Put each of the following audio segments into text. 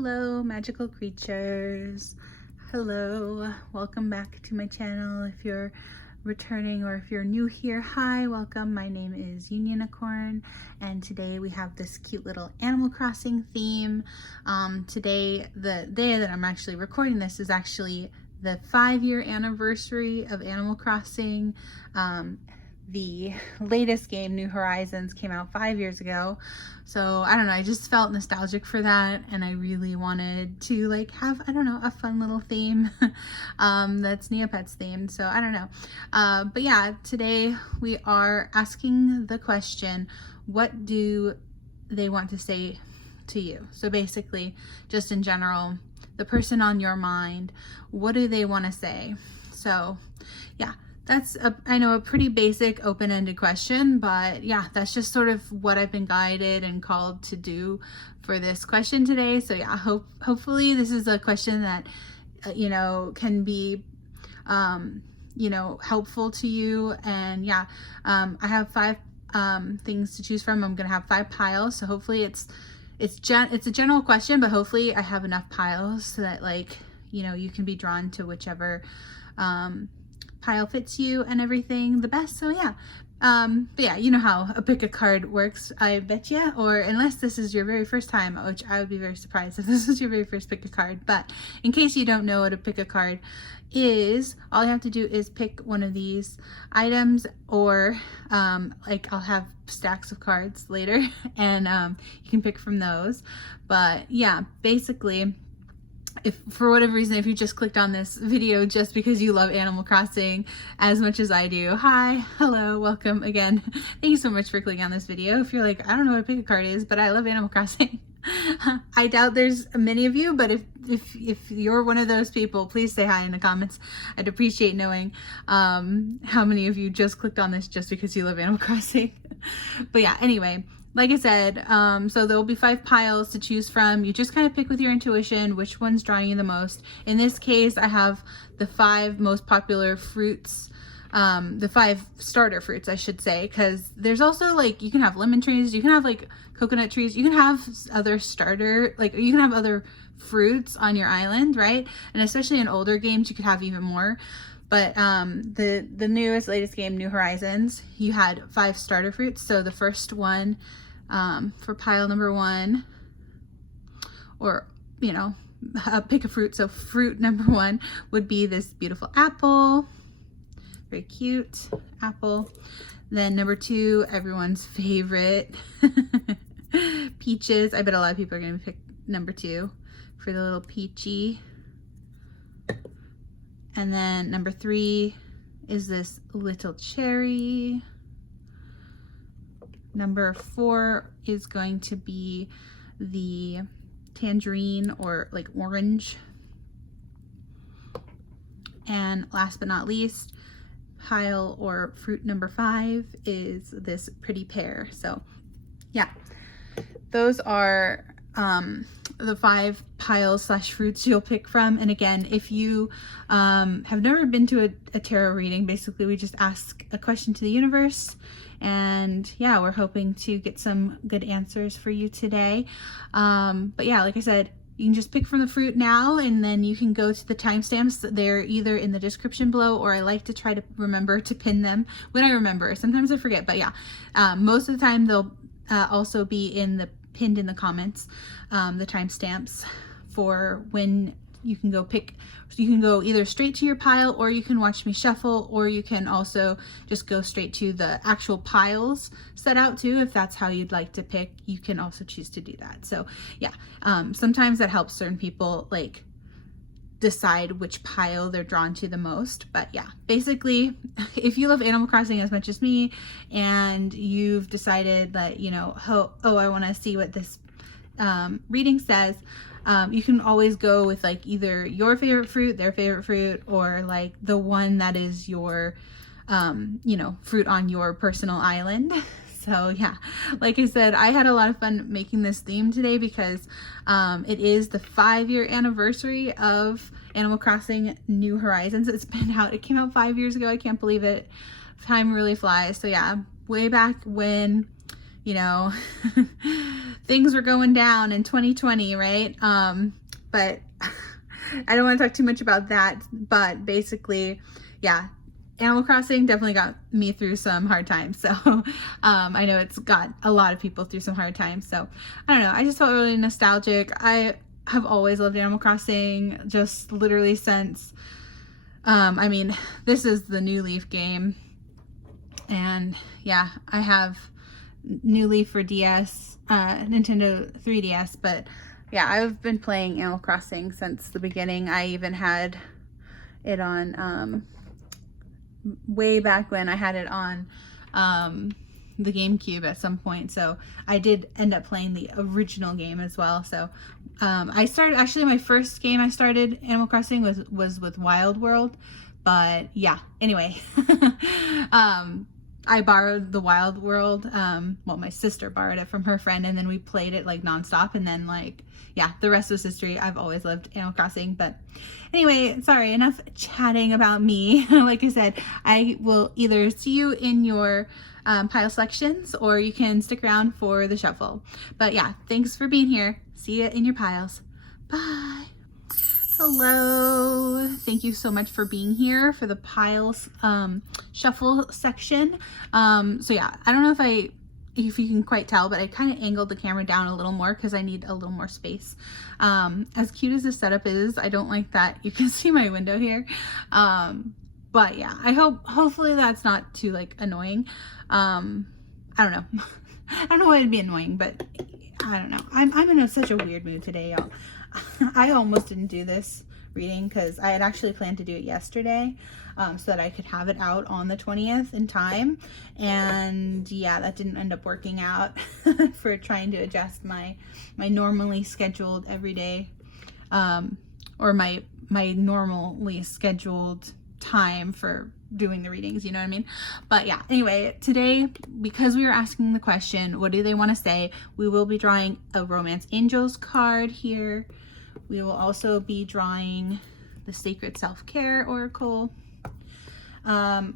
Hello, magical creatures. Hello, welcome back to my channel. If you're returning or if you're new here, hi, welcome. My name is Unionicorn, and today we have this cute little Animal Crossing theme. Today, the day that I'm actually recording this is actually the 5-year anniversary of Animal Crossing. The latest game, New Horizons, came out 5 years ago. So I don't know, I just felt nostalgic for that, and I really wanted to like have, I don't know, a fun little theme that's Neopets themed. So I don't know. But yeah, today we are asking the question, what do they want to say to you? So basically, just in general, the person on your mind, what do they want to say? So yeah. That's, I know, a pretty basic open-ended question, but yeah, that's just sort of what I've been guided and called to do for this question today. So yeah, hopefully this is a question that, you know, can be, you know, helpful to you. And yeah, I have 5 things to choose from. I'm going to have 5 piles. So hopefully it's a general question, but hopefully I have enough piles so that, like, you know, you can be drawn to whichever, pile fits you and everything the best. So yeah, but yeah, you know how a pick a card works, I bet you, or unless this is your very first time, which I would be very surprised if this is your very first pick a card. But in case you don't know what a pick a card is, all you have to do is pick one of these items, or like I'll have stacks of cards later and you can pick from those. But yeah, basically, if for whatever reason, if you just clicked on this video just because you love Animal Crossing as much as I do, hi, hello, welcome again. Thank you so much for clicking on this video. If you're like, I don't know what a pick a card is, but I love Animal Crossing. I doubt there's many of you, but if you're one of those people, please say hi in the comments. I'd appreciate knowing how many of you just clicked on this just because you love Animal Crossing. But yeah, anyway, like I said, so there will be 5 piles to choose from. You just kind of pick with your intuition which one's drawing you the most. In this case, I have the 5 most popular fruits, the 5 starter fruits, I should say, because there's also, like, you can have lemon trees, you can have like coconut trees, you can have other starter, like you can have other fruits on your island, right? And especially in older games, you could have even more. But the latest game, New Horizons, you had 5 starter fruits. So the first one for pile number 1, or, you know, pick a fruit. So fruit number 1 would be this beautiful apple. Very cute apple. Then number 2, everyone's favorite, peaches. I bet a lot of people are going to pick number 2 for the little peachy. And then number 3 is this little cherry. Number 4 is going to be the tangerine, or like orange. And last but not least, pile or fruit number 5 is this pretty pear. So yeah, those are the 5 piles / fruits you'll pick from. And again, if you have never been to a tarot reading, basically we just ask a question to the universe, and yeah, we're hoping to get some good answers for you today. But yeah, like I said, you can just pick from the fruit now, and then you can go to the timestamps. They're either in the description below, or I like to try to remember to pin them when I remember. Sometimes I forget, but yeah, most of the time they'll also be pinned in the comments, the timestamps for when you can go pick. So you can go either straight to your pile, or you can watch me shuffle, or you can also just go straight to the actual piles set out too. If that's how you'd like to pick, you can also choose to do that. So yeah, sometimes that helps certain people like decide which pile they're drawn to the most. But yeah, basically, if you love Animal Crossing as much as me, and you've decided that, you know, oh, I want to see what this reading says, you can always go with like either your favorite fruit, their favorite fruit, or like the one that is your you know, fruit on your personal island. So yeah, like I said, I had a lot of fun making this theme today because it is the 5-year anniversary of Animal Crossing New Horizons. It's been out, it came out 5 years ago. I can't believe it. Time really flies. So yeah, way back when you know, things were going down in 2020, right? But I don't want to talk too much about that, but basically, yeah, Animal Crossing definitely got me through some hard times. So I know it's got a lot of people through some hard times. So I don't know, I just felt really nostalgic. I have always loved Animal Crossing, just literally since, I mean, this is the New Leaf game. And yeah, I have New Leaf for DS, Nintendo 3DS, but yeah, I've been playing Animal Crossing since the beginning. I even had it on, way back when I had it on the GameCube at some point. So I did end up playing the original game as well. So I started, actually my first game I started Animal Crossing was with Wild World. But yeah, anyway, I borrowed the Wild World. Well, my sister borrowed it from her friend, and then we played it like nonstop. And then like, yeah, the rest was history. I've always loved Animal Crossing. But anyway, sorry, enough chatting about me. Like I said, I will either see you in your pile selections, or you can stick around for the shuffle. But yeah, thanks for being here. See you in your piles. Bye. Hello, thank you so much for being here for the piles shuffle section. So yeah, I don't know if you can quite tell, but I kind of angled the camera down a little more because I need a little more space. As cute as this setup is, I don't like that you can see my window here. But yeah, hopefully that's not too like annoying. I don't know. I don't know why it'd be annoying, but I don't know. I'm in such a weird mood today, y'all. I almost didn't do this reading because I had actually planned to do it yesterday, so that I could have it out on the 20th in time. And yeah, that didn't end up working out for trying to adjust my normally scheduled everyday, or my normally scheduled time for doing the readings, you know what I mean? But yeah, anyway, today, because we were asking the question, what do they want to say, we will be drawing a Romance Angels card here. We will also be drawing the Sacred Self-Care Oracle. I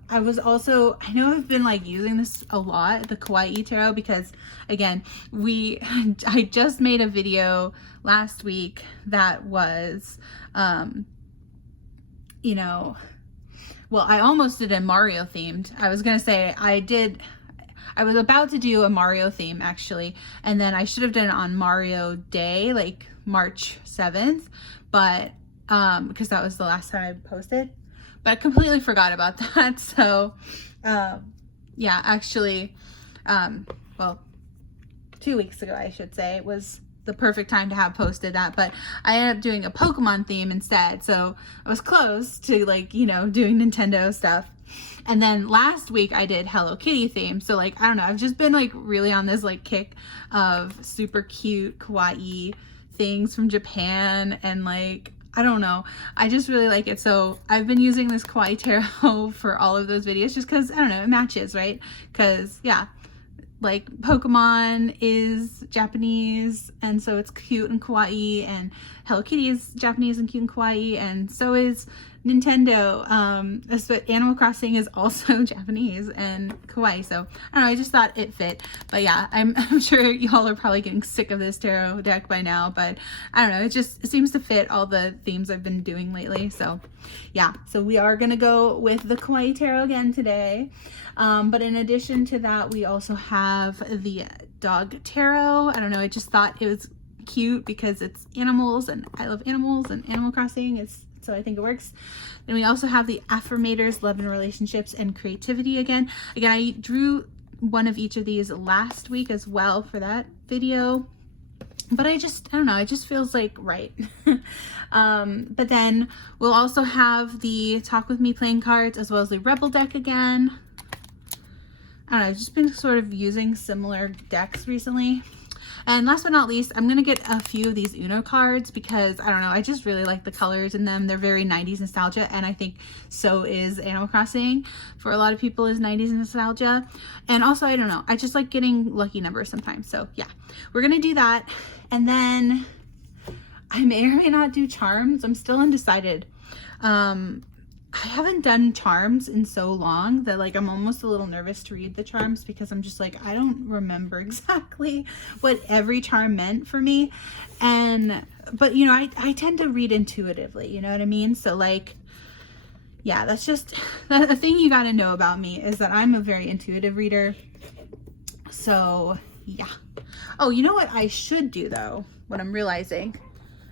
know I've been like using this a lot, the Kawaii Tarot, because again, I just made a video last week that was, you know, well, I almost did a Mario themed. I was going to say I was about to do a Mario theme actually, and then I should have done it on Mario Day, like March 7th, but because that was the last time I posted, but I completely forgot about that. So yeah, actually, well, 2 weeks ago, I should say, it was the perfect time to have posted that, but I ended up doing a Pokemon theme instead. So I was close to like, you know, doing Nintendo stuff. And then last week I did Hello Kitty theme. So like, I don't know, I've just been like really on this like kick of super cute kawaii things from Japan, and like, I don't know, I just really like it. So I've been using this Kawaii Tarot for all of those videos just because, I don't know, it matches, right? Because yeah, like Pokemon is Japanese, and so it's cute and kawaii, and Hello Kitty is Japanese and cute and kawaii, and so is Nintendo. But Animal Crossing is also Japanese and kawaii, so I don't know, I just thought it fit. But yeah, I'm sure y'all are probably getting sick of this tarot deck by now, but I don't know, it seems to fit all the themes I've been doing lately. So yeah, so we are gonna go with the Kawaii Tarot again today. But in addition to that, we also have the Dog Tarot. I don't know, I just thought it was cute because it's animals, and I love animals, and Animal Crossing, so I think it works. Then we also have the Affirmators, Love and Relationships and Creativity again. Again, I drew one of each of these last week as well for that video, but I don't know, it just feels like right. But then we'll also have the Talk With Me playing cards, as well as the Rebel deck again. I don't know, I've just been sort of using similar decks recently. And last but not least, I'm going to get a few of these Uno cards because, I don't know, I just really like the colors in them. They're very 90s nostalgia, and I think so is Animal Crossing. For a lot of people is 90s nostalgia. And also, I don't know, I just like getting lucky numbers sometimes. So yeah, we're going to do that. And then I may or may not do charms. I'm still undecided. I haven't done charms in so long that like I'm almost a little nervous to read the charms, because I'm just like, I don't remember exactly what every charm meant for me. But you know, I tend to read intuitively, you know what I mean? So like, yeah, that's just a thing you got to know about me, is that I'm a very intuitive reader. So yeah. Oh, you know what I should do though, what I'm realizing,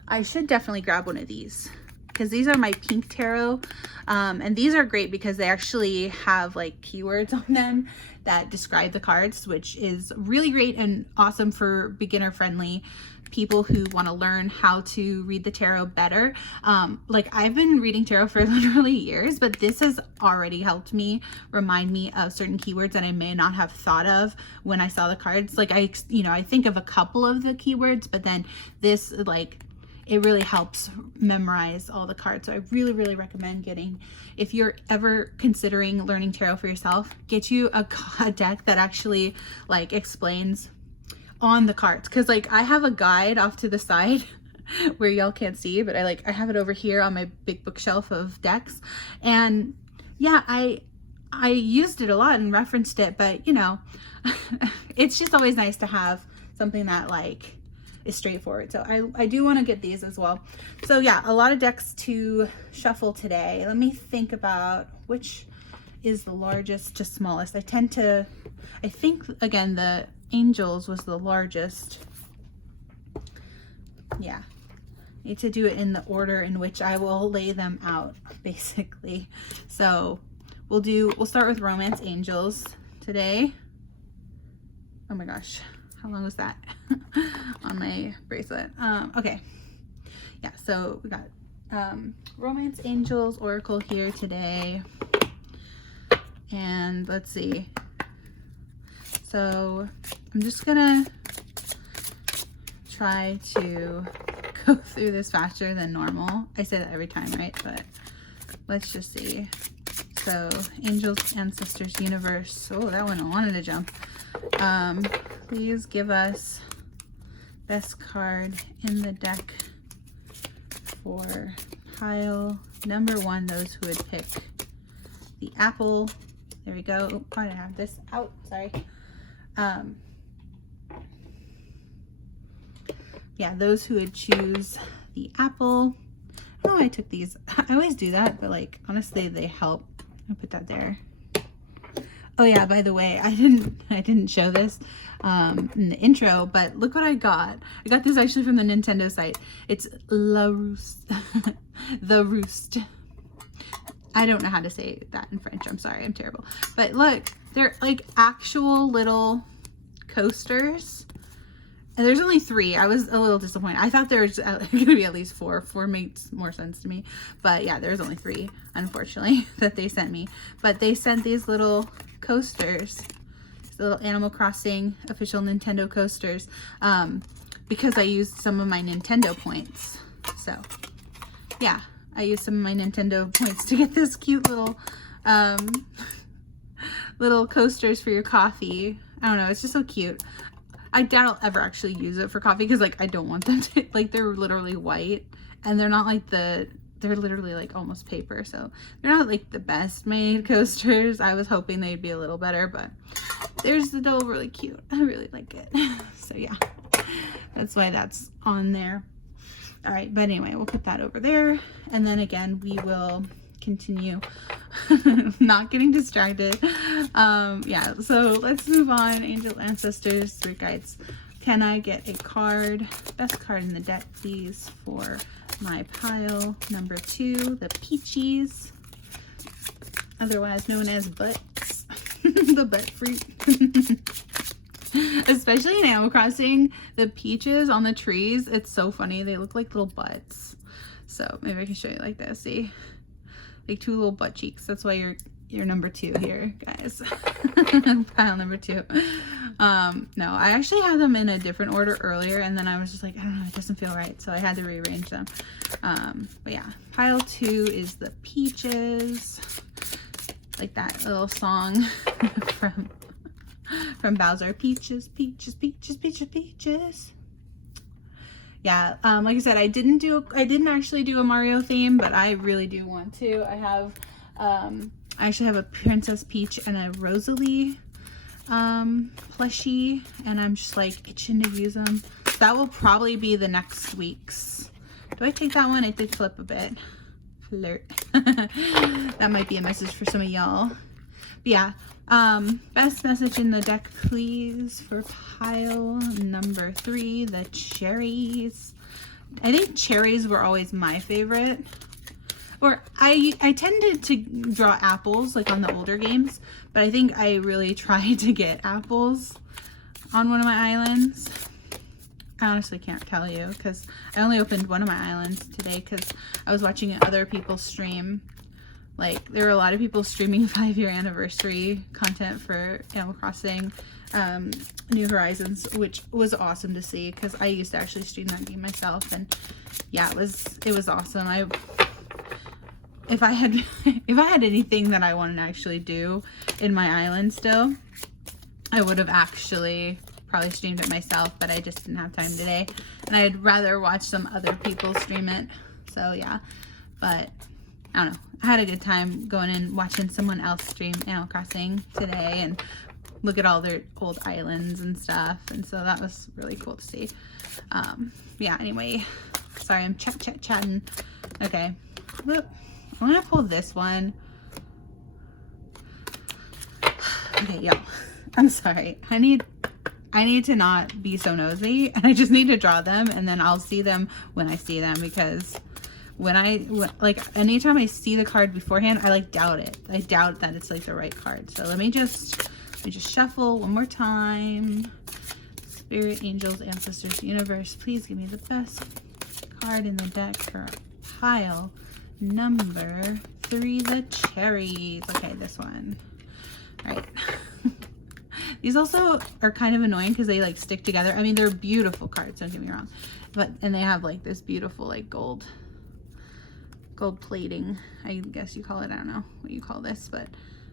I should definitely grab one of these, because these are my pink tarot, and these are great because they actually have like keywords on them that describe the cards, which is really great and awesome for beginner friendly people who want to learn how to read the tarot better. Like I've been reading tarot for literally years, but this has already helped me remind me of certain keywords that I may not have thought of when I saw the cards. Like I think of a couple of the keywords, but then this, like, it really helps memorize all the cards. So I really, really recommend getting, if you're ever considering learning tarot for yourself, get you a deck that actually like explains on the cards. Cause like I have a guide off to the side where y'all can't see, but I have it over here on my big bookshelf of decks. And yeah, I used it a lot and referenced it, but you know, it's just always nice to have something that like is straightforward. So I do want to get these as well. So yeah, a lot of decks to shuffle today. Let me think about which is the largest to smallest. I think again the Angels was the largest. Yeah, need to do it in the order in which I will lay them out basically. So we'll start with Romance Angels today. Oh my gosh, how long was that on my bracelet? Okay, yeah, so we got Romance Angels Oracle here today, and let's see. So I'm just gonna try to go through this faster than normal. I say that every time, right? But let's just see. So Angels, Ancestors, Universe. Oh, that one I wanted to jump. Please give us best card in the deck for pile number 1, those who would pick the apple. There we go. Oh, I didn't have this out, sorry. Yeah, those who would choose the apple. Oh, I took these. I always do that, but like honestly they help. I'll put that there. Oh yeah, by the way, I didn't show this in the intro, but look what I got. I got this actually from the Nintendo site. It's La Roost. The Roost. I don't know how to say that in French. I'm sorry, I'm terrible. But look, they're like actual little coasters. And there's only 3. I was a little disappointed. I thought there was going to be at least 4. 4 makes more sense to me. But yeah, there's only 3, unfortunately, that they sent me. But they sent these little coasters, these little Animal Crossing official Nintendo coasters, because I used some of my Nintendo points. So yeah, I used some of my Nintendo points to get this cute little little coasters for your coffee. I don't know, it's just so cute. I doubt I'll ever actually use it for coffee because like I don't want them to, like, they're literally white and they're not like they're literally like almost paper, so they're not like the best made coasters. I was hoping they'd be a little better, but they're still really cute. I really like it. So yeah, that's why that's on there. All right, but anyway, we'll put that over there, and then again we will continue not getting distracted. Yeah, so let's move on. Angel, Ancestors, Spirit Guides. Can I get a card, best card in the deck, please, for my pile number 2, the Peaches, otherwise known as butts. The butt fruit. Especially in Animal Crossing, the peaches on the trees, it's so funny. They look like little butts. So maybe I can show you like this. See? Like 2 little butt cheeks. That's why you're number 2 here, guys. Pile number 2. No, I actually had them in a different order earlier, and then I was just like, I don't know, it doesn't feel right, so I had to rearrange them. But yeah, pile 2 is the Peaches, like that little song from Bowser. Peaches, peaches, peaches, peaches, peaches. Yeah, like I said, I didn't actually do a Mario theme, but I really do want to. I have I actually have a Princess Peach and a Rosalie plushie, and I'm just like itching to use them. So that will probably be the next week's. Do I take that one? I did flip a bit. Flirt. That might be a message for some of y'all. But yeah, best message in the deck, please, for pile number 3, the cherries. I think cherries were always my favorite. Or I tended to draw apples like on the older games, but I think I really tried to get apples on one of my islands. I honestly can't tell you because I only opened one of my islands today because I was watching other people stream. Like, there were a lot of people streaming 5-year anniversary content for Animal Crossing New Horizons, which was awesome to see because I used to actually stream that game myself, and yeah, it was awesome. If I had anything that I wanted to actually do in my island still, I would have actually probably streamed it myself, but I just didn't have time today, and I'd rather watch some other people stream it. So yeah, but I don't know. I had a good time going and watching someone else stream Animal Crossing today and look at all their old islands and stuff, and so that was really cool to see. Yeah, anyway, sorry, I'm chatting. Okay, whoop. I'm gonna pull this one. Okay, y'all, I'm sorry. I need to not be so nosy, and I just need to draw them, and then I'll see them when I see them, because like anytime I see the card beforehand, I like doubt it. I doubt that it's like the right card. So let me just shuffle one more time. Spirit, angels, ancestors, universe, please give me the best card in the deck for pile number 3, the cherries. Okay, this one. All right. These also are kind of annoying because they like stick together. I mean, they're beautiful cards, don't get me wrong, and they have like this beautiful like gold plating, I guess you call it. I don't know what you call this, but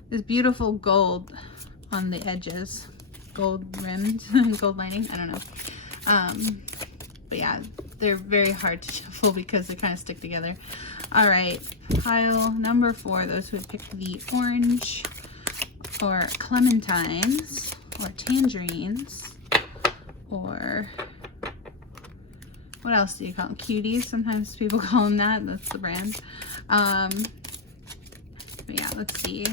this beautiful gold on the edges, gold rimmed, gold lining. I don't know. But yeah, they're very hard to shuffle because they kind of stick together. All right, pile number 4, those who would pick the orange or clementines or tangerines, or what else do you call them? Cuties. Sometimes people call them that. That's the brand. But yeah, let's see.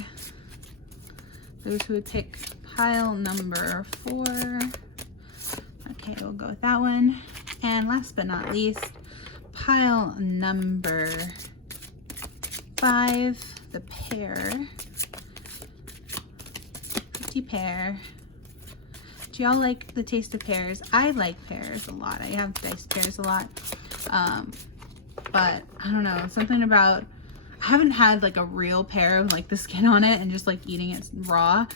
Those who would pick pile number 4. Okay, we'll go with that one. And last but not least, pile number 5, the pear. 50 pear. Do y'all like the taste of pears? I like pears a lot. I have diced pears a lot. But I don't know, something about, I haven't had like a real pear with like the skin on it and just like eating it raw.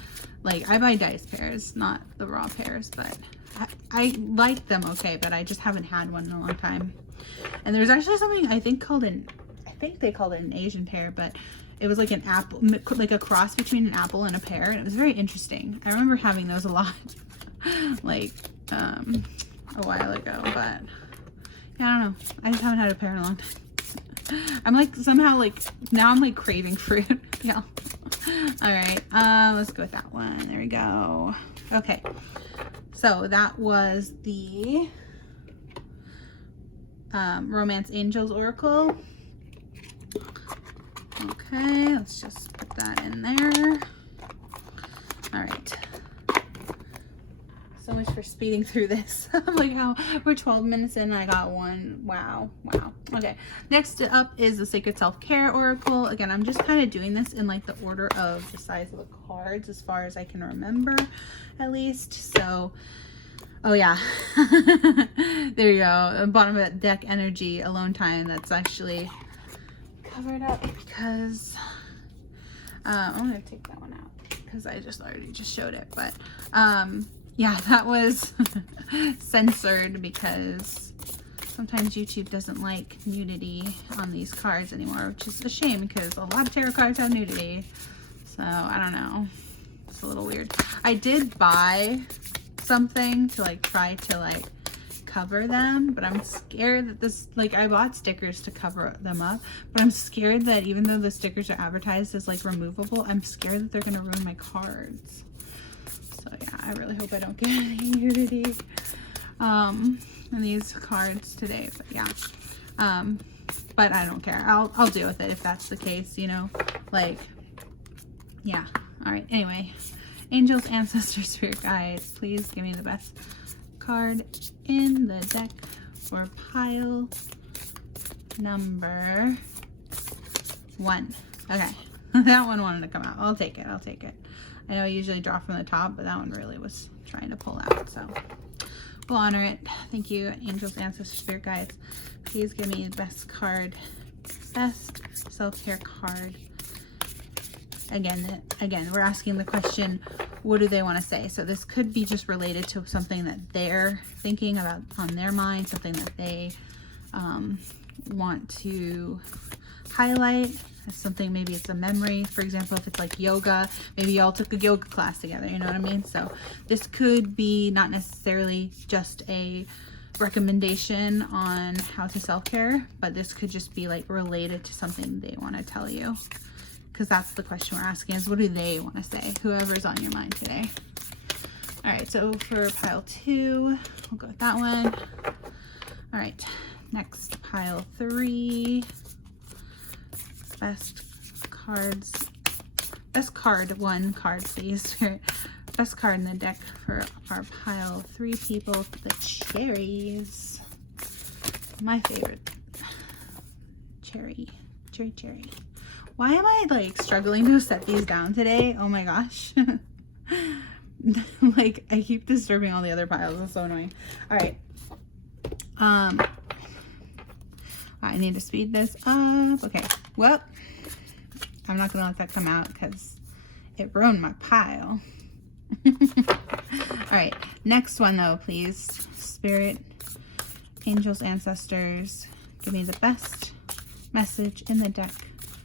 Like, I buy diced pears, not the raw pears, but I like them okay, but I just haven't had one in a long time. And there's actually something I think they called it an Asian pear, but it was like an apple, like a cross between an apple and a pear, and it was very interesting. I remember having those a lot, like a while ago, but yeah, I don't know. I just haven't had a pear in a long time. I'm like, somehow like, now I'm like craving fruit. Yeah. All right, let's go with that one. There we go. Okay, so that was the Romance Angels Oracle. Okay, let's just put that in there. All right. So much for speeding through this. Like how we're 12 minutes in and I got one. Wow. Okay, next up is the Sacred Self-Care Oracle. Again, I'm just kind of doing this in like the order of the size of the cards as far as I can remember, at least. So, oh yeah. There you go. Bottom of that deck, energy, alone time. That's actually covered up because I'm gonna take that one out because I already showed it, but yeah, that was censored because sometimes YouTube doesn't like nudity on these cards anymore, which is a shame because a lot of tarot cards have nudity. So I don't know, it's a little weird. I did buy something to like try to like cover them, but I'm scared that this, like, I bought stickers to cover them up, but I'm scared that even though the stickers are advertised as like removable, I'm scared that they're gonna ruin my cards. So yeah, I really hope I don't get any nudity in these cards today, but yeah. But I don't care. I'll deal with it if that's the case, you know, like, yeah. All right, anyway, angels, ancestors, spirit guides, please give me the best card in the deck for pile number 1. Okay, that one wanted to come out. I'll take it. I'll take it. I know I usually draw from the top, but that one really was trying to pull out, so we'll honor it. Thank you, angels, ancestors, spirit guides. Please give me the best card, best self-care card. Again, we're asking the question, what do they want to say? So this could be just related to something that they're thinking about on their mind, something that they want to highlight. Something, maybe it's a memory. For example, if it's like yoga, maybe y'all took a yoga class together, you know what I mean? So this could be not necessarily just a recommendation on how to self-care, but this could just be like related to something they want to tell you, because that's the question we're asking, is what do they want to say, whoever's on your mind today. All right, so for pile 2, we'll go with that one. All right, next, pile 3. Best cards, best card, 1 card please. Best card in the deck for our pile 3 people, the cherries. My favorite. Cherry. Why am I like struggling to set these down today? Oh my gosh. Like, I keep disturbing all the other piles. It's so annoying. All right. I need to speed this up. Okay. Well, I'm not gonna let that come out because it ruined my pile. All right, next one though, please. Spirit, angels, ancestors, give me the best message in the deck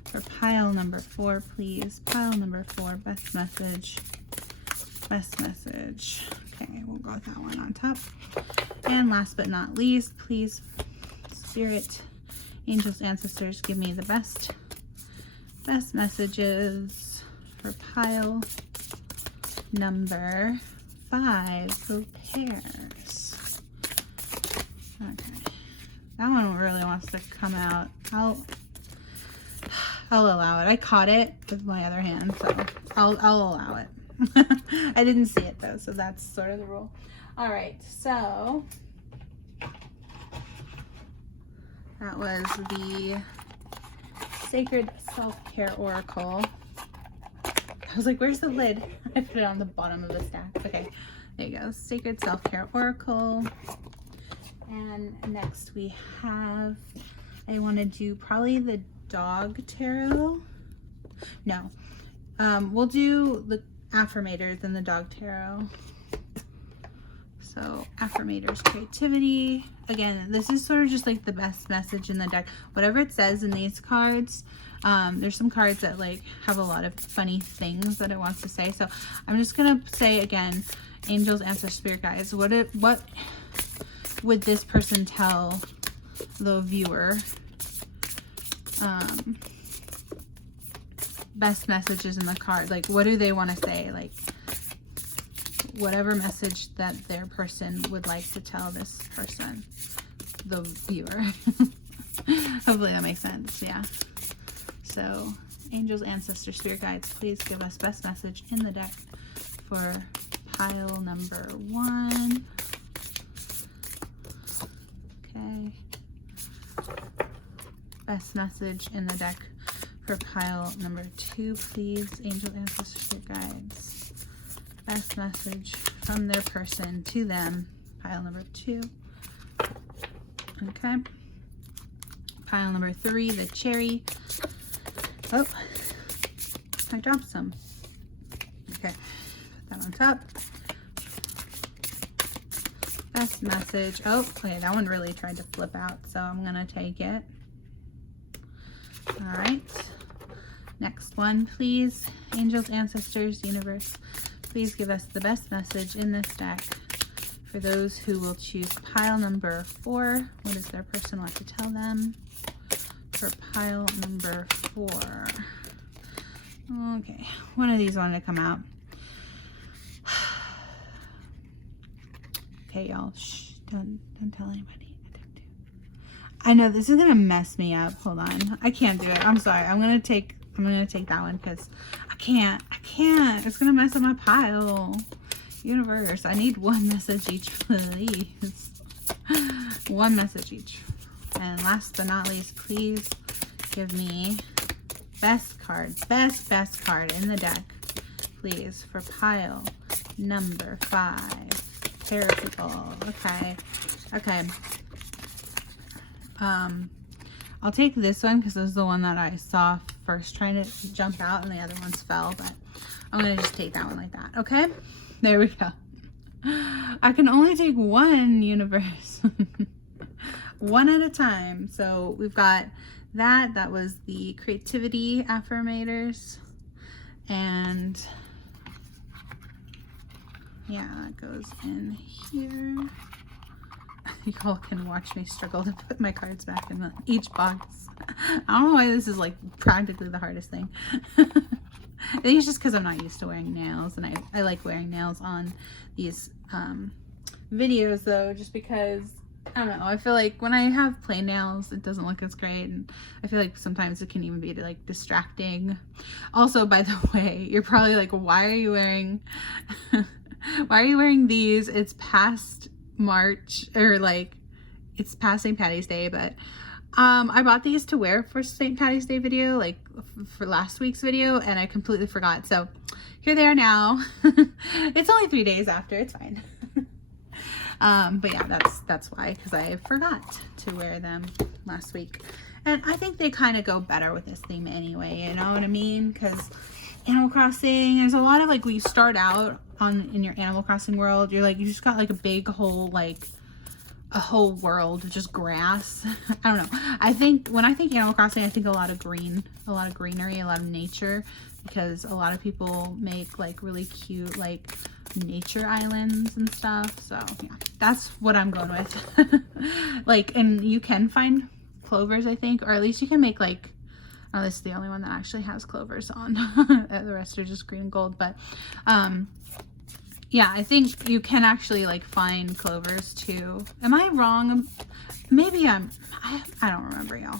for pile number 4, please. Pile number 4, best message. Best message. Okay, we'll go with that one on top. And last but not least, please, Spirit, angels, ancestors, give me the best messages for pile number 5, repairs. Okay, that one really wants to come out. I'll allow it. I caught it with my other hand, so I'll allow it. I didn't see it though, so that's sort of the rule. All right, so that was the Sacred Self-Care Oracle. I was like, where's the lid? I put it on the bottom of the stack. Okay, there you go. Sacred Self-Care Oracle. And next we have, I want to do probably the Dog Tarot. No, we'll do the Affirmators and the Dog Tarot. So Affirmators, creativity. Again, this is sort of just like the best message in the deck. Whatever it says in these cards, there's some cards that like have a lot of funny things that it wants to say. So I'm just gonna say again, angels, ancestors, spirit guides, what would this person tell the viewer? Best messages in the card, like what do they want to say, like whatever message that their person would like to tell this person, the viewer. Hopefully that makes sense. Yeah, so angels, ancestors, spirit guides, please give us best message in the deck for pile number 1. Okay, best message in the deck for pile number 2, please. Angel, ancestors, spirit guides, best message from their person to them, pile number 2. Okay, pile number 3, the cherry. Oh, I dropped some. Okay, put that on top. Best message. Oh, okay, that one really tried to flip out, so I'm gonna take it. All right, next one, please. Angels, ancestors, universe, please give us the best message in this deck For those who will choose pile number 4, what does their person want to tell them? For pile number 4. Okay, one of these wanted to come out. Okay, y'all, shh, don't tell anybody. I know this is gonna mess me up. Hold on, I can't do it. I'm sorry. I'm gonna take that one because I can't. It's gonna mess up my pile. Universe, I need one message each, please. One message each. And last but not least, please give me best card in the deck, please, for pile number 5. Tarot people. Okay. I'll take this one because this is the one that I saw first trying to jump out, and the other ones fell, but I'm gonna just take that one like that. Okay, there we go. I can only take one, universe. One at a time. So we've got that was the creativity affirmators, and yeah, that goes in here. You all can watch me struggle to put my cards back in each box. I don't know why this is like practically the hardest thing. I think it's just because I'm not used to wearing nails, and I like wearing nails on these videos though, just because, I don't know, I feel like when I have plain nails it doesn't look as great, and I feel like sometimes it can even be like distracting. Also, by the way, you're probably like, why are you wearing these? It's past March, or like it's past St. Patty's Day, but I bought these to wear for St. Patty's Day video, like for last week's video, and I completely forgot. So here they are now. It's only 3 days after, it's fine. But yeah, that's why, because I forgot to wear them last week. And I think they kind of go better with this theme anyway, you know what I mean? Because Animal Crossing, there's a lot of like, when you start out in your Animal Crossing world, you're like, you just got like a big whole, like a whole world of just grass. I don't know. I think when I think Animal Crossing, I think a lot of green, a lot of greenery, a lot of nature, because a lot of people make like really cute like nature islands and stuff. So yeah, that's what I'm going with. Like, and you can find clovers, I think, or at least you can make like, oh, this is the only one that actually has clovers on. The rest are just green and gold, but yeah, I think you can actually like find clovers too. Am I wrong? Maybe I don't remember, y'all.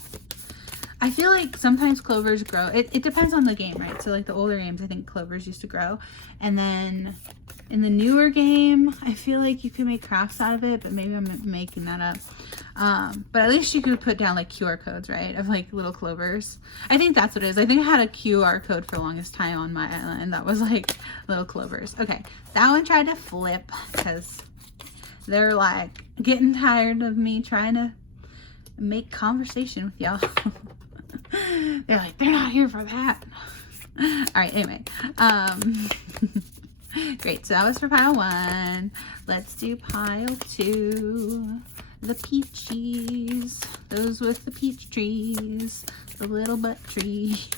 I feel like sometimes clovers grow. It depends on the game, right? So like the older games, I think clovers used to grow. And then in the newer game, I feel like you can make crafts out of it, but maybe I'm making that up. But at least you could put down like QR codes, right? Of like little clovers. I think that's what it is. I think I had a QR code for the longest time on my island that was like little clovers. Okay, that one tried to flip because they're like getting tired of me trying to make conversation with y'all. They're like, they're not here for that. All right, anyway. Great, so that was for pile 1. Let's do pile 2. The peaches, those with the peach trees, the little butt trees.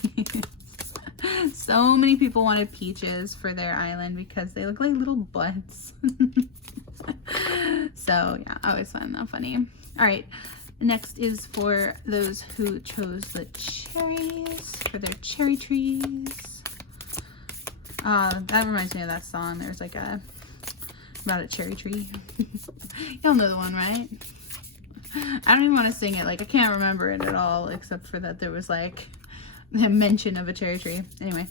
So many people wanted peaches for their island because they look like little butts. So yeah, I always find that funny. All right, next is for those who chose the cherries, for their cherry trees. That reminds me of that song. There's like about a cherry tree. Y'all know the one, right? I don't even want to sing it. Like, I can't remember it at all, except for that there was like a mention of a cherry tree. Anyway,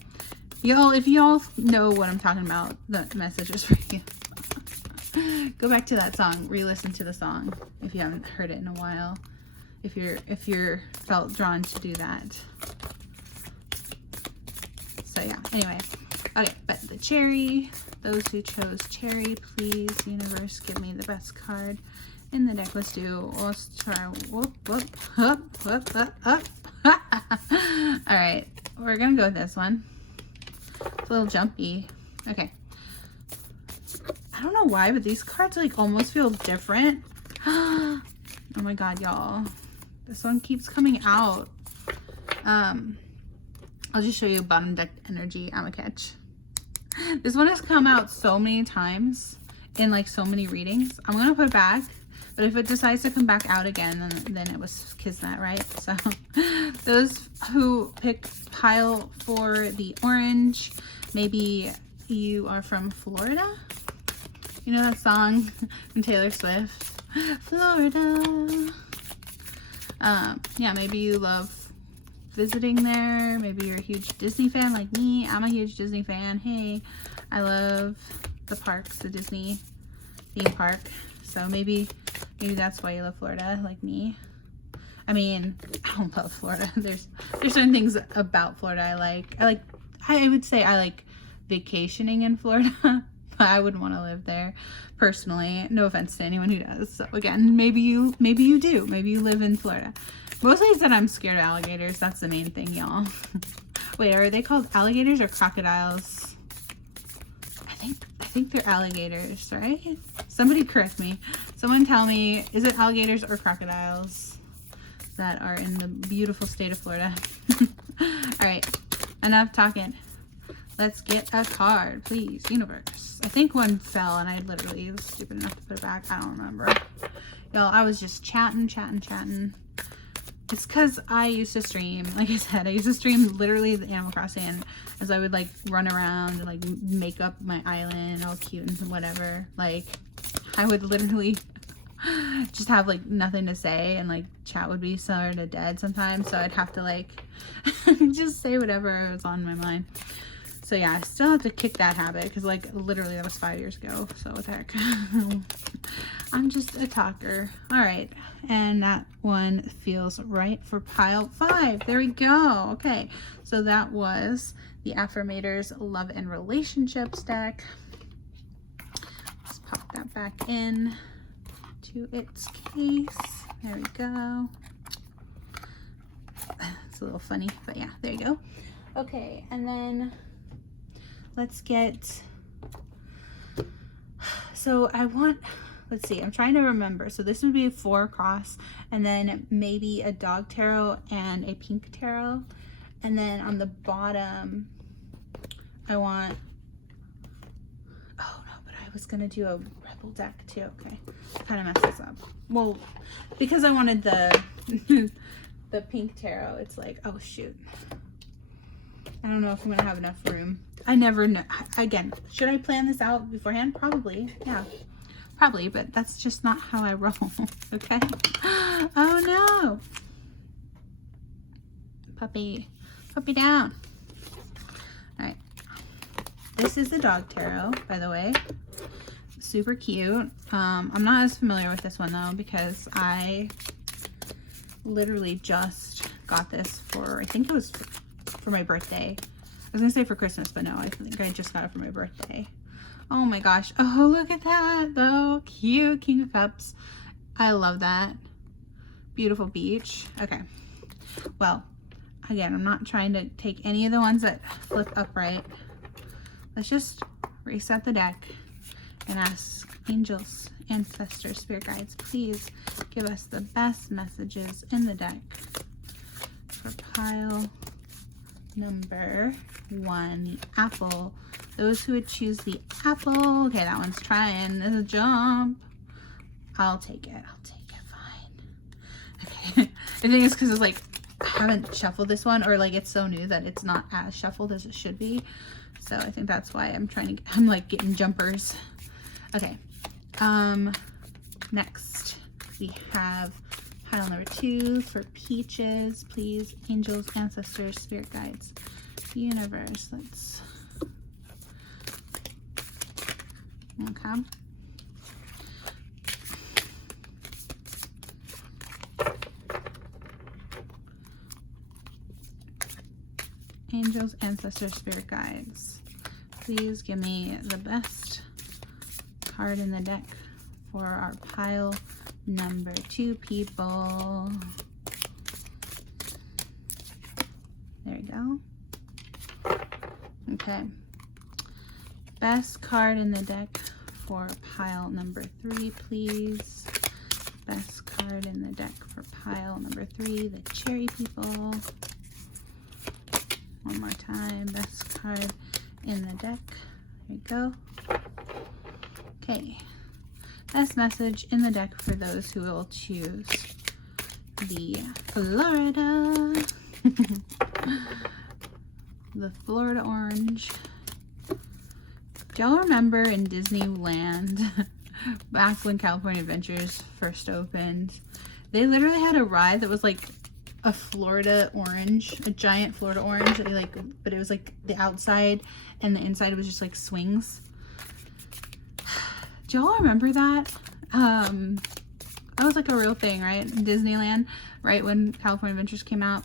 y'all, if y'all know what I'm talking about, the message is for you. Go back to that song, re-listen to the song if you haven't heard it in a while. If you're felt drawn to do that. So yeah, anyway. Okay, but the cherry, those who chose cherry, please, universe, give me the best card in the deck. Let's try, whoop, whoop, up, whoop, up. All right, we're gonna go with this one. It's a little jumpy. Okay. I don't know why, but these cards like almost feel different. Oh my God, y'all. This one keeps coming out. I'll just show you bottom deck energy. I'm a catch. This one has come out so many times. in like so many readings. I'm gonna put it back, but if it decides to come back out again, then it was kismet, right? So those who picked pile for the orange, maybe you are from Florida. You know that song from Taylor Swift, Florida. Yeah, maybe you love visiting there. Maybe you're a huge Disney fan like me. I'm a huge Disney fan. Hey, I love the parks, the Disney theme park. So maybe that's why you love Florida like me. I mean, I don't love Florida. There's certain things about Florida I like. I would say I like vacationing in Florida, but I wouldn't want to live there personally. No offense to anyone who does. So again, maybe you do. Maybe you live in Florida. Mostly it's that I'm scared of alligators. That's the main thing, y'all. Wait, are they called alligators or crocodiles? I think they're alligators, right? Somebody correct me. Someone tell me, is it alligators or crocodiles that are in the beautiful state of Florida? All right, enough talking. Let's get a card, please, universe. I think one fell and I literally was stupid enough to put it back. I don't remember. Y'all, I was just chatting. It's because I used to stream, like I said, I used to stream literally the Animal Crossing as I would like run around and like make up my island all cute and whatever. Like I would literally just have like nothing to say and like chat would be sort of dead sometimes. So I'd have to like just say whatever was on my mind. So yeah, I still have to kick that habit because like literally that was 5 years ago. So what the heck. I'm just a talker. All right. And that one feels right for pile 5. There we go. Okay. So that was the Affirmators Love and Relationships deck. Let's pop that back in to its case. There we go. It's a little funny, but yeah, there you go. Okay. And then let's get, so I want, let's see, I'm trying to remember. So this would be a 4 cross and then maybe a dog tarot and a pink tarot. And then on the bottom, I want, oh no, but I was gonna do a rebel deck too. Okay, kind of messed this up. Well, because I wanted the, the pink tarot, it's like, oh shoot. I don't know if I'm gonna have enough room. I never know. Again, should I plan this out beforehand? Probably, yeah. Probably, but that's just not how I roll, okay? Oh no! Puppy down. All right. This is the dog tarot, by the way. Super cute. I'm not as familiar with this one though because I literally just got this for, I think it was for my birthday. I was gonna say for Christmas, but no, I think I just got it for my birthday. Oh my gosh. Oh, look at that though. Cute King of Cups. I love that. Beautiful beach. Okay. Well, again, I'm not trying to take any of the ones that flip upright. Let's just reset the deck and ask angels, ancestors, spirit guides, please give us the best messages in the deck for pile number 1, the apple. Those who would choose the apple. Okay, that one's trying to jump. I'll take it. Fine. Okay. I think it's because it's like I haven't shuffled this one, or like it's so new that it's not as shuffled as it should be. So I think that's why I'm like getting jumpers. Okay. Next we have pile number 2 for peaches. Please, angels, ancestors, spirit guides, universe. Let's, okay. Angels, ancestors, spirit guides, please give me the best card in the deck for our pile number 2 people. There we go. Okay. Best card in the deck for pile number 3, please. Best card in the deck for pile number 3, the cherry people. One more time. Best card in the deck. There we go. Okay. Best message in the deck for those who will choose the Florida. The Florida orange. Do y'all remember in Disneyland, back when California Adventures first opened, they literally had a ride that was like a Florida orange, a giant Florida orange, but it was like the outside and the inside was just like swings. Do y'all remember that? That was like a real thing, right? In Disneyland, right when California Adventures came out,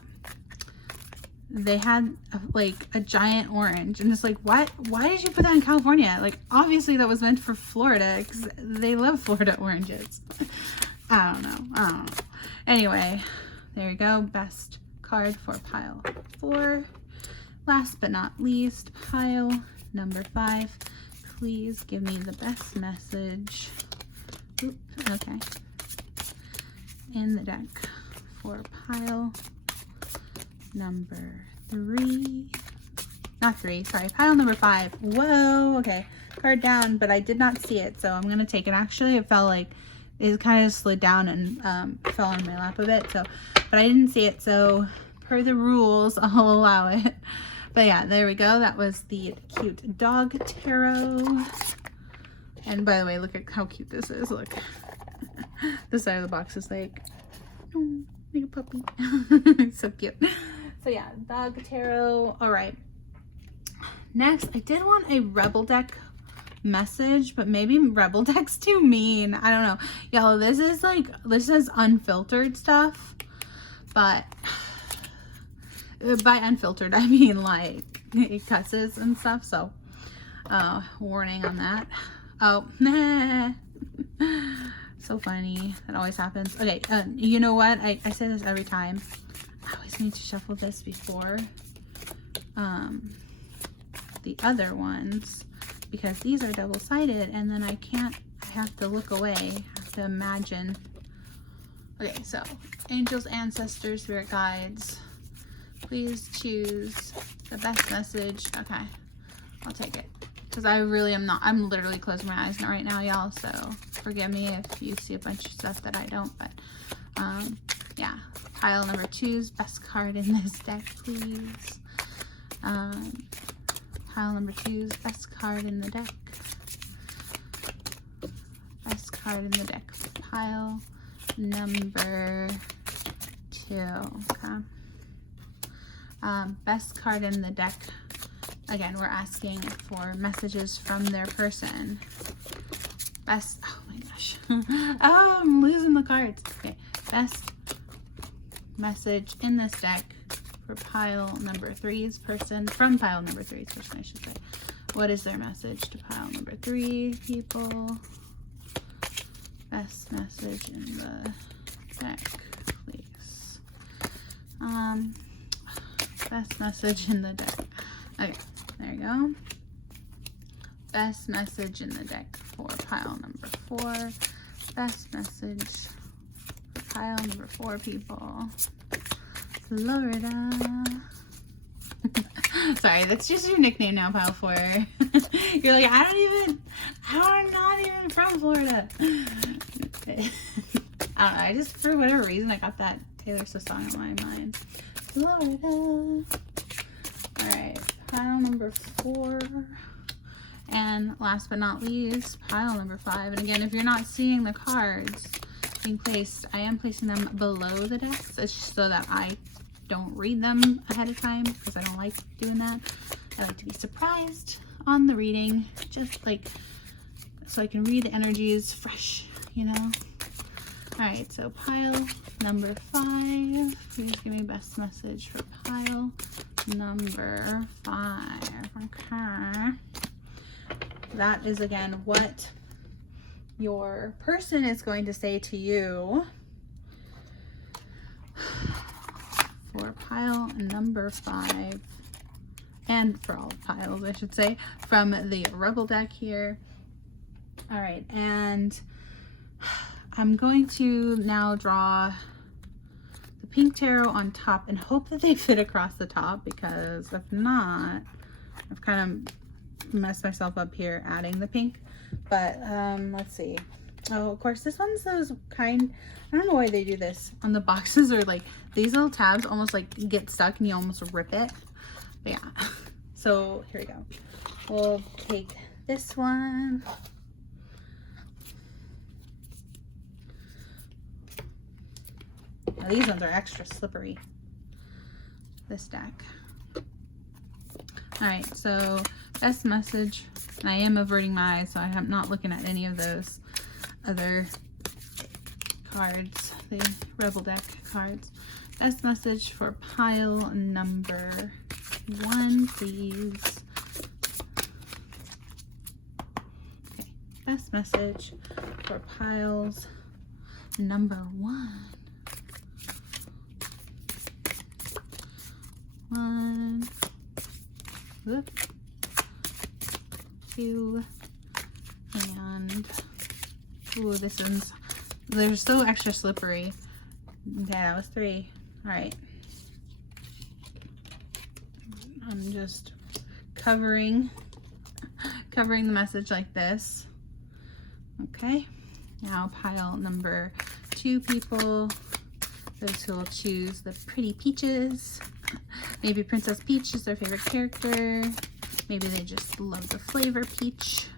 they had like a giant orange, and it's like, why did you put that in California? Like, obviously that was meant for Florida because they love Florida oranges. I don't know. Anyway, there you go. Best card for pile 4. Last but not least, pile number 5. Please give me the best message. Oops, okay. In the deck for pile number 3. Not 3, sorry. Pile number 5. Whoa, okay. Card down, but I did not see it, so I'm going to take it. Actually, it felt like it kind of slid down and fell on my lap a bit, so, but I didn't see it, so per the rules, I'll allow it. But yeah, there we go. That was the cute dog tarot. And by the way, look at how cute this is. Look. This side of the box is like, oh, like a puppy. So cute. So yeah, dog tarot. All right. Next, I did want a Rebel deck message, but maybe Rebel deck's too mean. I don't know. Y'all, this is unfiltered stuff, but by unfiltered, I mean like it cusses and stuff. So, warning on that. Oh, nah. So funny. That always happens. Okay, you know what? I say this every time. I always need to shuffle this before the other ones, because these are double-sided, and then I have to look away. I have to imagine. Okay, so angels, ancestors, spirit guides, please choose the best message. Okay, I'll take it. Because I really am not, I'm literally closing my eyes right now, y'all, so forgive me if you see a bunch of stuff that I don't, but yeah. Pile number 2's best card in this deck, please. Pile number 2's best card in the deck. Best card in the deck. Pile number 2. Okay. Best card in the deck. Again, we're asking for messages from their person. Best, oh my gosh. Oh, I'm losing the cards. Okay, best message in this deck for pile number 3's person, from pile number 3's person, I should say. What is their message to pile number 3 people? Best message in the deck, please. Best message in the deck. Okay, there you go. Best message in the deck for pile number 4. Best message for pile number 4 people. Florida. Sorry, that's just your nickname now, pile 4. You're like, I'm not even from Florida. I don't know, I just, for whatever reason, I got that Taylor Swift song in my mind. Florida. Alright, pile number 4. And last but not least, pile number 5. And again, if you're not seeing the cards being placed, I am placing them below the decks. It's just so that I don't read them ahead of time, because I don't like doing that. I like to be surprised on the reading, just like so I can read the energies fresh, you know. Alright, so pile number 5. Please give me best message for pile number 5. Okay. That is again what your person is going to say to you for pile number 5, and for all piles, I should say, from the Rebel deck here. All right, and I'm going to now draw the pink tarot on top and hope that they fit across the top, because if not, I've kind of messed myself up here adding the pink. But let's see. Oh, of course, this one's those kind, I don't know why they do this on the boxes, or like these little tabs almost like get stuck and you almost rip it. But yeah, so here we go. We'll take this one. Now, these ones are extra slippery, this deck. All right, so best message. And I am averting my eyes, so I'm not looking at any of those other cards, the Rebel deck cards. Best message for pile number 1, please. Okay, best message for piles number 1. 1, whoop, 2, and ooh, this one's, they're so extra slippery. Okay, that was 3. All right, I'm just covering the message like this. Okay, now pile number 2 people, those who will choose the pretty peaches. Maybe Princess Peach is their favorite character. Maybe they just love the flavor peach.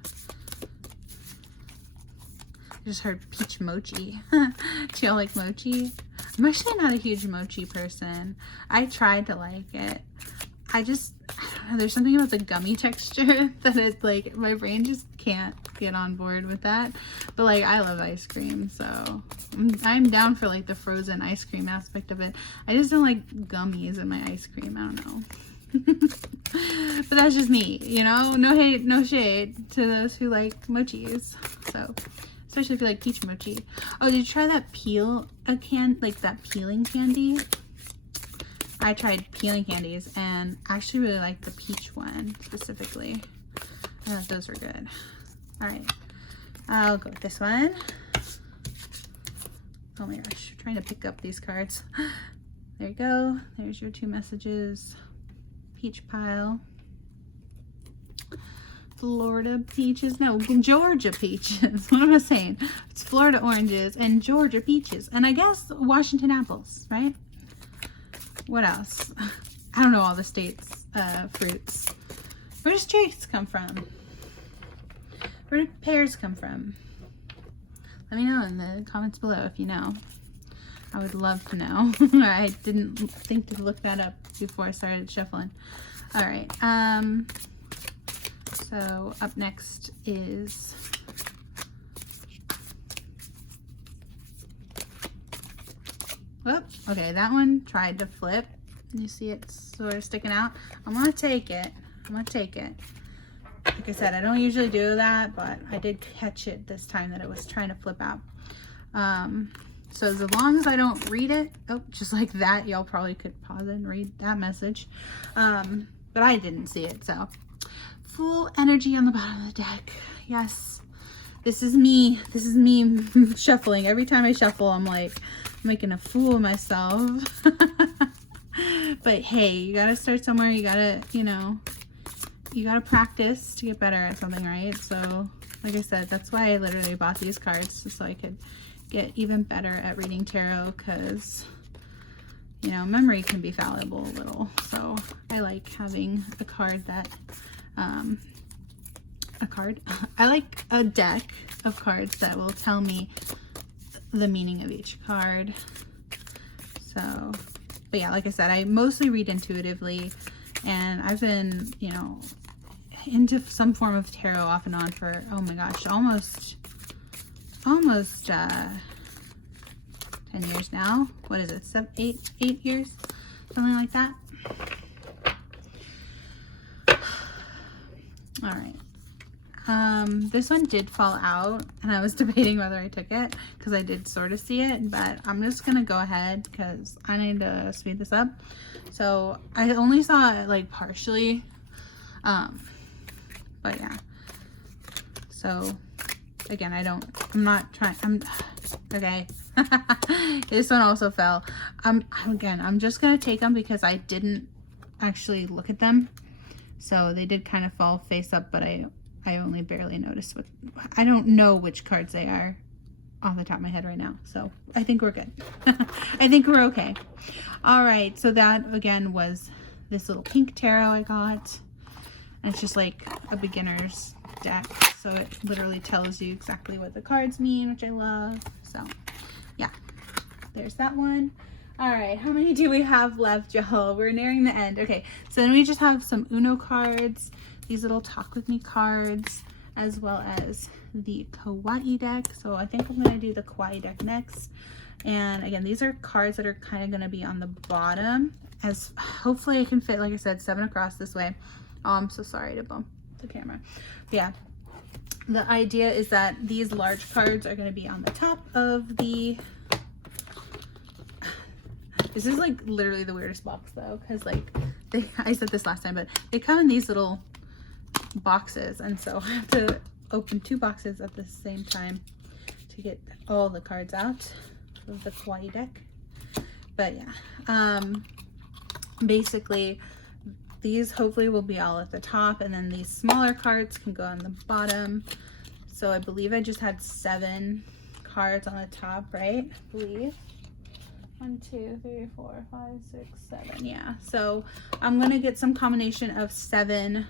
I just heard peach mochi. Do y'all like mochi? I'm actually not a huge mochi person. I tried to like it. I don't know, there's something about the gummy texture that it's like, my brain just can't get on board with that. But like, I love ice cream, so I'm down for like the frozen ice cream aspect of it. I just don't like gummies in my ice cream. I don't know. But that's just me, you know? No hate, no shade to those who like mochis. So, especially if you like peach mochi. Oh, did you try that like that peeling candy? I tried peeling candies and I actually really liked the peach one specifically. I thought those were good. All right, I'll go with this one. Oh my gosh, I'm trying to pick up these cards. There you go. There's your 2 messages. Peach pile. Florida peaches. No, Georgia peaches. What am I saying? It's Florida oranges and Georgia peaches. And I guess Washington apples, right? What else? I don't know all the states' fruits. Where does cherries come from? Where do pears come from? Let me know in the comments below if you know. I would love to know. I didn't think to look that up before I started shuffling. All right. So up next is whoop. Okay, that one tried to flip. You see it sort of sticking out. I'm gonna take it. I'm gonna take it. Like I said, I don't usually do that, but I did catch it this time that it was trying to flip out. So as long as I don't read it, oh, just like that, y'all probably could pause it and read that message. But I didn't see it, so. Full energy on the bottom of the deck. Yes, this is me. This is me shuffling. Every time I shuffle, I'm like making a fool of myself. But hey, you gotta start somewhere. You gotta, you know, you gotta practice to get better at something, right? So like I said, that's why I literally bought these cards, so I could get even better at reading tarot, because you know, memory can be fallible a little. So I like having a card that I like a deck of cards that will tell me the meaning of each card. So, but yeah, like I said, I mostly read intuitively, and I've been, you know, into some form of tarot off and on for, oh my gosh, almost 10 years now. What is it, 8 years, something like that. All right, this one did fall out, and I was debating whether I took it because I did sort of see it, but I'm just gonna go ahead because I need to speed this up. So I only saw it like partially, but yeah. So again, I'm not trying, okay. This one also fell. Again, I'm just gonna take them because I didn't actually look at them. So they did kind of fall face up, but I I only barely noticed what, I don't know which cards they are off the top of my head right now. So I think we're good. I think we're okay. All right. So that again was this little pink tarot I got. And it's just like a beginner's deck. So it literally tells you exactly what the cards mean, which I love. So yeah, there's that one. All right, how many do we have left, y'all? We're nearing the end. Okay, so then we just have some Uno cards, these little talk with me cards, as well as the Kawaii deck. So I think I'm gonna do the Kawaii deck next. And again, these are cards that are kind of gonna be on the bottom, as hopefully I can fit, like I said, 7 across this way. Oh, I'm so sorry to bump the camera. But yeah, the idea is that these large cards are gonna be on the top of the, this is like literally the weirdest box though, because like I said this last time, but they come in these little boxes, and so I have to open 2 boxes at the same time to get all the cards out of the Kawaii deck. But yeah, basically these hopefully will be all at the top, and then these smaller cards can go on the bottom. So I believe I just had 7 cards on the top, right? I believe. 1, 2, 3, 4, 5, 6, 7. Yeah. So I'm gonna get some combination of 7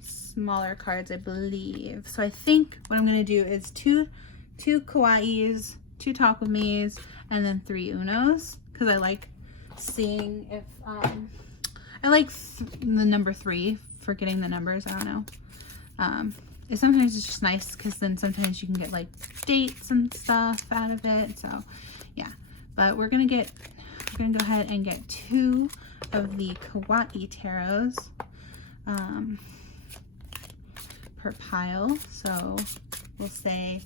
smaller cards, I believe. So I think what I'm gonna do is two Kawaiis, 2 talk with me's, and then 3 Unos, because I like seeing if I like the number 3, forgetting the numbers. I don't know. Sometimes it's just nice because then sometimes you can get like dates and stuff out of it. So yeah. But we're gonna go ahead and get 2 of the Kawaii tarots per pile. So we'll say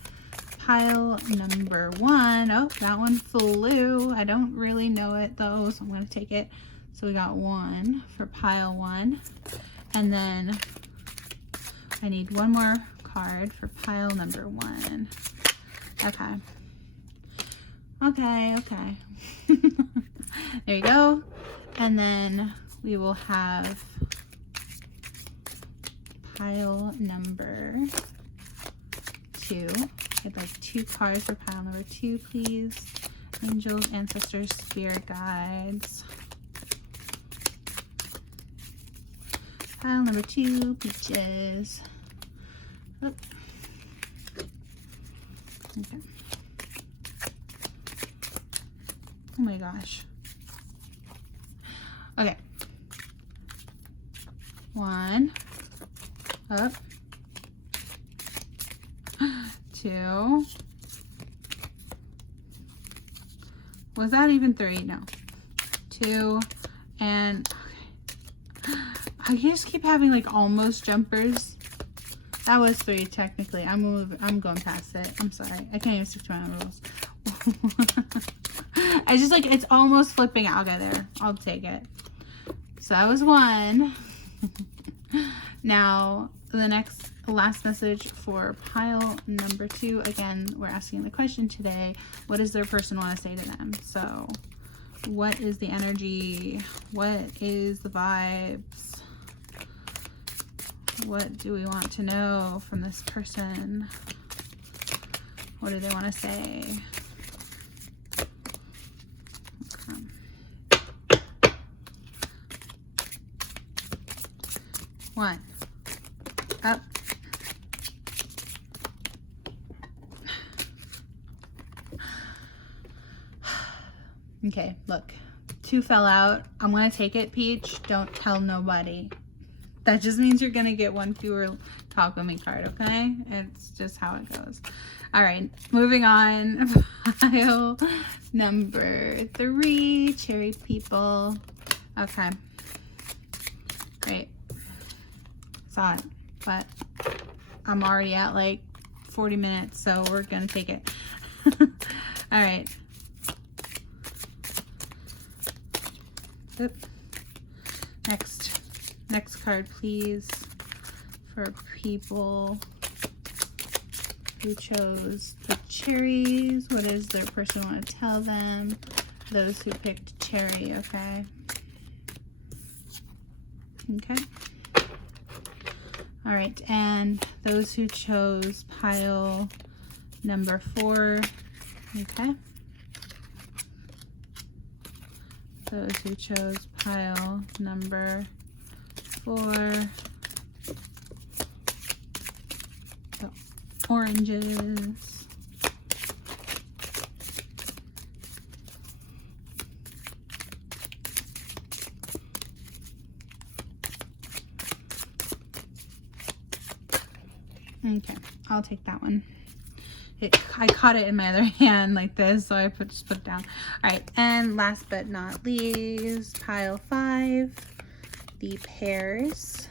pile number 1. Oh, that one flew. I don't really know it though, so I'm gonna take it. So we got 1 for pile 1, and then I need 1 more card for pile number 1. Okay. Okay. There you go. And then we will have pile number 2. I'd like 2 cards for pile number 2, please. Angels, ancestors, spirit guides. Pile number 2, peaches. Oop. Okay. Oh my gosh. Okay. 1 up. 2. Was that even 3? No. 2 and okay. I just keep having like almost jumpers. That was 3 technically. I'm going past it. I'm sorry. I can't even stick to my own rules. I just like, it's almost flipping out. Okay, there. I'll take it. So that was 1. Now, the last message for pile number 2. Again, we're asking the question today, what does their person want to say to them? So, what is the energy? What is the vibes? What do we want to know from this person? What do they want to say? One up. Okay, look, 2 fell out. I'm gonna take it, Peach. Don't tell nobody. That just means you're gonna get 1 fewer talk with me card, okay? It's just how it goes. All right, moving on. Pile number 3, cherry people. Okay, great. Saw it, but I'm already at like 40 minutes, so we're gonna take it. All right. Oop. Next card, please, for people who chose the cherries. What does their person want to tell them? Those who picked cherry, okay. Okay. All right, and those who chose pile number 4, okay. Those who chose pile number 4, the oranges. Okay, I'll take that one. I caught it in my other hand like this, so I just put it down. All right, and last but not least, pile 5, the pears.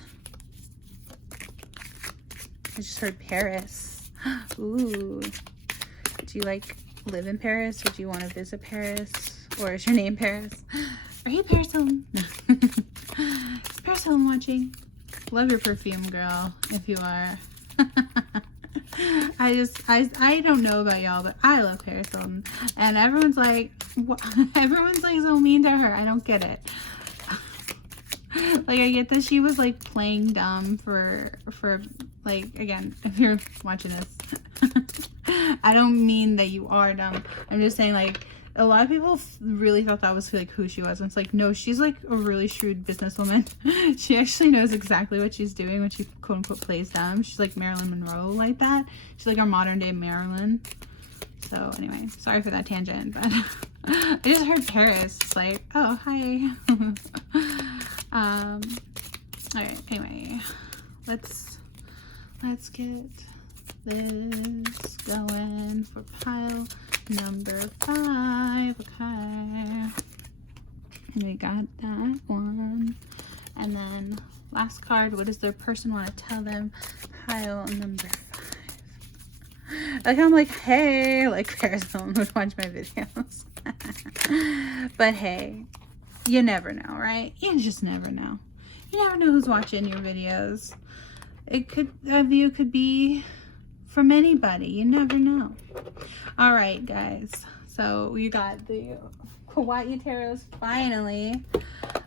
I just heard Paris. Ooh. Do you like live in Paris, or do you want to visit Paris? Or is your name Paris? Are you Paris Home? No. Is Paris Home watching? Love your perfume, girl, if you are. I don't know about y'all, but I love Paris Hilton, and everyone's like so mean to her. I don't get it. Like, I get that she was like playing dumb for like, again, if you're watching this, I don't mean that you are dumb. I'm just saying, like, a lot of people really thought that was like who she was, and it's like, no, she's like a really shrewd businesswoman. She actually knows exactly what she's doing when she quote unquote plays dumb. She's like Marilyn Monroe like that. She's like our modern day Marilyn. So anyway, sorry for that tangent, but I just heard Paris. It's like, oh, hi. All right, anyway, let's get this going for pile number 5. Okay, and we got that one. And then last card, what does their person want to tell them? Pile number 5. Like, I'm like, hey, like Paris Hilton would watch my videos. But hey, you never know, right? You just never know. You never know who's watching your videos. A view could be from anybody. You never know. All right, guys. So we got the Kawaii Tarots finally.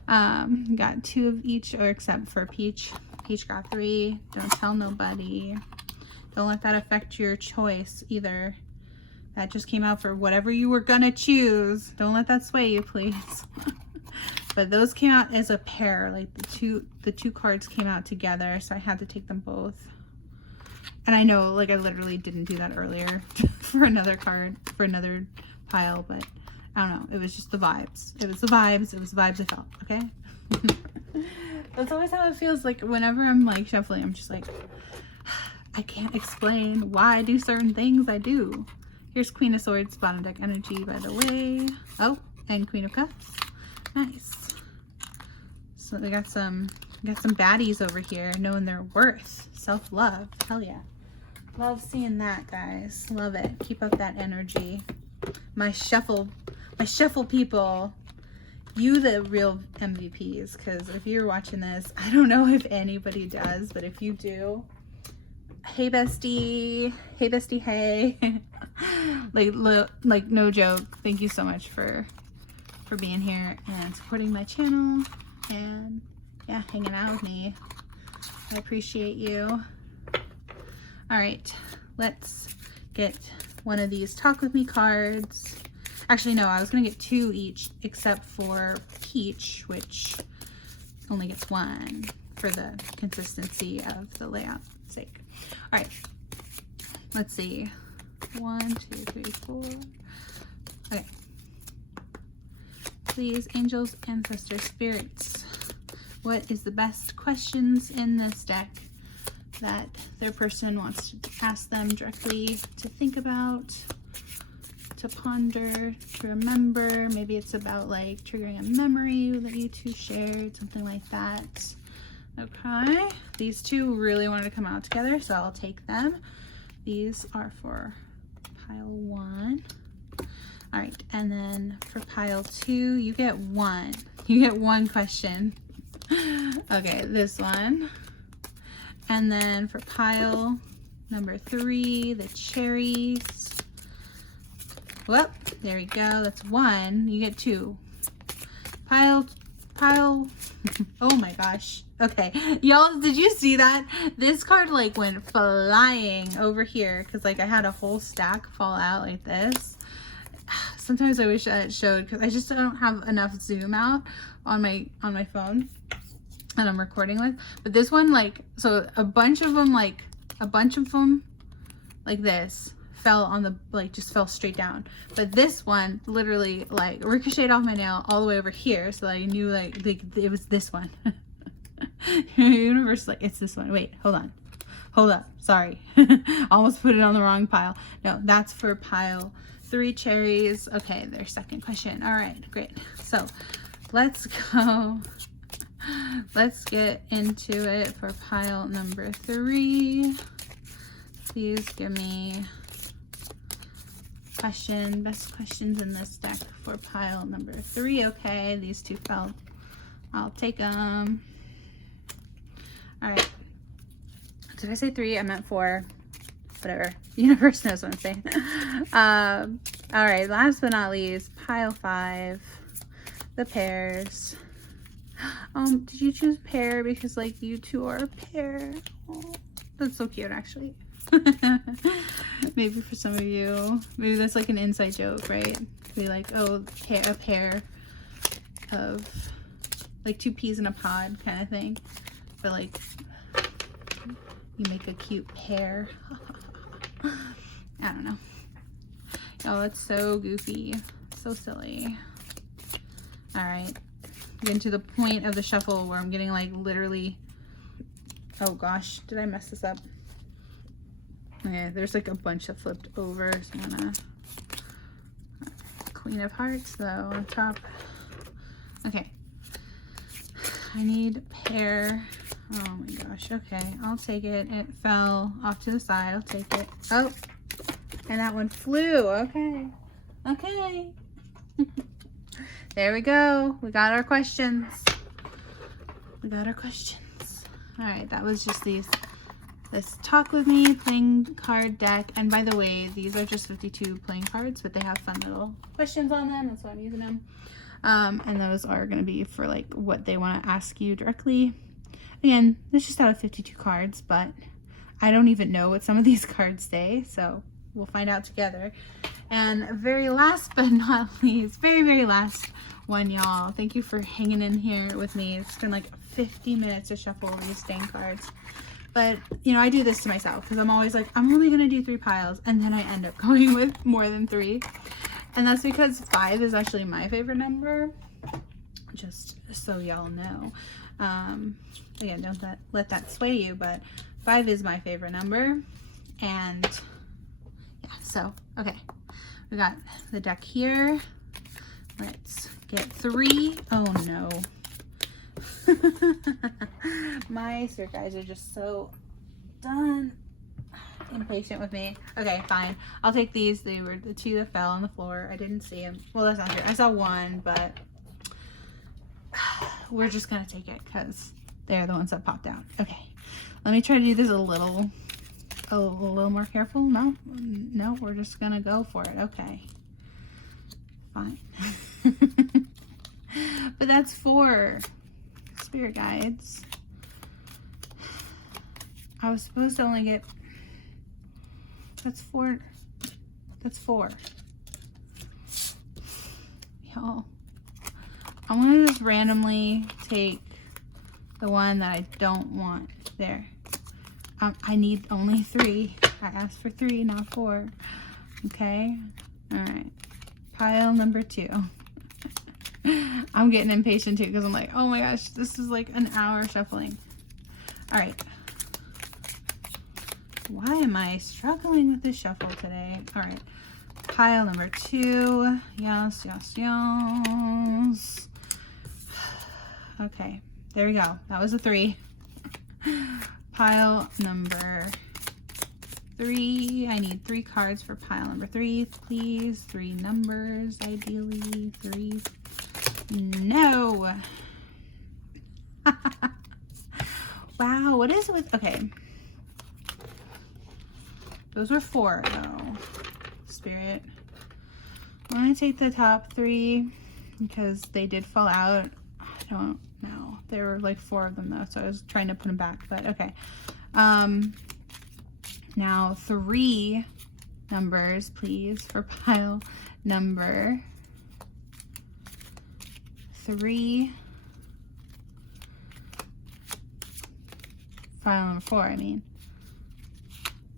Got 2 of each, or except for Peach. Peach got 3. Don't tell nobody. Don't let that affect your choice either. That just came out for whatever you were gonna choose. Don't let that sway you, please. But those came out as a pair. Like the two cards came out together, so I had to take them both. And I know, like, I literally didn't do that earlier for another card, for another pile, but I don't know. It was just the vibes. It was the vibes. It was the vibes I felt, okay? That's always how it feels. Like, whenever I'm, like, shuffling, I'm just like, I can't explain why I do certain things I do. Here's Queen of Swords, bottom deck energy, by the way. Oh, and Queen of Cups. Nice. So we got some baddies over here knowing their worth. Self-love. Hell yeah. Love seeing that, guys. Love it. Keep up that energy. My shuffle people. You the real MVPs, because if you're watching this, I don't know if anybody does, but if you do, hey bestie. Hey bestie, hey. like no joke. Thank you so much for being here and supporting my channel and yeah, hanging out with me. I appreciate you. All right, let's get one of these Talk With Me cards. Actually, no, I was gonna get 2 each, except for Peach, which only gets 1 for the consistency of the layout sake. All right, let's see. 1, 2, 3, 4. Okay. Please, angels, ancestors, spirits, what is the best questions in this deck that their person wants to ask them directly, to think about, to ponder, to remember? Maybe it's about like triggering a memory that you two shared, something like that. Okay, these 2 really wanted to come out together, so I'll take them. These are for pile 1. All right, and then for pile 2, you get 1. You get 1 question. Okay, this one. And then for pile number 3, the cherries. Well, there we go. That's 1. You get 2. Pile pile. Oh my gosh. Okay, y'all, did you see that? This card like went flying over here because like I had a whole stack fall out like this. Sometimes I wish I showed because I just don't have enough zoom out on my phone that I'm recording with. But this one, like, so a bunch of them like this fell on the, like, just fell straight down. But this one literally like ricocheted off my nail all the way over here, so I knew like it was this one. Universe, like, it's this one. Wait, hold up, sorry. Almost put it on the wrong pile. No, that's for pile 3 cherries. Okay, their second question. All right, great. So let's go. Let's get into it for pile number 3. Please give me best questions in this deck for pile number 3. Okay, these 2 fell. I'll take them. All right. Did I say 3? I meant 4. Whatever. The universe knows what I'm saying. All right. Last but not least, pile 5. The pairs. Did you choose pair because like you 2 are a pair? Oh, that's so cute, actually. Maybe for some of you, maybe that's like an inside joke, right? Be like, oh, a pair of like 2 peas in a pod kind of thing, but like you make a cute pair. I don't know. Oh, it's so goofy, so silly. All right, getting to the point of the shuffle where I'm getting like literally, oh gosh, did I mess this up? Okay, there's like a bunch that flipped over, so I'm gonna Queen of Hearts though on top. Okay, I need pair. Oh my gosh. Okay, I'll take it. It fell off to the side. I'll take it. Oh, and that one flew. Okay, okay. There we go. We got our questions. We got our questions. All right, that was just this Talk With Me playing card deck. And by the way, these are just 52 playing cards, but they have fun little questions on them. That's why I'm using them. And those are going to be for like what they want to ask you directly. Again, it's just out of 52 cards, but I don't even know what some of these cards say, so we'll find out together. And very last but not least, very last one, y'all. Thank you for hanging in here with me. It's been like 50 minutes to shuffle these dang cards. But, you know, I do this to myself because I'm always like, I'm only going to do 3 piles, and then I end up going with more than 3. And that's because 5 is actually my favorite number, just so y'all know. Again, don't let that sway you, but 5 is my favorite number. And yeah, so, okay. We got the deck here. Let's get 3. Oh no. My spirit guys are just so impatient with me. Okay, fine. I'll take these. They were the 2 that fell on the floor. I didn't see them. Well, that's not true. I saw 1, but we're just gonna take it because they're the ones that popped out. Okay, let me try to do this a little more careful. No, we're just gonna go for it. Okay, fine. But that's 4 spirit guides. I was supposed to only get, that's 4. Y'all, I want to just randomly take the one that I don't want. There. I need only 3. I asked for 3, not 4. Okay. All right. Pile number 2. I'm getting impatient too because I'm like, oh my gosh, this is like an hour shuffling. All right. Why am I struggling with this shuffle today? All right. Pile number 2. Yes. Okay. There we go. That was a 3. Pile number 3. I need 3 cards for pile number 3, please. 3 numbers, ideally. 3. No. Wow, what is it with, okay. Those were 4 though. Spirit. I'm gonna take the top 3 because they did fall out. I don't know. There were like 4 of them though, so I was trying to put them back, but okay. Now 3 numbers, please, for pile number 3. Pile number 4, I mean.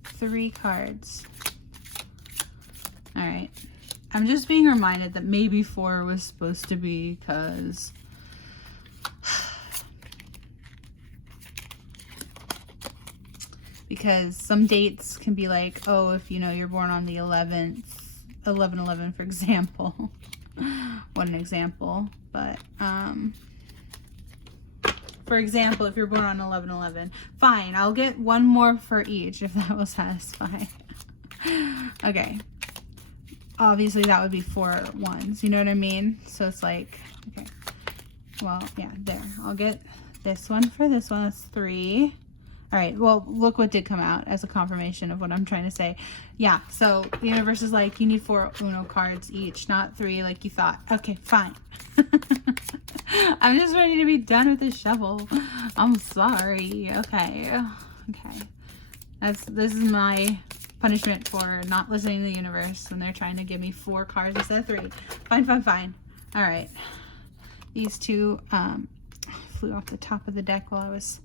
3 cards. All right. I'm just being reminded that maybe 4 was supposed to be because some dates can be like, oh, if you know you're born on the 11th, 11/11, for example. What an example. But for example, if you're born on 11/11, fine, I'll get 1 more for each if that will satisfy. Okay. Obviously that would be 4 ones, you know what I mean? So it's like, okay, well, yeah, there. I'll get this one for this one. That's 3. All right, well, look what did come out as a confirmation of what I'm trying to say. Yeah, so the universe is like, you need 4 Uno cards each, not 3 like you thought. Okay, fine. I'm just ready to be done with this shuffle. I'm sorry. Okay. This is my punishment for not listening to the universe when they're trying to give me 4 cards instead of 3. Fine. All right. These 2 flew off the top of the deck while I was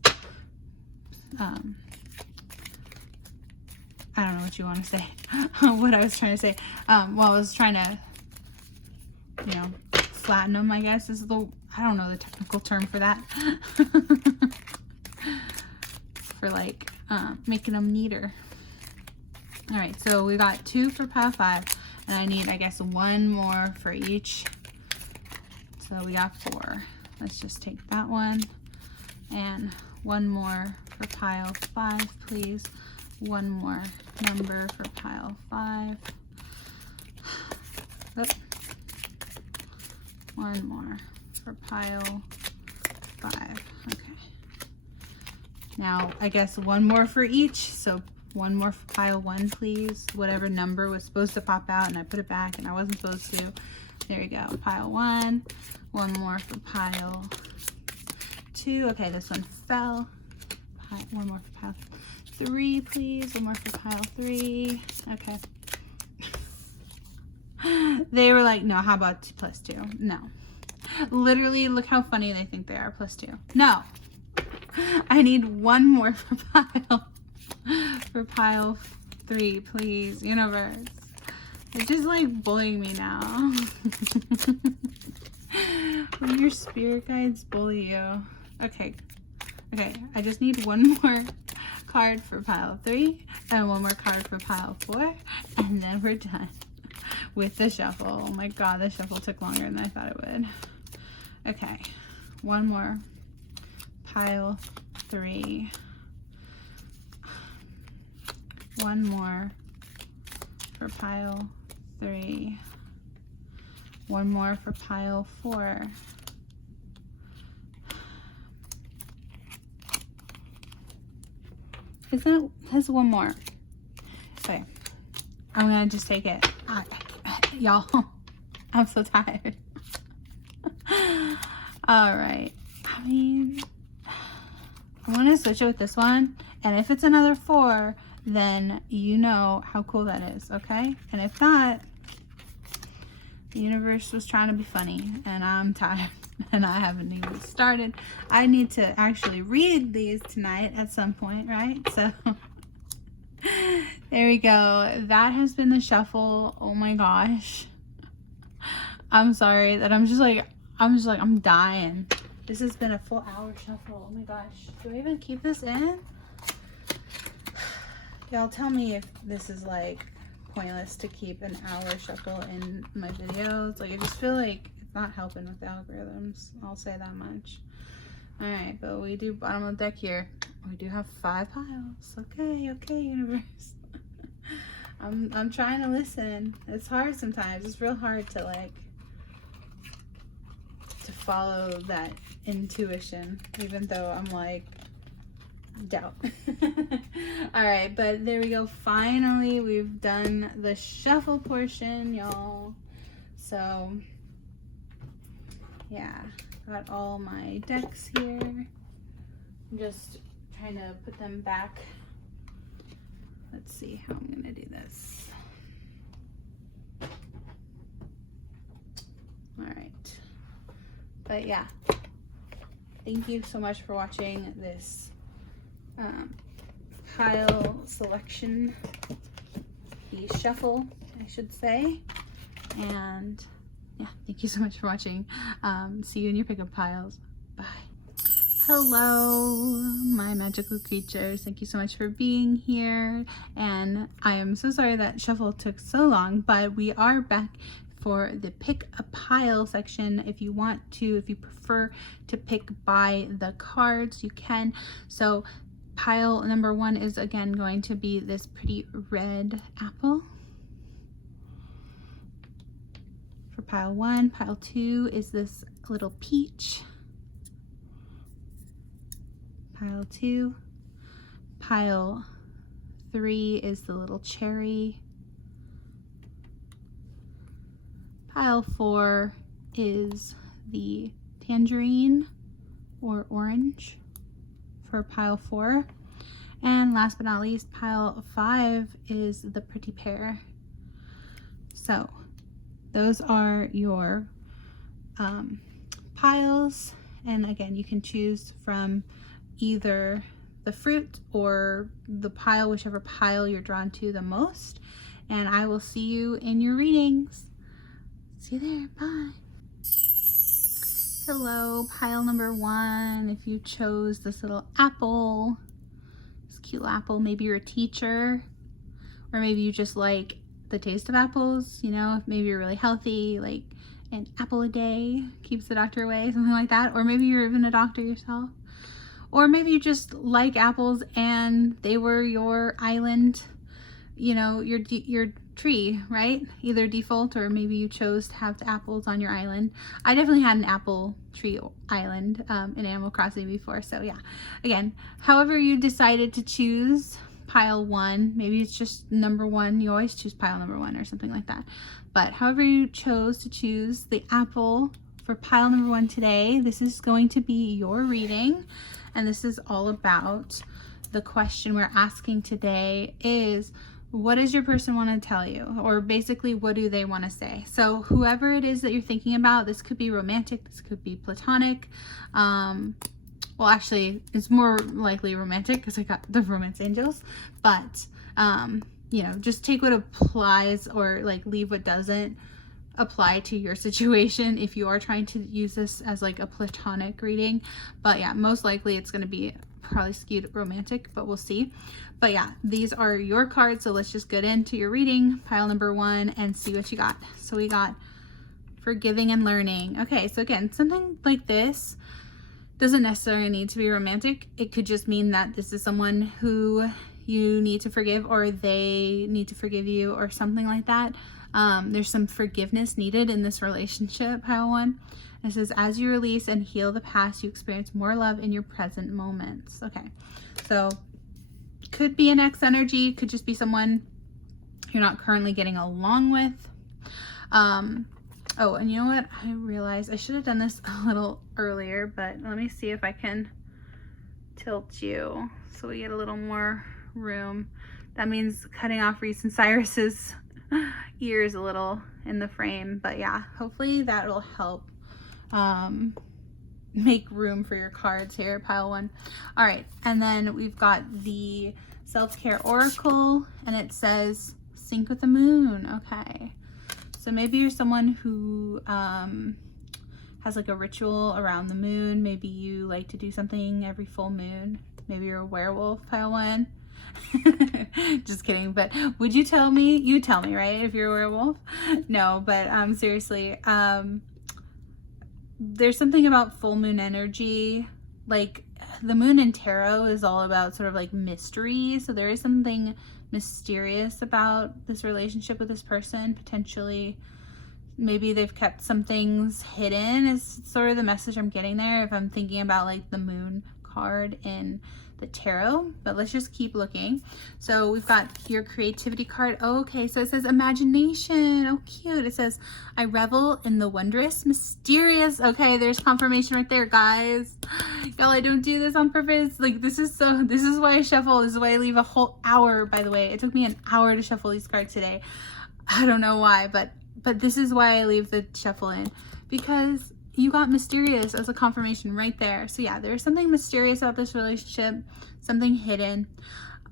I don't know what you want to say. What I was trying to say. Well, I was trying to, you know, flatten them, I guess is the, I don't know the technical term for that. For like making them neater. All right, so we got 2 for pile 5, and I need, I guess, 1 more for each. So we got 4. Let's just take that one, and 1 more for pile 5, please. 1 more number for pile 5. Oh. 1 more for pile 5. Okay. Now, I guess 1 more for each. So 1 more for pile 1, please. Whatever number was supposed to pop out, and I put it back, and I wasn't supposed to. There you go. Pile 1. 1 more for pile 2. Okay, this one fell. 1 more for pile 3, please. 1 more for pile 3. Okay. They were like, no, how about +2? No. Literally, look how funny they think they are, +2. No. I need 1 more for pile 3, please. Universe. It's just like bullying me now. When your spirit guides bully you. Okay. I just need 1 more card for pile 3 and 1 more card for pile 4, and then we're done with the shuffle. Oh my god, the shuffle took longer than I thought it would. Okay, 1 more pile 3, 1 more for pile 3, 1 more for pile 4. That's 1 more. Okay, I'm gonna just take it. Y'all, I'm so tired. All right, I mean, I'm gonna switch it with this one, and if it's another 4, then you know how cool that is, okay? And if not, the universe was trying to be funny, and I'm tired, and I haven't even started. I need to actually read these tonight at some point, right? So there we go. That has been the shuffle. Oh my gosh. I'm sorry that I'm dying. This has been a full hour shuffle. Oh my gosh. Do I even keep this in? Y'all tell me if this is like pointless to keep an hour shuffle in my videos. Like, I just feel like it's not helping with the algorithms. I'll say that much. Alright, but we do bottom of the deck here. We do have 5 piles. Okay, universe. I'm trying to listen. It's hard sometimes. It's real hard to like to follow that intuition, even though I'm like doubt. All right, but there we go. Finally, we've done the shuffle portion, y'all. So yeah, got all my decks here. I'm just trying to put them back. Let's see how I'm gonna do this. All right, but yeah, thank you so much for watching this pile selection, the shuffle, I should say. And yeah, thank you so much for watching. See you in your pickup piles. Bye. Hello, my magical creatures. Thank you so much for being here. And I am so sorry that shuffle took so long, but we are back for the pick a pile section. If you want to, if you prefer to pick by the cards, you can. So pile number 1 is again going to be this pretty red apple. For pile 1, pile 2 is this little peach. Pile 2. Pile 3 is the little cherry. Pile 4 is the tangerine or orange for pile 4. And last but not least, pile 5 is the pretty pear. So those are your piles. And again, you can choose from either the fruit or the pile, whichever pile you're drawn to the most. And I will see you in your readings. See you there. Bye. Hello, pile number 1. If you chose this little apple, this cute apple, maybe you're a teacher, or maybe you just like the taste of apples, you know, if maybe you're really healthy, like an apple a day keeps the doctor away, something like that. Or maybe you're even a doctor yourself. Or maybe you just like apples and they were your island, you know, your tree, right? Either default or maybe you chose to have the apples on your island. I definitely had an apple tree island in Animal Crossing before. So yeah, again, however you decided to choose pile 1, maybe it's just number 1. You always choose pile number 1 or something like that. But however you chose to choose the apple for pile number 1 today, this is going to be your reading. And this is all about the question we're asking today is, what does your person want to tell you? Or basically, what do they want to say? So whoever it is that you're thinking about, this could be romantic, this could be platonic. Well, actually, it's more likely romantic because I got the romance angels. But, you know, just take what applies or like leave what doesn't apply to your situation if you are trying to use this as like a platonic reading. But yeah, most likely it's going to be probably skewed romantic, but we'll see. But yeah, these are your cards, so let's just get into your reading, pile number 1, and see what you got. So we got forgiving and learning. Okay, so again, something like this doesn't necessarily need to be romantic. It could just mean that this is someone who you need to forgive, or they need to forgive you, or something like that. There's some forgiveness needed in this relationship, pile 1. It says, as you release and heal the past, you experience more love in your present moments. Okay, so could be an ex energy, could just be someone you're not currently getting along with. Oh, and you know what? I realized I should have done this a little earlier, but let me see if I can tilt you so we get a little more room. That means cutting off Reese and Cyrus's ears a little in the frame, but yeah, hopefully that'll help make room for your cards here, pile 1. All right, and then we've got the self-care oracle, and it says sync with the moon. Okay, so maybe you're someone who has like a ritual around the moon. Maybe you like to do something every full moon. Maybe you're a werewolf, pile 1. Just kidding, but would you tell me? You tell me, right, if you're a werewolf? No, but seriously, there's something about full moon energy. Like the moon in tarot is all about sort of like mystery, so there is something mysterious about this relationship with this person. Potentially maybe they've kept some things hidden is sort of the message I'm getting there, if I'm thinking about like the moon card in the tarot, but let's just keep looking. So we've got your creativity card. Oh, okay, so it says imagination. Oh, cute. It says, I revel in the wondrous, mysterious. Okay, there's confirmation right there, guys. Y'all, I don't do this on purpose. Like, this is why I shuffle. This is why I leave a whole hour, by the way. It took me an hour to shuffle these cards today. I don't know why, but this is why I leave the shuffle in, because you got mysterious as a confirmation right there. So yeah, there's something mysterious about this relationship, something hidden.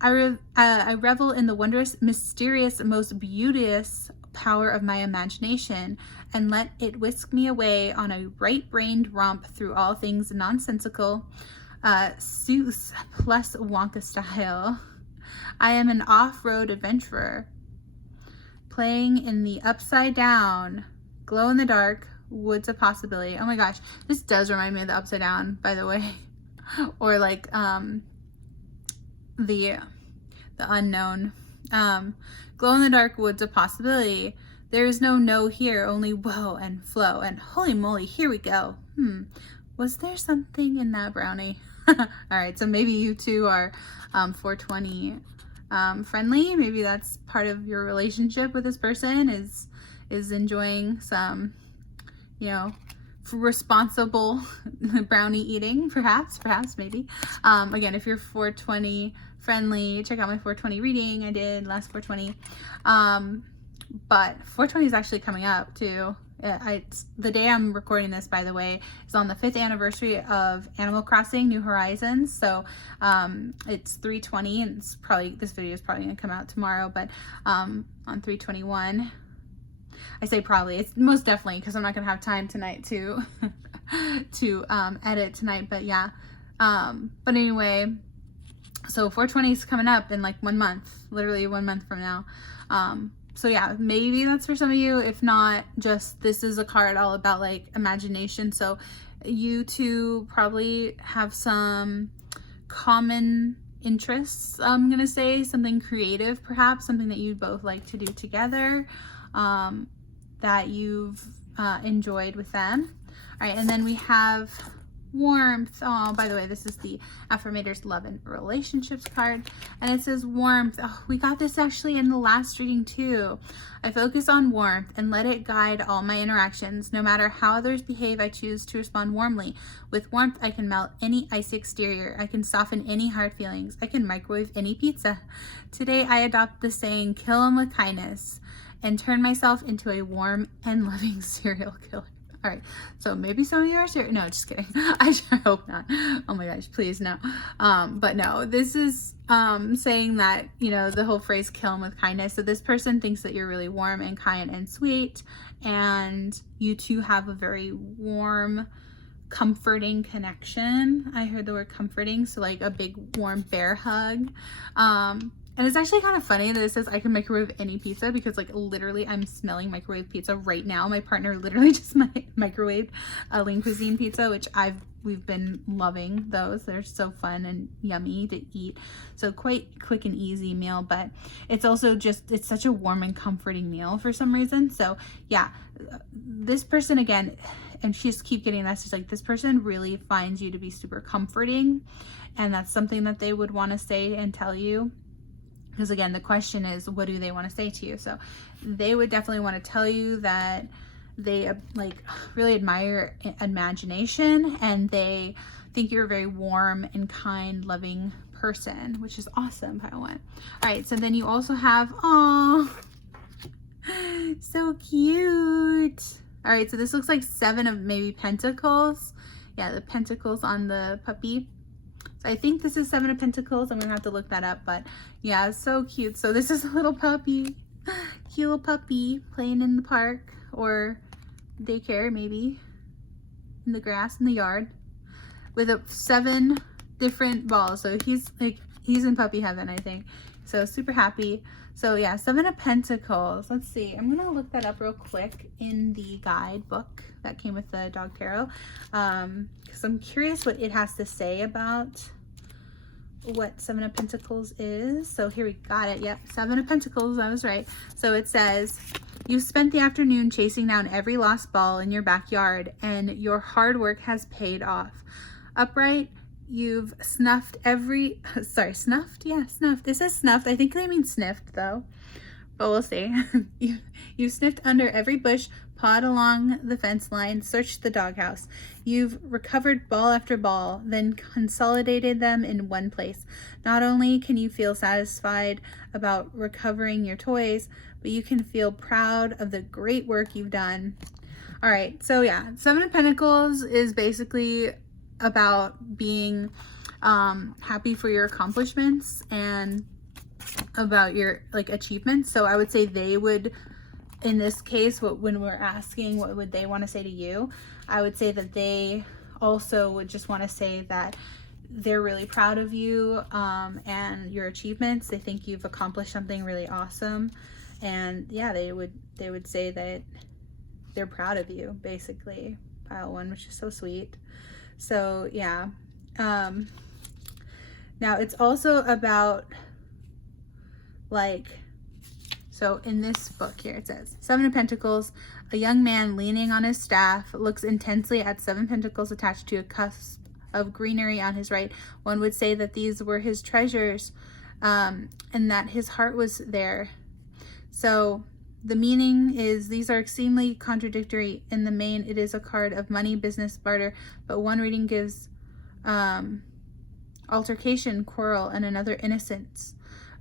I revel in the wondrous, mysterious, most beauteous power of my imagination, and let it whisk me away on a right-brained romp through all things nonsensical. Seuss plus Wonka style. I am an off-road adventurer, playing in the upside down, glow in the dark woods of possibility. Oh my gosh, this does remind me of the upside down, by the way. Or like the unknown. Glow in the dark woods of possibility. There is no here, only whoa and flow, and holy moly, here we go. Was there something in that brownie? All right, so maybe you two are 420 friendly. Maybe that's part of your relationship with this person, is enjoying some, you know, responsible brownie eating, perhaps, maybe. Again, if you're 420 friendly, check out my 420 reading I did last 420. But 420 is actually coming up too. The day I'm recording this, by the way, is on the 5th anniversary of Animal Crossing New Horizons. So it's 320, and it's probably, this video is probably gonna come out tomorrow, but on 321. I say probably, it's most definitely, because I'm not gonna have time tonight to edit tonight, but yeah. But anyway, so 420 is coming up in like 1 month, literally 1 month from now. So yeah, maybe that's for some of you. If not, just this is a card all about like imagination. So you two probably have some common interests. I'm gonna say something creative, perhaps something that you both like to do together, that you've enjoyed with them. All right, and then we have warmth. Oh, by the way, this is the Affirmators Love and Relationships card, and it says warmth. Oh, we got this actually in the last reading too. I focus on warmth and let it guide all my interactions. No matter how others behave, I choose to respond warmly. With warmth, I can melt any icy exterior. I can soften any hard feelings. I can microwave any pizza. Today, I adopt the saying, kill 'em with kindness, and turn myself into a warm and loving serial killer. All right, so maybe some of you are serious. No, just kidding. I sure hope not. Oh my gosh, please no. But no, this is saying that, you know, the whole phrase kill 'em with kindness. So this person thinks that you're really warm and kind and sweet, and you two have a very warm, comforting connection. I heard the word comforting, so like a big warm bear hug. And it's actually kind of funny that it says I can microwave any pizza, because like literally I'm smelling microwave pizza right now. My partner literally just microwaved a lean cuisine pizza, which we've been loving those. They're so fun and yummy to eat. So quite quick and easy meal, but it's also just, it's such a warm and comforting meal for some reason. So yeah, this person again, and she just keep getting a message like this person really finds you to be super comforting, and that's something that they would want to say and tell you. Because again, the question is, what do they want to say to you? So they would definitely want to tell you that they like really admire imagination, and they think you're a very warm and kind, loving person, which is awesome, pile one. All right, so then you also have, oh, so cute. All right, so this looks like 7 of maybe pentacles. Yeah, the pentacles on the puppy. So I think this is 7 of Pentacles. I'm gonna have to look that up, but yeah, it's so cute. So this is a little puppy, cute little puppy playing in the park or daycare, maybe in the grass in the yard, with 7 different balls. So he's in puppy heaven, I think. So super happy. So yeah, 7 of Pentacles. Let's see. I'm gonna look that up real quick in the guidebook that came with the dog tarot, because I'm curious what it has to say about what 7 of Pentacles is. So here we got it. Yep, 7 of Pentacles. I was right. So it says, you spent the afternoon chasing down every lost ball in your backyard, and your hard work has paid off. Upright you've snuffed every, sorry, snuffed? Yeah, snuffed. This is snuffed. I think they mean sniffed though, but we'll see. You've sniffed under every bush, pawed along the fence line, searched the doghouse. You've recovered ball after ball, then consolidated them in one place. Not only can you feel satisfied about recovering your toys, but you can feel proud of the great work you've done. All right, so yeah, Seven of Pentacles is basically about being happy for your accomplishments and about your like achievements. So I would say they would, in this case, when we're asking what would they want to say to you, I would say that they also would just want to say that they're really proud of you and your achievements. They think you've accomplished something really awesome, and yeah, they would say that they're proud of you, basically. Pile 1, which is so sweet. So yeah, now it's also about like, so in this book here it says, Seven of Pentacles, a young man leaning on his staff looks intensely at 7 pentacles attached to a cusp of greenery on his right. One would say that these were his treasures and that his heart was there. So the meaning is these are extremely contradictory. In the main, it is a card of money, business, barter, but one reading gives altercation, quarrel, and another innocence.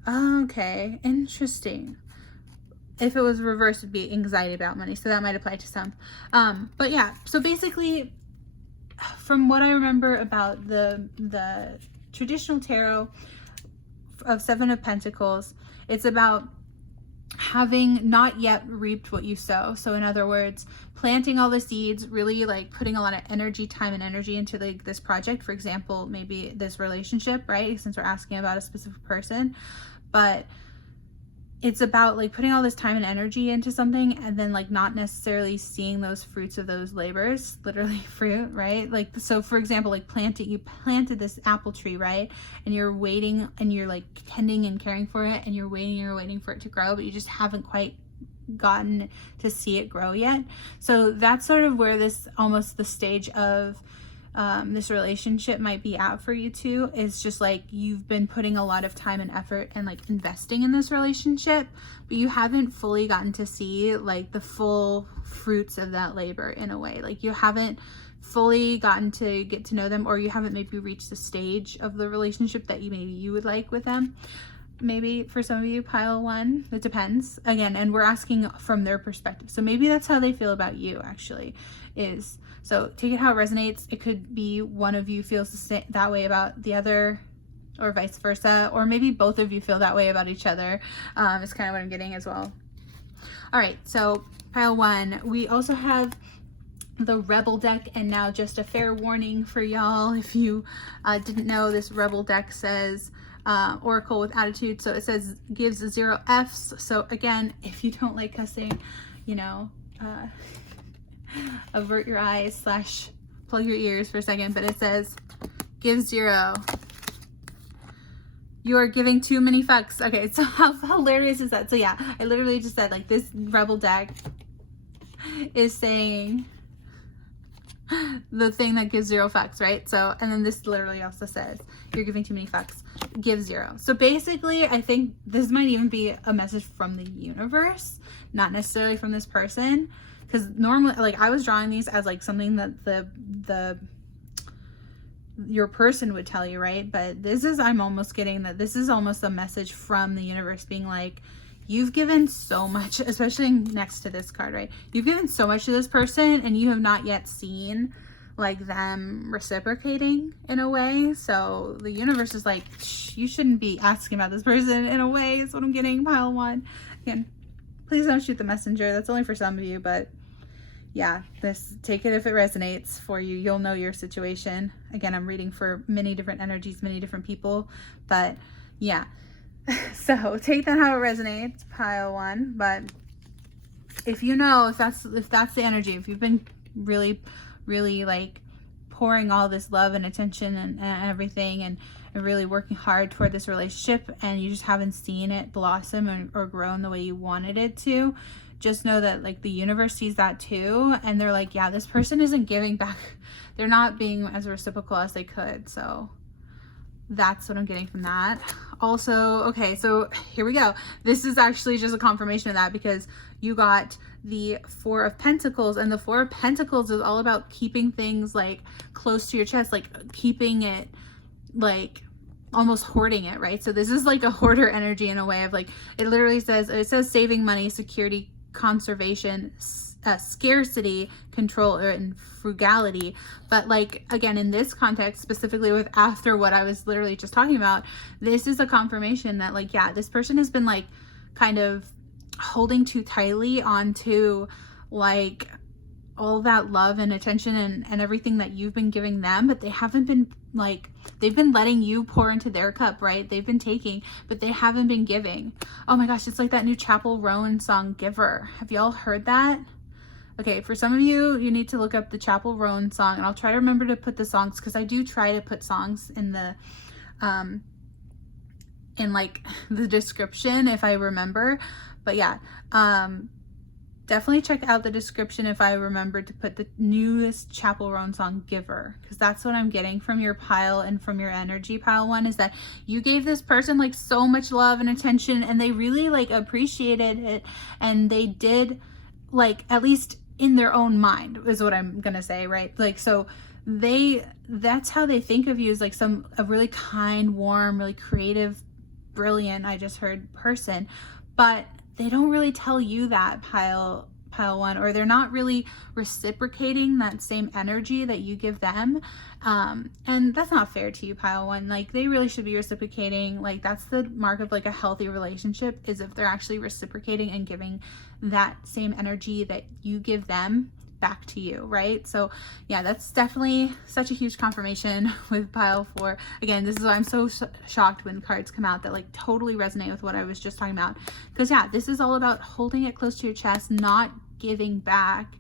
Okay, interesting. If it was reversed, it'd be anxiety about money, so that might apply to some. But yeah, so basically, from what I remember about the traditional tarot of 7 of Pentacles, it's about having not yet reaped what you sow. So in other words, planting all the seeds, really like putting a lot of energy, time and energy into like this project, for example, maybe this relationship, right? Since we're asking about a specific person, but it's about like putting all this time and energy into something and then like not necessarily seeing those fruits of those labors, literally fruit, right? Like, so for example, like you planted this apple tree, right? And you're waiting and you're like tending and caring for it, and you're waiting for it to grow, but you just haven't quite gotten to see it grow yet. So that's sort of where this, almost the stage of this relationship might be at for you two, is just like you've been putting a lot of time and effort and like investing in this relationship, but you haven't fully gotten to see like the full fruits of that labor in a way. Like you haven't fully gotten to get to know them, or you haven't maybe reached the stage of the relationship that you would like with them. Maybe for some of you, pile 1, it depends again, and we're asking from their perspective. So maybe that's how they feel about you, actually, is, so take it how it resonates. It could be one of you feels that way about the other, or vice versa, or maybe both of you feel that way about each other. Is kind of what I'm getting as well. All right, so pile 1, we also have the Rebel deck, and now just a fair warning for y'all, if you didn't know, this Rebel deck says Oracle with attitude. So it says gives 0 Fs. So again, if you don't like cussing, you know, avert your eyes / plug your ears for a second, but it says give 0. You are giving too many fucks. Okay, so how hilarious is that? So yeah, I literally just said like this Rebel deck is saying the thing that gives 0 fucks, right? So, and then this literally also says you're giving too many fucks, give 0. So basically, I think this might even be a message from the universe, not necessarily from this person, because normally, like, I was drawing these as like something that your person would tell you, right? But this is, I'm almost getting that this is almost a message from the universe being like, you've given so much, especially next to this card, right? You've given so much to this person and you have not yet seen like them reciprocating in a way. So the universe is like, you shouldn't be asking about this person in a way, is what I'm getting, pile 1. Again, please don't shoot the messenger. That's only for some of you, but yeah, take it if it resonates for you. You'll know your situation. Again, I'm reading for many different energies, many different people, but yeah. So take that how it resonates, pile 1. But if you know, if that's the energy, if you've been really like pouring all this love and attention and everything and really working hard toward this relationship, and you just haven't seen it blossom or grow in the way you wanted it to, just know that like the universe sees that too, and they're like, yeah, this person isn't giving back. They're not being as reciprocal as they could. So that's what I'm getting from that. Also, okay, so here we go. This is actually just a confirmation of that, because you got the Four of Pentacles, and the Four of Pentacles is all about keeping things like close to your chest, like keeping it, like almost hoarding it, right? So this is like a hoarder energy in a way of like, it literally says, it says saving money, security, conservation, scarcity, control, and frugality. But like, again, in this context, specifically with after what I was literally just talking about, this is a confirmation that like, yeah, this person has been like kind of holding too tightly onto like all that love and attention and everything that you've been giving them, but they haven't been like, they've been letting you pour into their cup, right? They've been taking, but they haven't been giving. Oh my gosh, it's like that new Chapel Roan song, Giver. Have y'all heard that? Okay, for some of you, you need to look up the Chapel Roan song, and I'll try to remember to put the songs, because I do try to put songs in the in like the description if I remember. But yeah, definitely check out the description if I remember to put the newest Chapel Roan song, Giver, because that's what I'm getting from your pile and from your energy, pile one, is that you gave this person like so much love and attention, and they really like appreciated it, and they did, like, at least in their own mind is what I'm gonna say, right? Like, so that's how they think of you, as like a really kind, warm, really creative, brilliant, I just heard, person. But they don't really tell you that, pile one, or they're not really reciprocating that same energy that you give them. And that's not fair to you, pile one. Like, they really should be reciprocating. Like, that's the mark of like a healthy relationship, is if they're actually reciprocating and giving that same energy that you give them back to you, right? So yeah, that's definitely such a huge confirmation with pile four. Again, this is why I'm so shocked when cards come out that like totally resonate with what I was just talking about, because yeah, this is all about holding it close to your chest, not giving back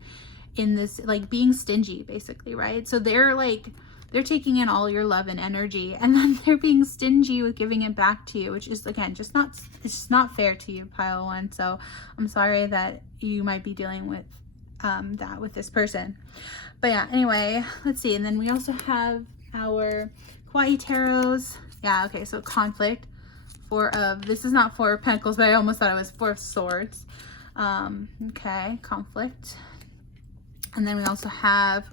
in this, like being stingy basically, right? So they're taking in all your love and energy, and then they're being stingy with giving it back to you, which is, again, it's just not fair to you, pile one. So I'm sorry that you might be dealing with that with this person. But yeah, anyway, let's see. And then we also have our Kawaii Tarots. Yeah, okay, so conflict. This is not Four of Pentacles, but I almost thought it was Four of Swords. Okay, conflict. And then we also have,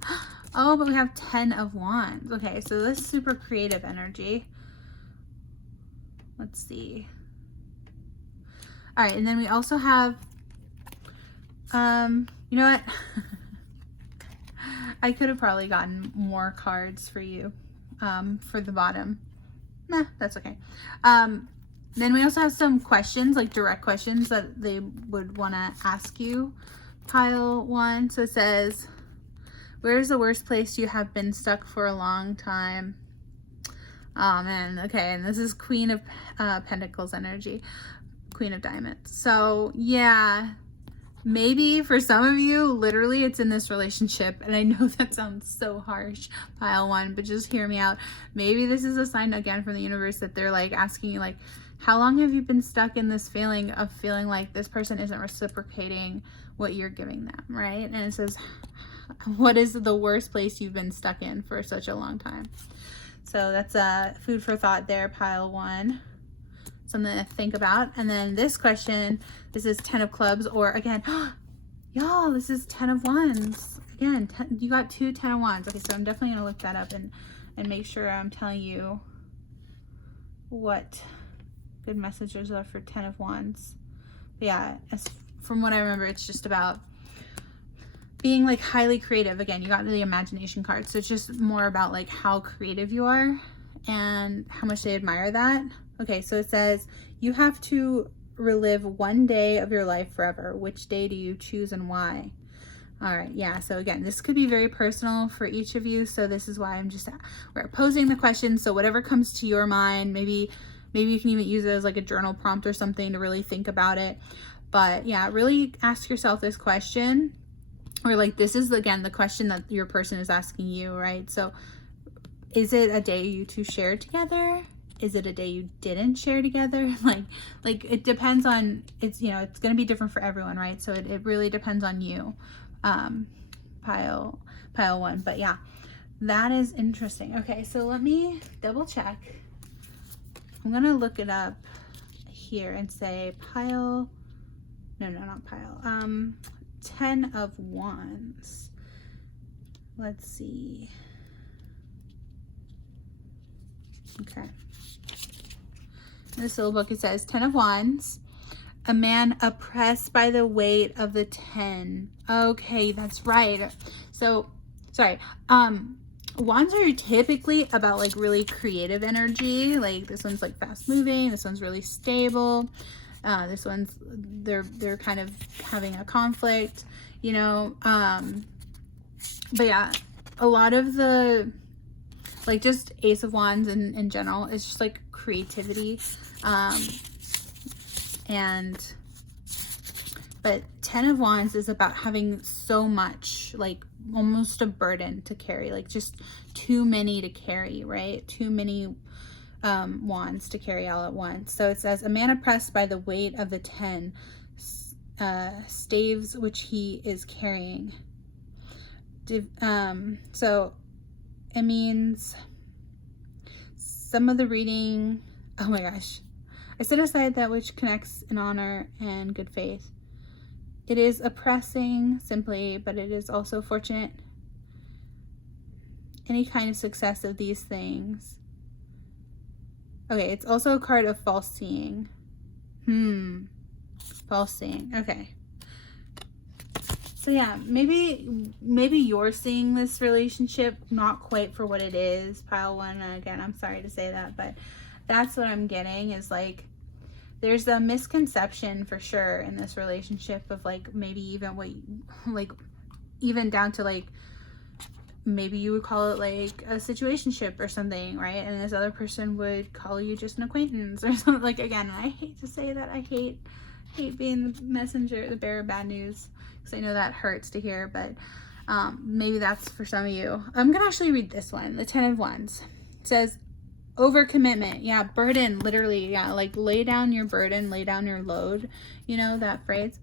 oh, but we have 10 of Wands. Okay, so this is super creative energy. Let's see. All right, and then we also have, you know what? I could have probably gotten more cards for you, for the bottom. Nah, that's okay. Then we also have some questions, like direct questions that they would want to ask you, pile one. So it says, where's the worst place you have been stuck for a long time? Oh man, okay, and this is Queen of Pentacles energy, Queen of Diamonds. So yeah, maybe for some of you, literally it's in this relationship, and I know that sounds so harsh, pile one, but just hear me out. Maybe this is a sign again from the universe that they're like asking you, like, how long have you been stuck in this feeling of feeling like this person isn't reciprocating what you're giving them, right? And it says, what is the worst place you've been stuck in for such a long time? So that's food for thought there, pile one. Something to think about. And then this question, this is 10 of Clubs, or again, y'all, this is 10 of Wands. Again, you got 2 10 of Wands. Okay, so I'm definitely going to look that up and make sure I'm telling you what good messages are for 10 of Wands. But yeah, from what I remember, it's just about being like highly creative. Again, you got the imagination card, so it's just more about like how creative you are and how much they admire that. Okay, so it says you have to relive one day of your life forever. Which day do you choose and why? All right, yeah, so again, this could be very personal for each of you, so this is why we're posing the question. So whatever comes to your mind, maybe you can even use it as like a journal prompt or something to really think about it. But yeah, really ask yourself this question, or like this is, again, the question that your person is asking you, right? So is it a day you two shared together? is it a day you didn't share together? Like it depends on, it's, you know, it's going to be different for everyone, right? So it really depends on you, pile one. But yeah, that is interesting. Okay, so let me double check. I'm going to look it up here and say pile, no, not pile, 10 of Wands. Let's see. Okay. In the syllable book, it says 10 of Wands, a man oppressed by the weight of the 10. Okay, that's right. So, sorry. Wands are typically about like really creative energy. Like this one's like fast moving. This one's really stable. This one's, they're kind of having a conflict, you know. But yeah, a lot of the, like just Ace of Wands in general is just like creativity. But 10 of Wands is about having so much, like almost a burden to carry, like just too many to carry, right? Too many wands to carry all at once. So it says, a man oppressed by the weight of the 10 staves which he is carrying. So it means some of the reading, oh my gosh, I set aside that which connects in honor and good faith. It is oppressing simply, but it is also fortunate. Any kind of success of these things. Okay, it's also a card of false seeing. False seeing. Okay. So yeah, maybe you're seeing this relationship not quite for what it is, pile one. And again, I'm sorry to say that, but that's what I'm getting, is like there's a misconception for sure in this relationship of like maybe even what, like even down to like maybe you would call it like a situationship or something, right? And this other person would call you just an acquaintance or something. Like, again, I hate to say that. I hate being the messenger, the bearer of bad news, because I know that hurts to hear, but maybe that's for some of you. I'm gonna actually read this one, the 10 of Wands. It says, overcommitment. Yeah, burden, literally. Yeah, like lay down your burden, lay down your load, you know, that phrase.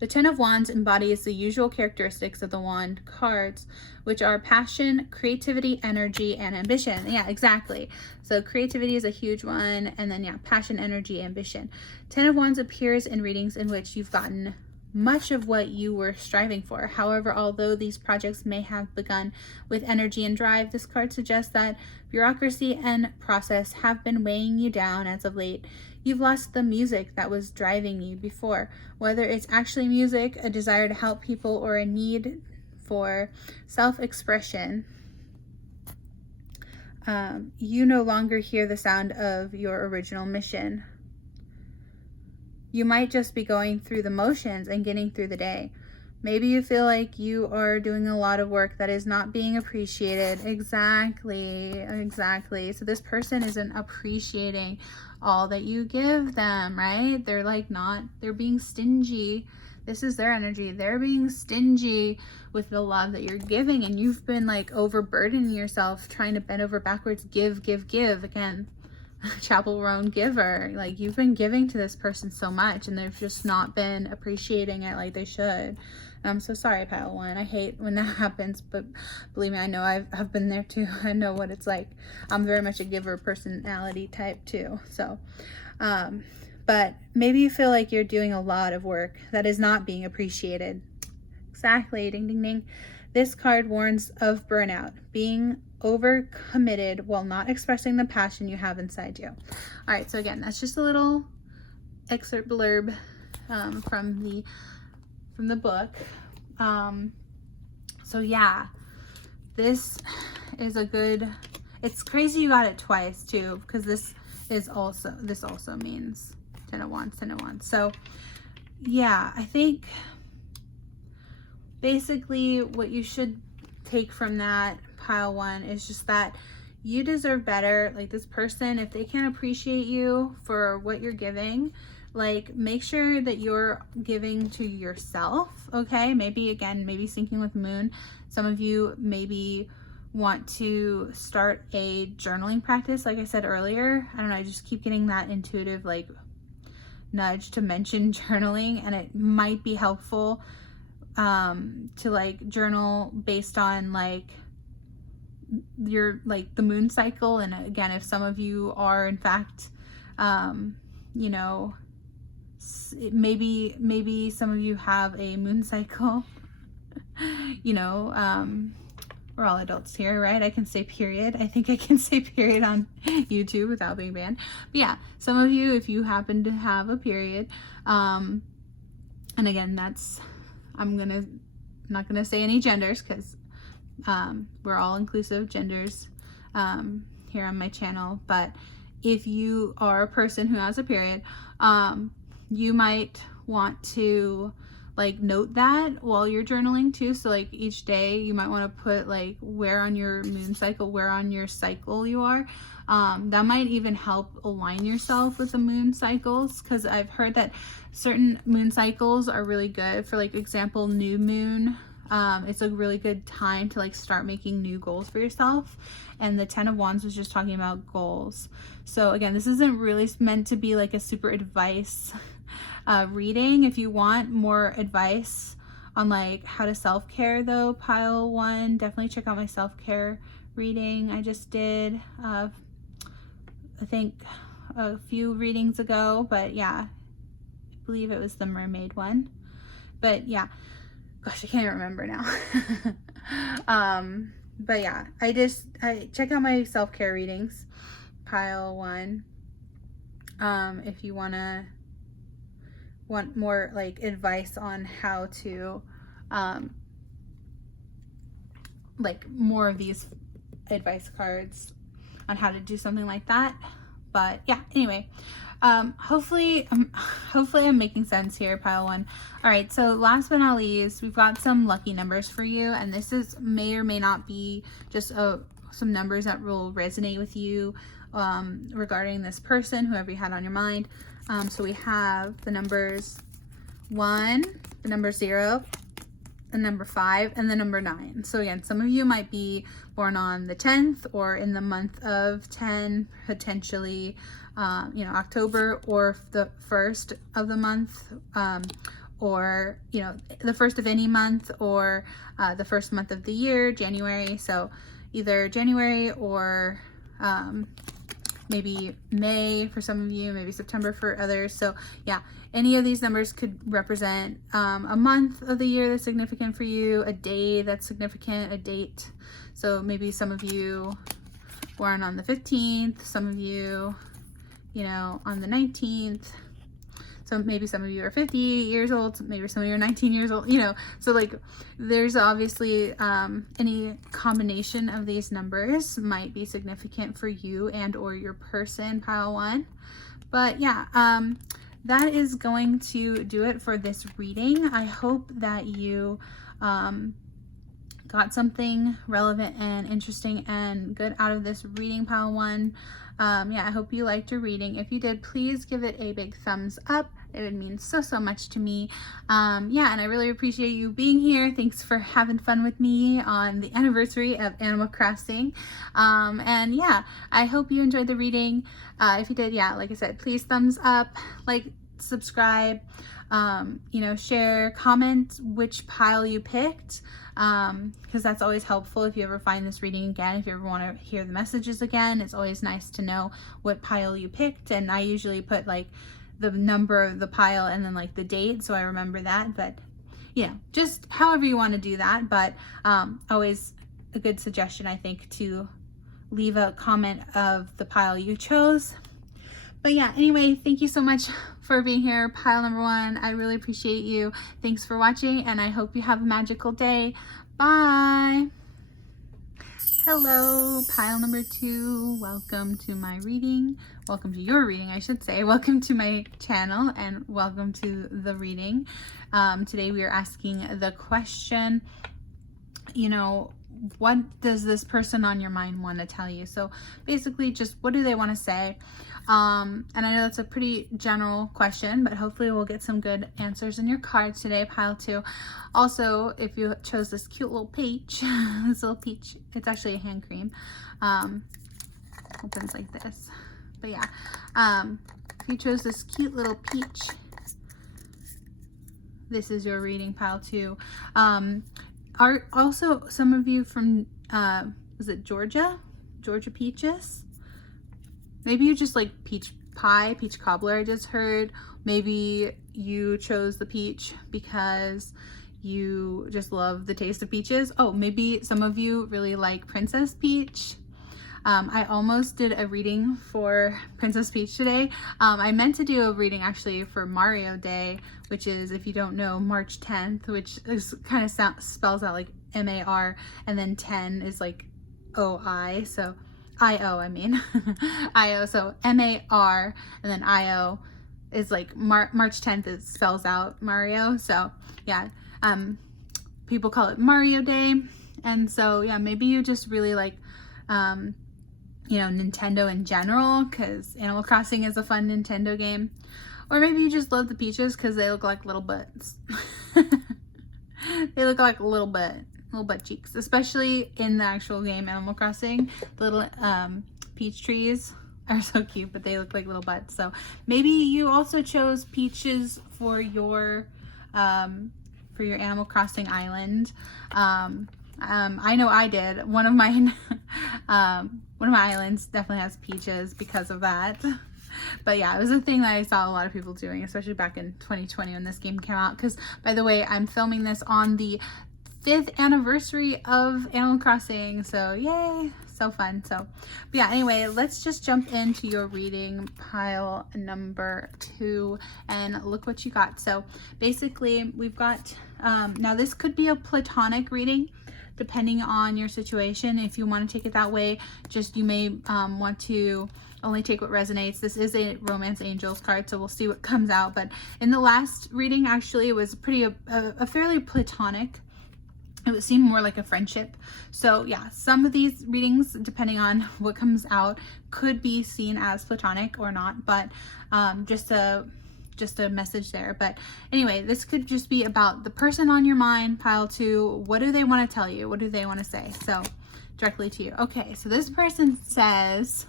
The 10 of Wands embodies the usual characteristics of the wand cards, which are passion, creativity, energy, and ambition. Yeah, exactly. So creativity is a huge one, and then yeah, passion, energy, ambition. 10 of Wands appears in readings in which you've gotten much of what you were striving for. However, although these projects may have begun with energy and drive, this card suggests that bureaucracy and process have been weighing you down as of late. You've lost the music that was driving you before, whether it's actually music, a desire to help people, or a need for self-expression. You no longer hear the sound of your original mission. You might just be going through the motions and getting through the day. Maybe you feel like you are doing a lot of work that is not being appreciated. Exactly. So this person isn't appreciating all that you give them, right? They're like they're being stingy. This is their energy. They're being stingy with the love that you're giving, and you've been like overburdening yourself, trying to bend over backwards, give. Again, Chapel Roan giver. Like, you've been giving to this person so much, and they've just not been appreciating it like they should. And I'm so sorry, pile one. I hate when that happens, but believe me, I know I've been there too. I know what it's like. I'm very much a giver personality type too. So, but maybe you feel like you're doing a lot of work that is not being appreciated. Exactly. Ding, ding, ding. This card warns of burnout, being overcommitted while not expressing the passion you have inside you. All right, so again, that's just a little excerpt blurb from the book. So yeah, this is a good, it's crazy you got it twice too, because this also means 10 of Wands. So yeah, I think basically what you should take from that, pile one, is just that you deserve better. Like, this person, if they can't appreciate you for what you're giving, like, make sure that you're giving to yourself. Okay, maybe again, maybe syncing with moon. Some of you maybe want to start a journaling practice, like I said earlier, I don't know, I just keep getting that intuitive like nudge to mention journaling, and it might be helpful to like journal based on like your like the moon cycle. And again, if some of you are in fact you know, maybe some of you have a moon cycle. You know, we're all adults here, right? I can say period. I think I can say period on YouTube without being banned. But yeah, some of you, if you happen to have a period, and again, that's, I'm not gonna say any genders, because we're all inclusive genders here on my channel. But if you are a person who has a period, you might want to like note that while you're journaling too. So like each day you might want to put like where on your moon cycle, where on your cycle you are. That might even help align yourself with the moon cycles, because I've heard that certain moon cycles are really good. For like example, new moon, it's a really good time to like start making new goals for yourself. And the 10 of Wands was just talking about goals. So again, this isn't really meant to be like a super advice reading. If you want more advice on like how to self-care though, pile 1, definitely check out my self-care reading I just did, I think a few readings ago. But yeah, I believe it was the mermaid one. But yeah, gosh, I can't remember now. But yeah, I check out my self-care readings, pile 1, if you want more like advice on how to like more of these advice cards on how to do something like that. But yeah, anyway, hopefully I'm making sense here, pile 1. All right, so last but not least, we've got some lucky numbers for you, and this is may or may not be just some numbers that will resonate with you regarding this person, whoever you had on your mind. So we have the numbers 1, the number 0, the number 5, and the number 9. So again, some of you might be born on the 10th or in the month of 10, potentially, you know, October, or the 1st of the month, or, you know, the 1st of any month, or the 1st month of the year, January. So either January or maybe May for some of you, maybe September for others. So yeah, any of these numbers could represent a month of the year that's significant for you, a day that's significant, a date. So maybe some of you born on the 15th, some of you, you know, on the 19th. So maybe some of you are 50 years old, maybe some of you are 19 years old, you know. So like there's obviously any combination of these numbers might be significant for you and or your person, pile 1. But yeah, that is going to do it for this reading. I hope that you got something relevant and interesting and good out of this reading, pile 1. Yeah, I hope you liked your reading. If you did, please give it a big thumbs up. It would mean so much to me. Yeah, and I really appreciate you being here. Thanks for having fun with me on the anniversary of Animal Crossing. And yeah, I hope you enjoyed the reading. If you did, yeah, like I said, please thumbs up, like, subscribe, you know, share, comment which pile you picked, because that's always helpful if you ever find this reading again. If you ever want to hear the messages again, it's always nice to know what pile you picked. And I usually put like the number of the pile and then like the date, so I remember that. But you know, just however you want to do that. But always a good suggestion, I think, to leave a comment of the pile you chose. But yeah, anyway, thank you so much for being here, pile number 1. I really appreciate you. Thanks for watching, and I hope you have a magical day. Bye. Hello, pile number 2. Welcome to my reading. Welcome to your reading, I should say. Welcome to my channel, and welcome to the reading. Today we are asking the question, you know, what does this person on your mind want to tell you? So basically just what do they want to say? And I know that's a pretty general question, but hopefully we'll get some good answers in your cards today, pile 2. Also, if you chose this cute little peach, this little peach, it's actually a hand cream. Opens like this. But yeah, if you chose this cute little peach, this is your reading, pile 2. Are also some of you from, was it Georgia? Georgia peaches? Maybe you just like peach pie, peach cobbler, I just heard. Maybe you chose the peach because you just love the taste of peaches. Oh, maybe some of you really like Princess Peach. I almost did a reading for Princess Peach today. I meant to do a reading actually for Mario Day, which is, if you don't know, March 10th, which is kind of spells out like M-A-R, and then 10 is like O-I, so I-O, I mean. I-O, so M-A-R, and then I-O is like March 10th, it spells out Mario. So yeah, people call it Mario Day. And so yeah, maybe you just really like, you know, Nintendo in general, because Animal Crossing is a fun Nintendo game. Or maybe you just love the peaches because they look like little butts. They look like little butt cheeks, especially in the actual game Animal Crossing. The little peach trees are so cute, but they look like little butts. So maybe you also chose peaches for your Animal Crossing island. I know I did. One of my islands definitely has peaches because of that. But yeah, it was a thing that I saw a lot of people doing, especially back in 2020 when this game came out. Because, by the way, I'm filming this on the 5th anniversary of Animal Crossing. So yay, so fun. So, but yeah, anyway, let's just jump into your reading, pile number 2, and look what you got. So basically we've got, now this could be a platonic reading, depending on your situation. If you want to take it that way, just you may want to only take what resonates. This is a Romance Angels card, so we'll see what comes out. But in the last reading, actually, it was a fairly platonic. It would seem more like a friendship. So yeah, some of these readings, depending on what comes out, could be seen as platonic or not. But just a message there. But anyway, this could just be about the person on your mind, pile 2. What do they want to tell you? What do they want to say? So directly to you. Okay, so this person says,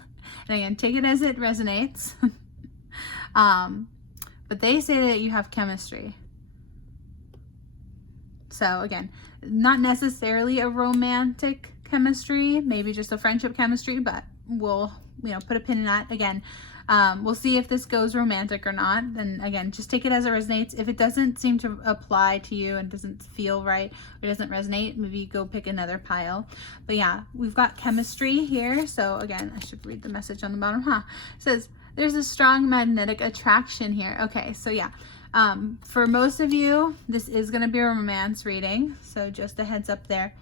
and again, take it as it resonates. But they say that you have chemistry. So again, not necessarily a romantic chemistry, maybe just a friendship chemistry, but we'll, you know, put a pin in that. Again, we'll see if this goes romantic or not. And again, just take it as it resonates. If it doesn't seem to apply to you and doesn't feel right or doesn't resonate, maybe go pick another pile. But yeah, we've got chemistry here. So again, I should read the message on the bottom. It says, there's a strong magnetic attraction here. Okay, so yeah. For most of you, this is going to be a romance reading. So just a heads up there.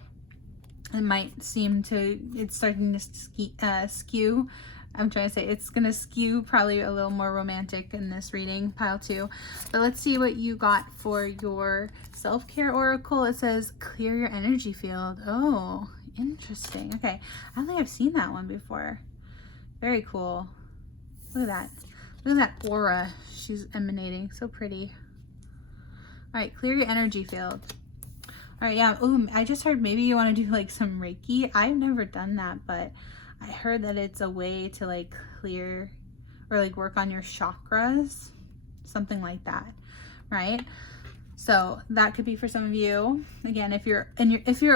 It might seem to, it's starting to skew. I'm trying to say it's going to skew probably a little more romantic in this reading, pile 2. But let's see what you got for your self-care oracle. It says, clear your energy field. Oh, interesting. Okay. I don't think I've seen that one before. Very cool. Look at that. Look at that aura she's emanating. So pretty. All right. Clear your energy field. All right. Yeah. Ooh, I just heard maybe you want to do like some Reiki. I've never done that, but I heard that it's a way to like clear or like work on your chakras, something like that, right? So that could be for some of you. Again, if you're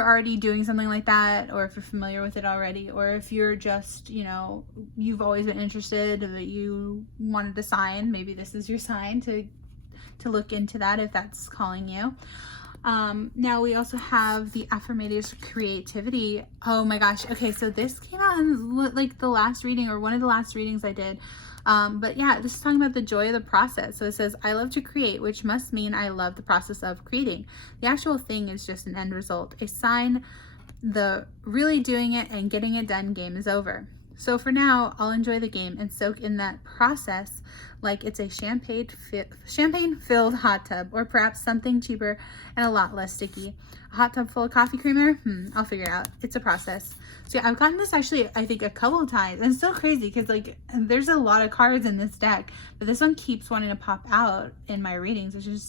already doing something like that, or if you're familiar with it already, or if you're just, you know, you've always been interested, that you wanted a sign, maybe this is your sign to look into that if that's calling you. Now we also have the Affirmators creativity. Oh my gosh. Okay. So this came out in like the last reading or one of the last readings I did. But yeah, this is talking about the joy of the process. So it says, I love to create, which must mean I love the process of creating. The actual thing is just an end result, a sign the really doing it and getting it done game is over. So for now, I'll enjoy the game and soak in that process like it's a champagne-filled hot tub, or perhaps something cheaper and a lot less sticky. A hot tub full of coffee creamer? I'll figure it out. It's a process. So yeah, I've gotten this actually, I think, a couple of times. And it's so crazy because like there's a lot of cards in this deck, but this one keeps wanting to pop out in my readings, which is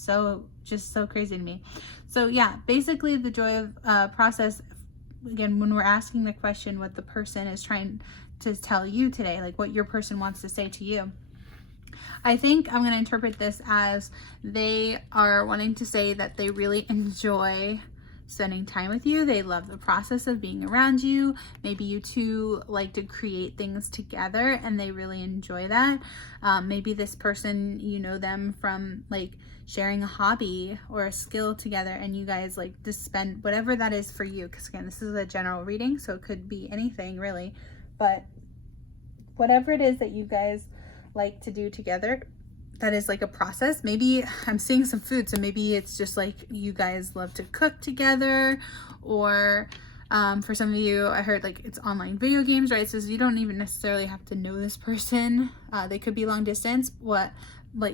just so crazy to me. So yeah, basically the joy of process, again, when we're asking the question what the person is trying to tell you today, like what your person wants to say to you. I think I'm going to interpret this as they are wanting to say that they really enjoy spending time with you. They love the process of being around you. Maybe you two like to create things together and they really enjoy that. Maybe this person, you know them from like sharing a hobby or a skill together, and you guys like to spend whatever that is for you. Because again, this is a general reading, so it could be anything really. But whatever it is that you guys like to do together, that is like a process. Maybe I'm seeing some food, so maybe it's just like you guys love to cook together, or for some of you, I heard like it's online video games, right? So you don't even necessarily have to know this person. They could be long distance. I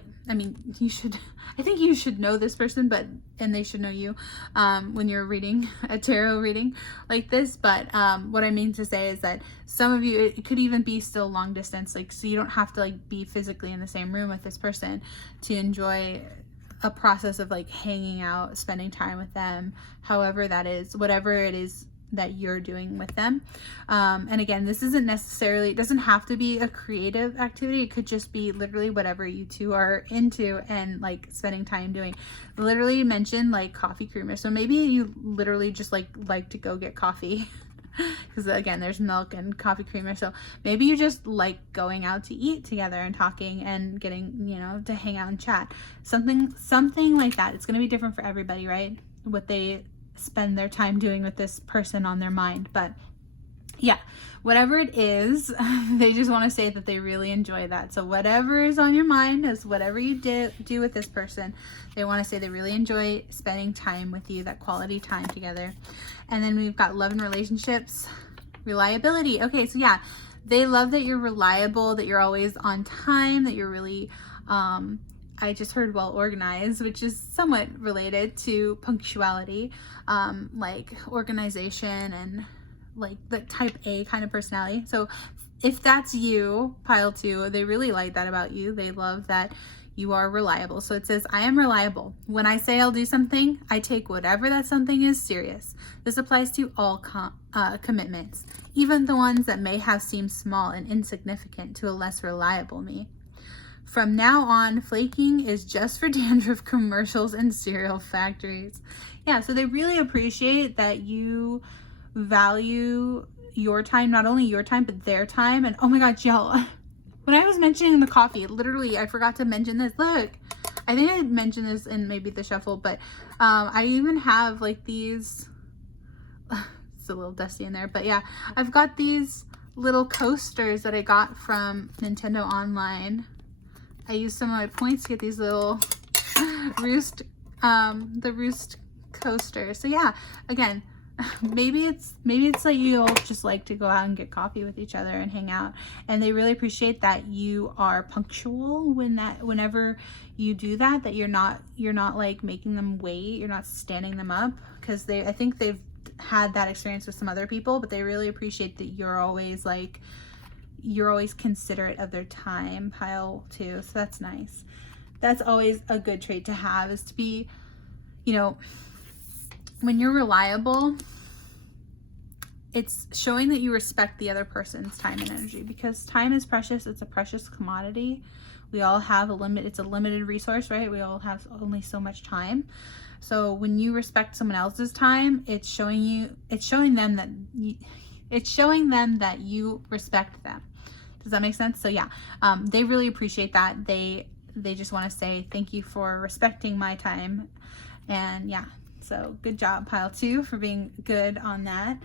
think you should know this person, and they should know you when you're reading a tarot reading like this. But what I mean to say is that some of you, it could even be still long distance, like, so you don't have to like be physically in the same room with this person to enjoy a process of like hanging out, spending time with them, however that is, whatever it is that you're doing with them. And again, this isn't necessarily, it doesn't have to be a creative activity. It could just be literally whatever you two are into and like spending time doing. Literally mention like coffee creamer. So maybe you literally just like to go get coffee because again, there's milk and coffee creamer. So maybe you just like going out to eat together and talking and getting, you know, to hang out and chat. Something like that. It's going to be different for everybody, right? What they spend their time doing with this person on their mind. But yeah, whatever it is, they just want to say that they really enjoy that. So whatever is on your mind is whatever you do with this person, they want to say they really enjoy spending time with you, that quality time together. And then we've got love and relationships, reliability. Okay, so yeah, they love that you're reliable, that you're always on time, that you're really I just heard well organized, which is somewhat related to punctuality, like organization and like the type A kind of personality. So if that's you, pile 2, they really like that about you. They love that you are reliable. So it says, I am reliable. When I say I'll do something, I take whatever that something is serious. This applies to all commitments, even the ones that may have seemed small and insignificant to a less reliable me. From now on, flaking is just for dandruff commercials and cereal factories. Yeah, so they really appreciate that you value your time, not only your time, but their time. And oh my gosh, y'all, when I was mentioning the coffee, literally, I forgot to mention this. Look, I think I mentioned this in maybe the shuffle, but I even have like these, it's a little dusty in there, but yeah, I've got these little coasters that I got from Nintendo Online. I used some of my points to get these little roost coasters. So yeah, again, maybe it's like you all just like to go out and get coffee with each other and hang out, and they really appreciate that you are punctual whenever you do that, that you're not like making them wait, you're not standing them up, because I think they've had that experience with some other people, but they really appreciate that you're always considerate of their time, pile 2. So that's nice. That's always a good trait to have, is to be, you know, when you're reliable, it's showing that you respect the other person's time and energy, because time is precious. It's a precious commodity. We all have a limit. It's a limited resource, right? We all have only so much time. So when you respect someone else's time, it's showing them that you respect them. Does that make sense? So yeah, they really appreciate that. They just want to say thank you for respecting my time. And yeah, so good job, pile 2, for being good on that.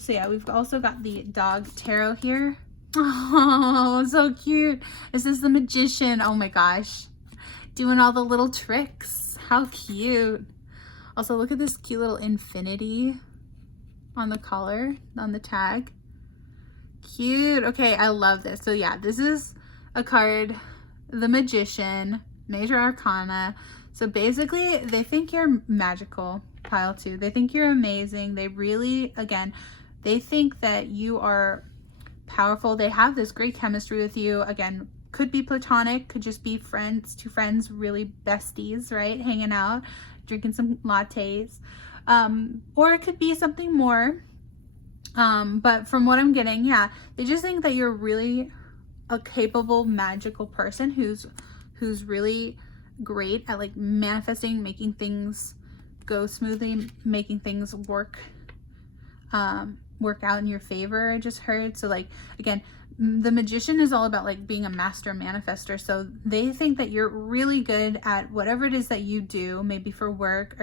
So yeah, we've also got the dog tarot here. Oh, so cute. This is the magician. Oh my gosh, doing all the little tricks. How cute. Also, look at this cute little infinity on the collar, on the tag. Cute. Okay, I love this. So yeah, this is a card, the Magician, Major Arcana. So basically, they think you're magical, pile 2. They think you're amazing. They really, again, they think that you are powerful. They have this great chemistry with you. Again, could be platonic, could just be friends, 2 friends, really besties, right? Hanging out, drinking some lattes. Or it could be something more. But from what I'm getting, yeah, they just think that you're really a capable, magical person who's really great at like manifesting, making things go smoothly, making things work out in your favor. I just heard. So like, again, the Magician is all about like being a master manifester. So they think that you're really good at whatever it is that you do, maybe for work,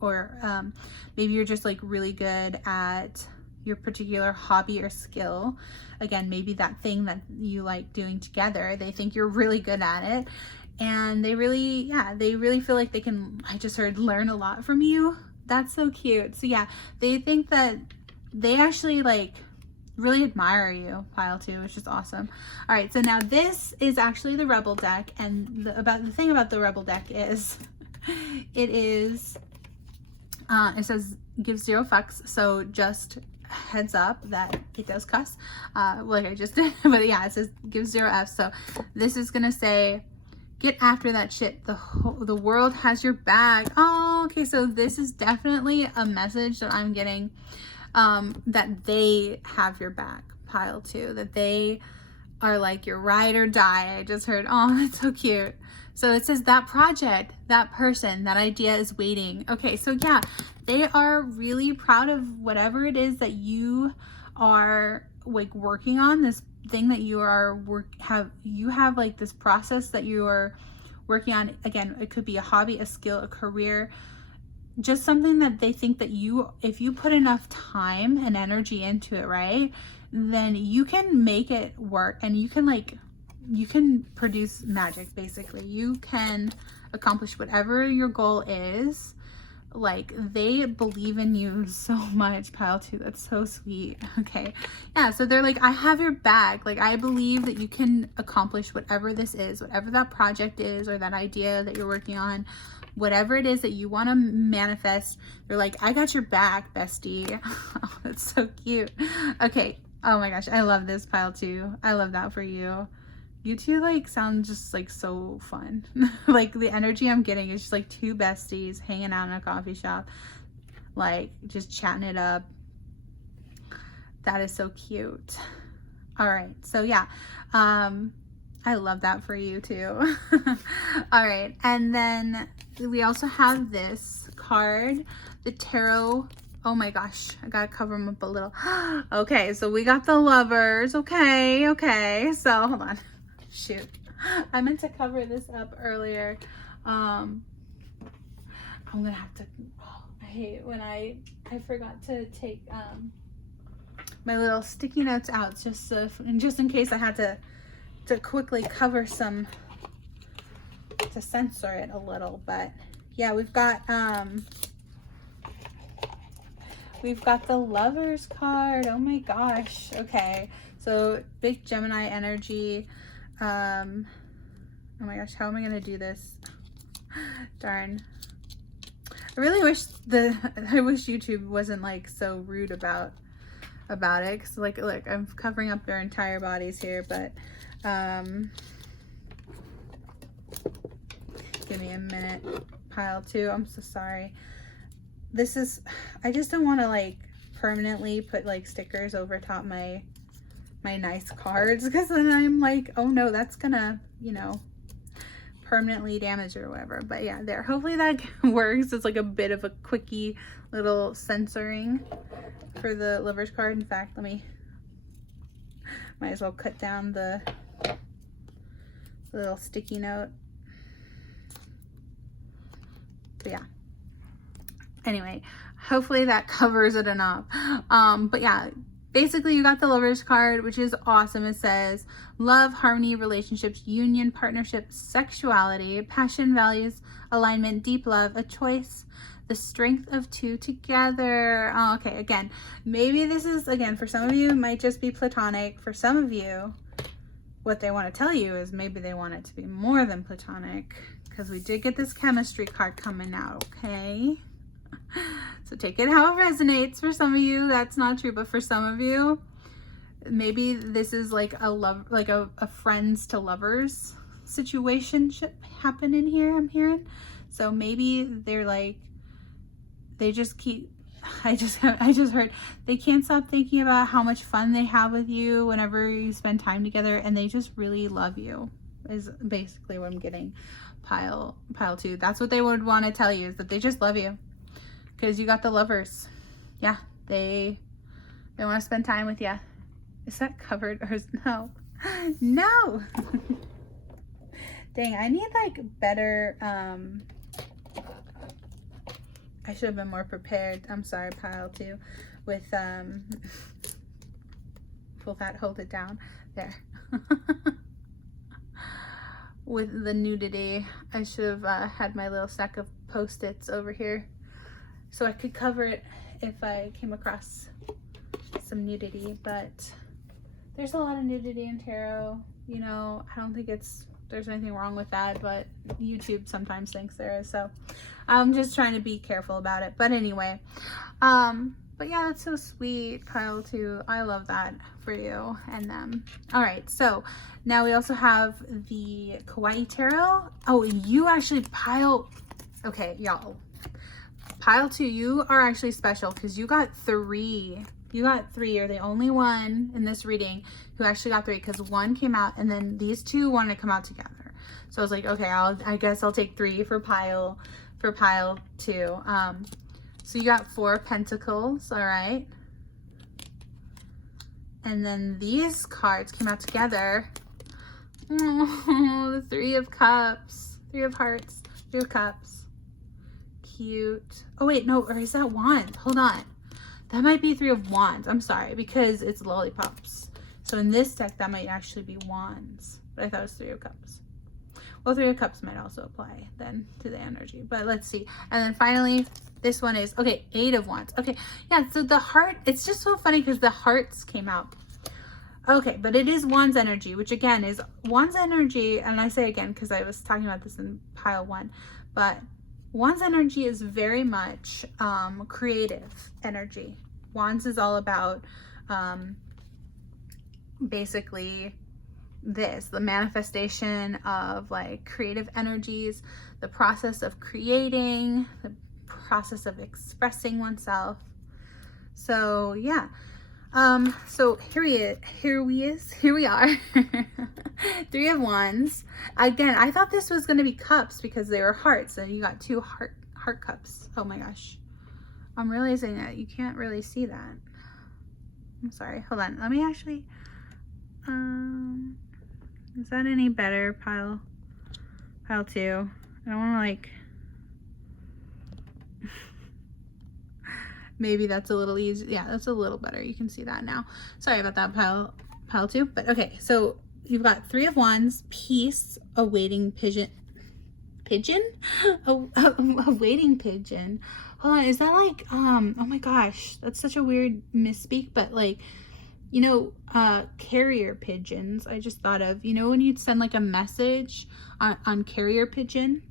or maybe you're just like really good at your particular hobby or skill. Again, maybe that thing that you like doing together, they think you're really good at it. And they really, yeah, they really feel like they can, I just heard, learn a lot from you. That's so cute. So yeah, they think that they actually like really admire you, pile 2, which is awesome. All right, so now this is actually the Rebel deck, and the thing about the Rebel deck is it says give 0 fucks. So just heads up that it does cuss, like I just did. But yeah, it says give 0 F's. So this is gonna say, get after that shit. The world has your back. Oh, okay. So this is definitely a message that I'm getting, that they have your back, pile 2, that they are like your ride or die. I just heard, oh, that's so cute. So it says that project, that person, that idea is waiting. Okay, so yeah, they are really proud of whatever it is that you are like working on, this thing that you are have like this process that you are working on. Again, it could be a hobby, a skill, a career, just something that they think that if you put enough time and energy into it, right, then you can make it work, and you can produce magic. Basically, you can accomplish whatever your goal is. Like, they believe in you so much, pile 2. That's so sweet. Okay, yeah, so they're like, I have your back. Like, I believe that you can accomplish whatever this is, whatever that project is, or that idea that you're working on, whatever it is that you want to manifest. They're like, I got your back, bestie. Oh, that's so cute. Okay, oh my gosh, I love this, pile 2. I love that for you. You two like sound just like so fun. Like, the energy I'm getting is just like 2 besties hanging out in a coffee shop, like just chatting it up. That is so cute. All right, so yeah, I love that for you too. All right, and then we also have this card, the Tarot. Oh my gosh, I gotta cover them up a little. Okay, so we got the Lovers. Okay, so hold on. Shoot, I meant to cover this up earlier. I'm gonna have to, oh, I hate when I forgot to take my little sticky notes out, just in case I had to quickly cover some, to censor it a little. But yeah, we've got the Lovers card. Oh my gosh. Okay, so big Gemini energy. Oh my gosh, how am I gonna do this? Darn. I really wish YouTube wasn't like so rude about it, because like, look, I'm covering up their entire bodies here. But give me a minute, pile 2. I'm so sorry. This is, I just don't want to like permanently put like stickers over top my nice cards, because then I'm like, oh no, that's gonna, you know, permanently damage or whatever. But yeah, there, hopefully that works. It's like a bit of a quickie little censoring for the Lovers card. In fact, might as well cut down the little sticky note. But yeah, anyway, hopefully that covers it enough. But yeah, basically you got the Lovers card, which is awesome. It says love, harmony, relationships, union, partnership, sexuality, passion, values, alignment, deep love, a choice The strength of two together. Oh, okay, again, maybe this is, again, for some of you, it might just be platonic. For some of you, what they want to tell you is maybe they want it to be more than platonic, because we did get this chemistry card coming out, okay? So take it how it resonates. For some of you, that's not true, but for some of you, maybe this is like a love, like a friends to lovers situation should happen in here, I'm hearing. So maybe they're like, they just keep, I just heard they can't stop thinking about how much fun they have with you whenever you spend time together, and they just really love you, is basically what I'm getting. Pile 2. That's what they would want to tell you, is that they just love you because you got the lovers. Yeah, they want to spend time with you. Is that covered or is, no? No. Dang, I need like better, I should have been more prepared. I'm sorry, pile 2, with, pull that, hold it down, there. With the nudity, I should have had my little stack of Post-its over here so I could cover it if I came across some nudity, but there's a lot of nudity in tarot, you know. I don't think there's anything wrong with that, but YouTube sometimes thinks there is, so I'm just trying to be careful about it. But anyway, but yeah, that's so sweet, pile 2. I love that for you and them. All right, so now we also have the Kawaii Tarot. Oh, and you actually okay, y'all, pile 2, you are actually special because you got 3. You got 3. You're the only one in this reading who actually got 3, because 1 came out and then these 2 wanted to come out together. So I was like, okay, I guess I'll take 3 for pile 2. So you got 4 pentacles, all right. And then these cards came out together. Oh, the 3 of Cups, 3 of Hearts, 3 of Cups. Cute. Oh wait, no, or is that Wands? Hold on. That might be 3 of Wands. I'm sorry, because it's lollipops. So in this deck, that might actually be Wands. But I thought it was 3 of Cups. Well, 3 of Cups might also apply then to the energy. But let's see. And then finally, this one is, okay, 8 of Wands. Okay, yeah, so the heart, it's just so funny because the hearts came out. Okay, but it is Wands energy, which again is Wands energy. And I say again because I was talking about this in pile 1. But Wands energy is very much creative energy. Wands is all about basically the manifestation of like creative energies, the process of creating, the process of expressing oneself. So yeah, so here we are. 3 of Wands. Again, I thought this was going to be cups because they were hearts, and you got 2 heart cups. Oh my gosh, I'm realizing that you can't really see that. I'm sorry, hold on, let me actually, is that any better, pile 2? I don't want to like, maybe that's a little easy. Yeah, that's a little better. You can see that now. Sorry about that, pile 2. But okay, so you've got 3 of Wands, peace, a waiting pigeon, a waiting pigeon. Hold on, is that like, oh my gosh, that's such a weird misspeak, but like, you know, carrier pigeons, I just thought of, you know, when you'd send like a message on carrier pigeon.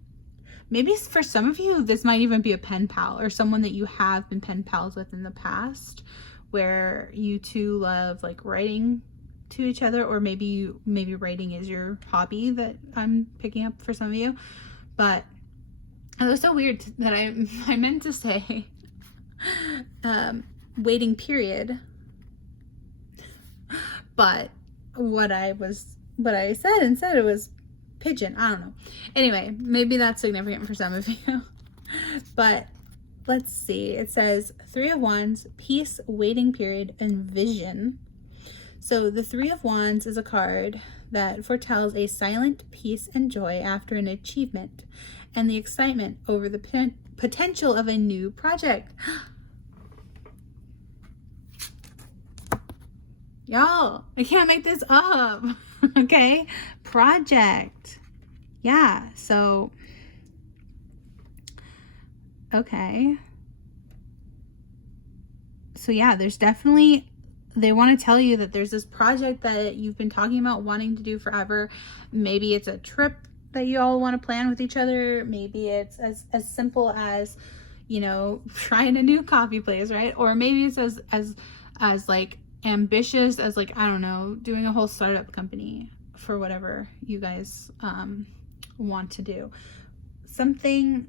Maybe for some of you, this might even be a pen pal or someone that you have been pen pals with in the past, where you two love like writing to each other, or maybe writing is your hobby that I'm picking up for some of you. But it was so weird that I meant to say waiting period, but what I said instead, it was pigeon. I don't know. Anyway, maybe that's significant for some of you. But let's see. It says 3 of Wands, peace, waiting period, and vision. So the 3 of Wands is a card that foretells a silent peace and joy after an achievement, and the excitement over the potential of a new project. Y'all, I can't make this up. Okay, project. Yeah, so Okay. So yeah, there's definitely, they want to tell you that there's this project that you've been talking about wanting to do forever. Maybe it's a trip that you all want to plan with each other. Maybe it's as simple as, you know, trying a new coffee place, right? Or maybe it's as like ambitious as, like, I don't know, doing a whole startup company for whatever you guys want to do. Something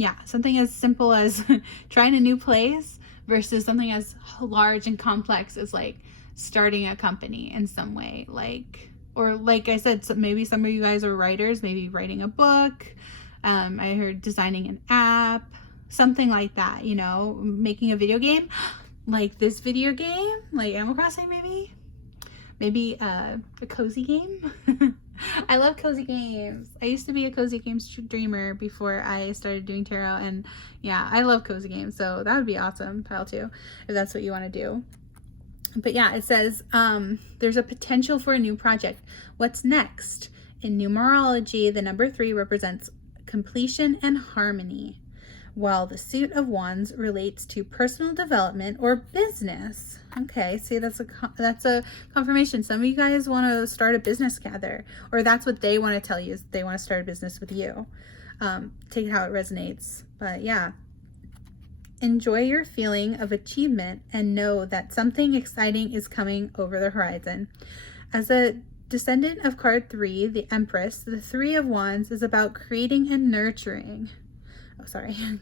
as simple as trying a new place versus something as large and complex as like starting a company in some way. Like, or like I said, so maybe some of you guys are writers, maybe writing a book. I heard designing an app, something like that, you know, making a video game, like this video game, like Animal Crossing, maybe a cozy game. I love cozy games. I used to be a cozy games dreamer before I started doing tarot, and yeah, I love cozy games, so that would be awesome, pile 2, if that's what you want to do. But yeah, it says there's a potential for a new project. What's next? In numerology, the number 3 represents completion and harmony, while the Suit of Wands relates to personal development or business. Okay, see, that's a confirmation. Some of you guys want to start a business together, or that's what they want to tell you, is they want to start a business with you. Take it how it resonates. But yeah, enjoy your feeling of achievement and know that something exciting is coming over the horizon. As a descendant of card 3, the Empress, the 3 of Wands is about creating and nurturing.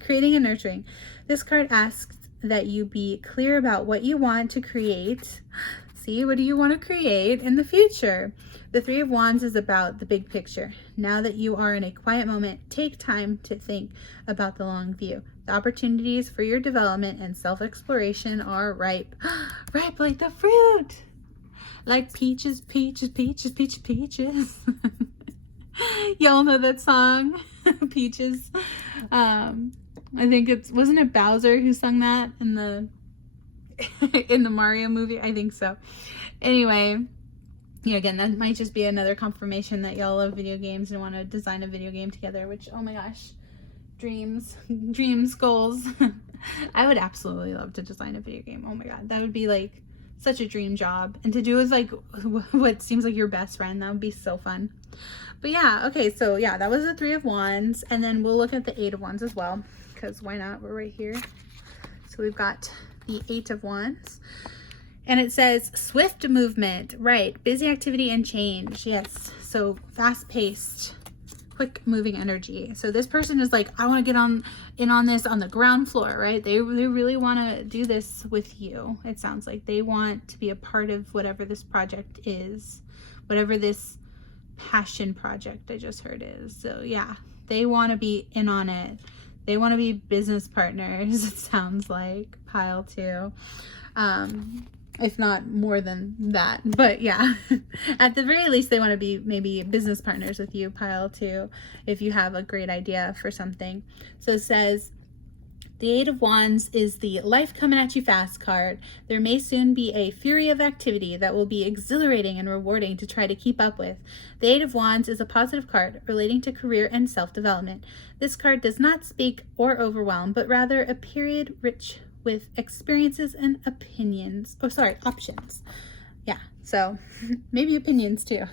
Creating and nurturing. This card asks that you be clear about what you want to create. See, what do you want to create in the future? The 3 of Wands is about the big picture. Now that you are in a quiet moment, take time to think about the long view. The opportunities for your development and self-exploration are ripe. Ripe like the fruit. Like peaches, peaches, peaches, peaches, peaches. Y'all know that song? Peaches. I think wasn't it Bowser who sung that in the in the Mario movie? I think so. Anyway, yeah, again, that might just be another confirmation that y'all love video games and want to design a video game together, which, oh my gosh, dreams, goals. I would absolutely love to design a video game. Oh my god, that would be like such a dream job, and to do as like what seems like your best friend, that would be so fun. But yeah, okay, so yeah, that was the 3 of Wands, and then we'll look at the 8 of Wands as well, because why not? We're right here. So we've got the 8 of Wands, and it says swift movement, right? Busy activity and change. Yes, so fast-paced, quick moving energy. So this person is like, I want to get in on this on the ground floor, right? They really want to do this with you. It sounds like they want to be a part of whatever this project is, whatever this passion project I just heard is. So yeah, they want to be in on it. They want to be business partners, it sounds like, pile 2. If not more than that, but yeah, at the very least they want to be maybe business partners with you, pile 2, if you have a great idea for something. So it says the 8 of Wands is the life coming at you fast card. There may soon be a fury of activity that will be exhilarating and rewarding to try to keep up with. The 8 of Wands is a positive card relating to career and self-development. This card does not speak or overwhelm, but rather a period rich with experiences and opinions. Oh, sorry, options. Yeah, so maybe opinions too.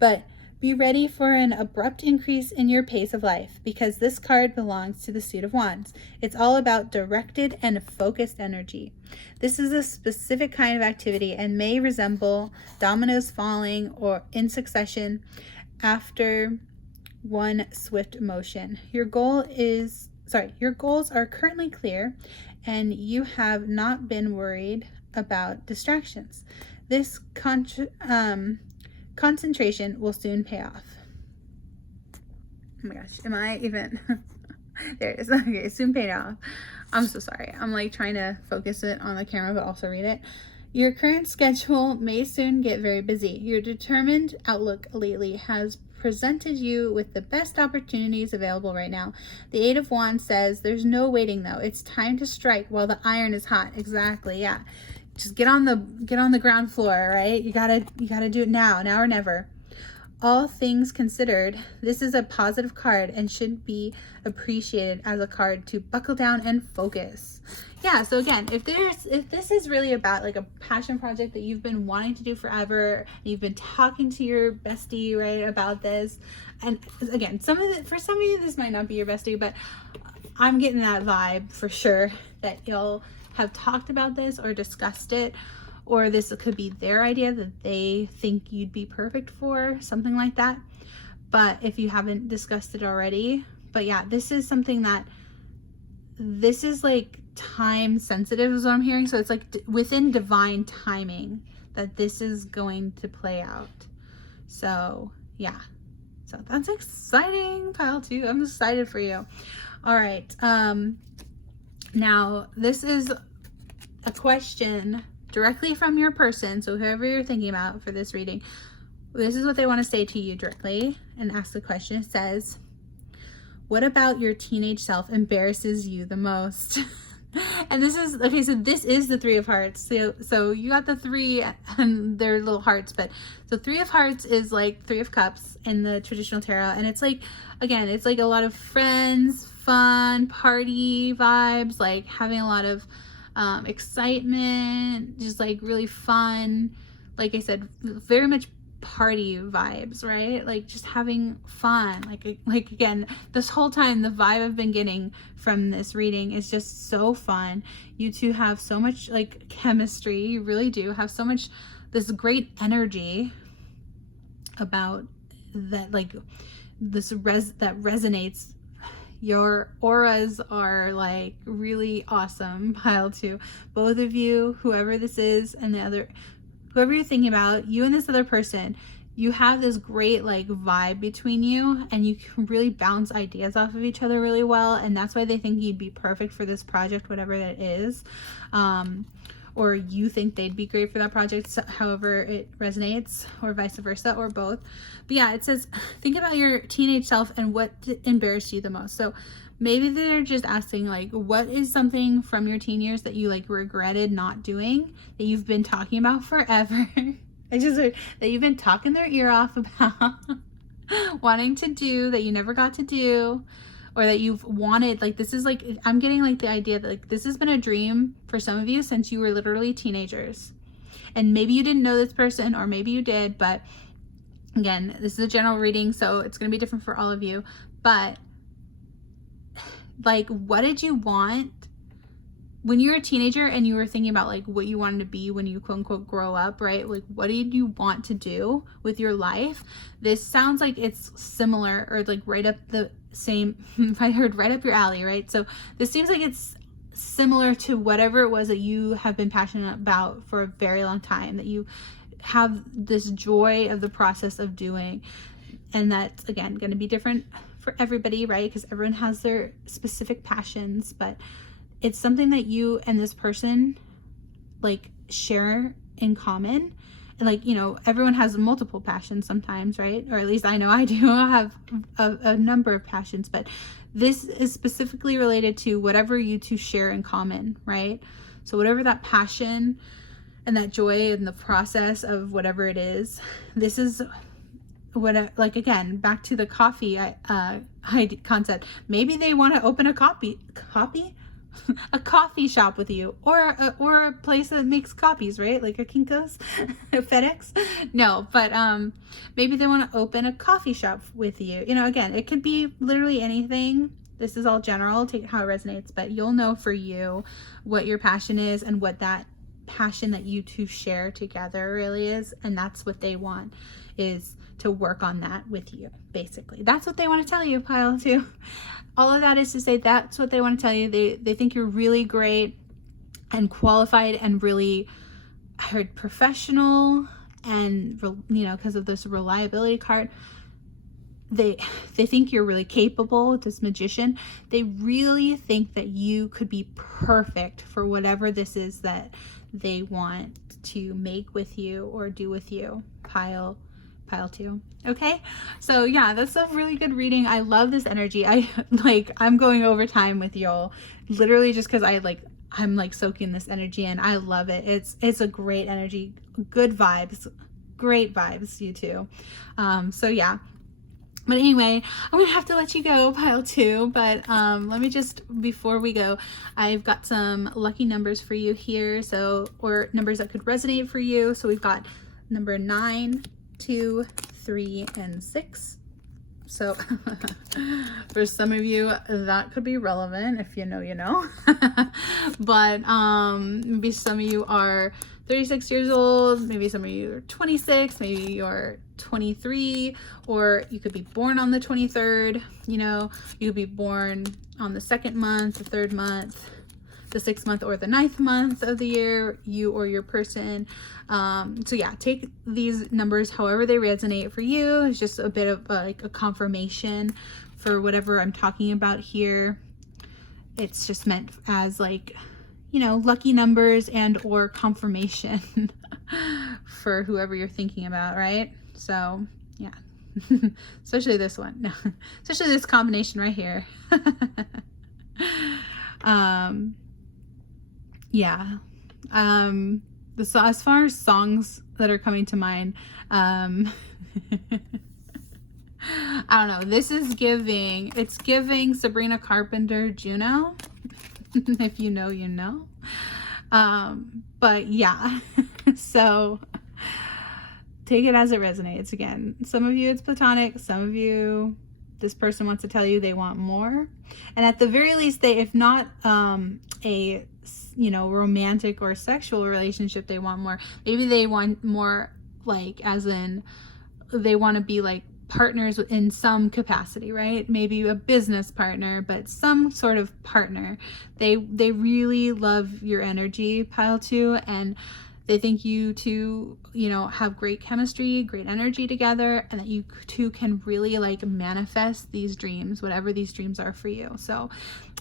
But be ready for an abrupt increase in your pace of life, because this card belongs to the Suit of Wands. It's all about directed and focused energy. This is a specific kind of activity and may resemble dominoes falling or in succession after one swift motion. Your goals are currently clear, and you have not been worried about distractions. This concentration will soon pay off. Oh my gosh, am I even? There it is. Okay, soon paid off. I'm so sorry. I'm like trying to focus it on the camera but also read it. Your current schedule may soon get very busy. Your determined outlook lately has presented you with the best opportunities available right now. The 8 of Wands says there's no waiting though. It's time to strike while the iron is hot. Exactly. Yeah. Just get on the ground floor, right? You gotta do it now or never. All things considered, this is a positive card and should be appreciated as a card to buckle down and focus. Yeah, so again, if this is really about like a passion project that you've been wanting to do forever, and you've been talking to your bestie, right, about this, and again, for some of you this might not be your bestie, but I'm getting that vibe for sure that y'all have talked about this or discussed it, or this could be their idea that they think you'd be perfect for, something like that. But if you haven't discussed it already, but yeah, this is something that, this is like time sensitive is what I'm hearing. So it's like within divine timing that this is going to play out. So yeah, so that's exciting, pile 2. I'm excited for you. All right, now this is a question directly from your person. So whoever you're thinking about for this reading, this is what they want to say to you directly, and ask the question. It says, what about your teenage self embarrasses you the most? And this is, okay, so this is the 3 of Hearts. So you got the 3 and they're little hearts, but the 3 of Hearts is like 3 of Cups in the traditional tarot. And it's like, again, it's like a lot of friends, fun, party vibes, like having a lot of excitement, just like really fun. Like I said, very much party vibes, right? Like just having fun. Like again, this whole time the vibe I've been getting from this reading is just so fun. You two have so much like chemistry. You really do have so much, this great energy about that, like this that resonates. Your auras are like really awesome, pile 2. Both of you, whoever this is, and the other, whoever you're thinking about, you and this other person, you have this great like vibe between you, and you can really bounce ideas off of each other really well, and that's why they think you'd be perfect for this project, whatever that is. Or you think they'd be great for that project, so however it resonates, or vice versa, or both. But yeah, it says, think about your teenage self and what embarrassed you the most. So maybe they're just asking like, what is something from your teen years that you like regretted not doing, that you've been talking about forever? I just heard that you've been talking their ear off about wanting to do, that you never got to do, or that you've wanted. Like this is like, I'm getting like the idea that like this has been a dream for some of you since you were literally teenagers, and maybe you didn't know this person, or maybe you did, but again, this is a general reading, so it's going to be different for all of you. But like, what did you want when you were a teenager and you were thinking about like what you wanted to be when you quote unquote grow up, right? Like what did you want to do with your life? This sounds like it's similar, or like right up the same, if I heard right up your alley, right? So this seems like it's similar to whatever it was that you have been passionate about for a very long time, that you have this joy of the process of doing. And that's again going to be different for everybody, right? Because everyone has their specific passions, but it's something that you and this person like share in common. And like, you know, everyone has multiple passions sometimes, right? Or at least I know I do. I have a number of passions, but this is specifically related to whatever you two share in common, right? So whatever that passion and that joy in the process of whatever it is, this is what, like, again, back to the coffee concept. Maybe they want to open a a coffee shop with you, or a place that makes copies, right? Like a Kinko's, a FedEx. No, but maybe they want to open a coffee shop with you. You know, again, it could be literally anything. This is all general, take it how it resonates, but you'll know for you what your passion is and what that passion that you two share together really is. And that's what they want, is to work on that with you. Basically, that's what they want to tell you, pile 2. All of that is to say that's what they want to tell you. They think you're really great and qualified and really, I heard, professional, and you know, because of this reliability card, they think you're really capable with this Magician. They really think that you could be perfect for whatever this is that they want to make with you or do with you, pile 2. Okay, so yeah, that's a really good reading. I love this energy. I'm going over time with y'all, literally just because I'm like soaking this energy in. I love it. It's a great energy, good vibes, great vibes, you two. So yeah. But anyway, I'm gonna have to let you go, pile 2. But let me just, before we go, I've got some lucky numbers for you here. So, or numbers that could resonate for you. So we've got number 9, 2, 3, and 6. So for some of you, that could be relevant. If you know, you know. But maybe some of you are 36 years old, maybe some of you are 26, maybe you're 23, or you could be born on the 23rd, you know, you could be born on the 2nd month, the 3rd month, the 6th month, or the 9th month of the year, you or your person. So yeah, take these numbers however they resonate for you. It's just a bit of like a confirmation for whatever I'm talking about here. It's just meant as like, you know, lucky numbers and or confirmation for whoever you're thinking about, right? So yeah, especially this one, no, especially this combination right here. Yeah. As far as songs that are coming to mind, I don't know, this is giving, it's giving Sabrina Carpenter Juno. If you know, you know. But yeah, so take it as it resonates. Again, some of you it's platonic, some of you this person wants to tell you they want more, and at the very least, they, if not a, you know, romantic or sexual relationship, they want more. Maybe they want more, like as in they want to be like partners in some capacity, right? Maybe a business partner, but some sort of partner. They really love your energy, pile 2, and they think you two, you know, have great chemistry, great energy together, and that you two can really like manifest these dreams, whatever these dreams are for you. So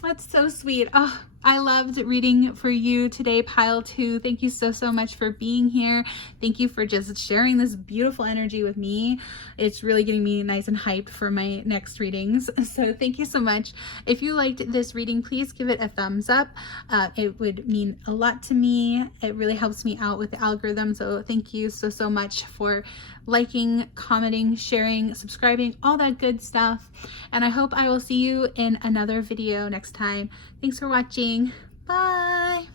that's so sweet. Oh, I loved reading for you today, pile 2. Thank you so much for being here. Thank you for just sharing this beautiful energy with me. It's really getting me nice and hyped for my next readings. So thank you so much. If you liked this reading, please give it a thumbs up. It would mean a lot to me. It really helps me out with the algorithm. So thank you so much for liking, commenting, sharing, subscribing, all that good stuff. And I hope I will see you in another video next time. Thanks for watching. Bye.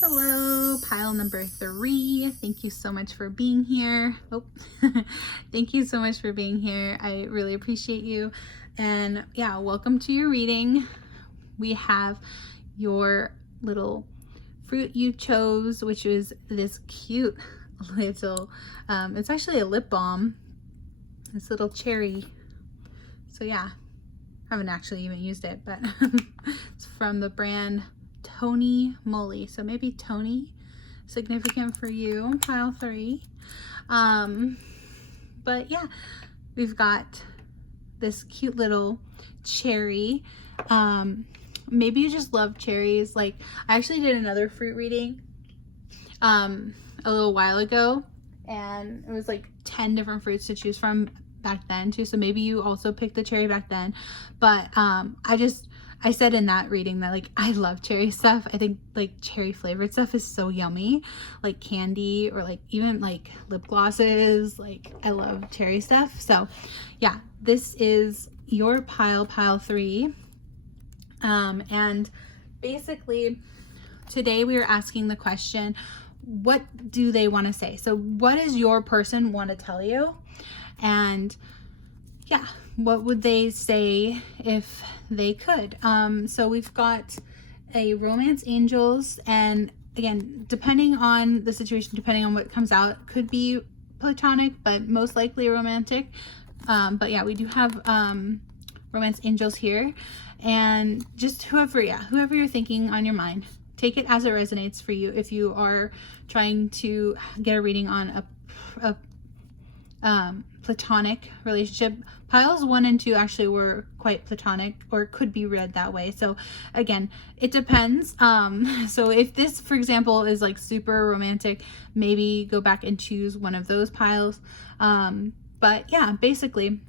Hello, pile number 3. Thank you so much for being here. Oh, thank you so much for being here. I really appreciate you. And yeah, welcome to your reading. We have your little fruit you chose, which is this cute little, it's actually a lip balm, this little cherry. So yeah, I haven't actually even used it, but it's from the brand Tony Moly. So maybe Tony, significant for you, pile 3. But yeah, we've got this cute little cherry. Maybe you just love cherries. Like, I actually did another fruit reading a little while ago, and it was like 10 different fruits to choose from back then too. So maybe you also picked the cherry back then. But I said in that reading that like I love cherry stuff. I think like cherry flavored stuff is so yummy, like candy or like even like lip glosses. Like I love cherry stuff. So yeah, this is your pile 3. And basically today we are asking the question, what do they want to say? So what does your person want to tell you? And yeah, what would they say if they could? So we've got a romance angels, and again, depending on the situation, depending on what comes out, could be platonic, but most likely romantic. But yeah, we do have romance angels here, and just whoever you're thinking on your mind, take it as it resonates for you. If you are trying to get a reading on a platonic relationship, piles 1 and 2 actually were quite platonic, or could be read that way. So again, it depends. So if this, for example, is like super romantic, maybe go back and choose one of those piles. But yeah, basically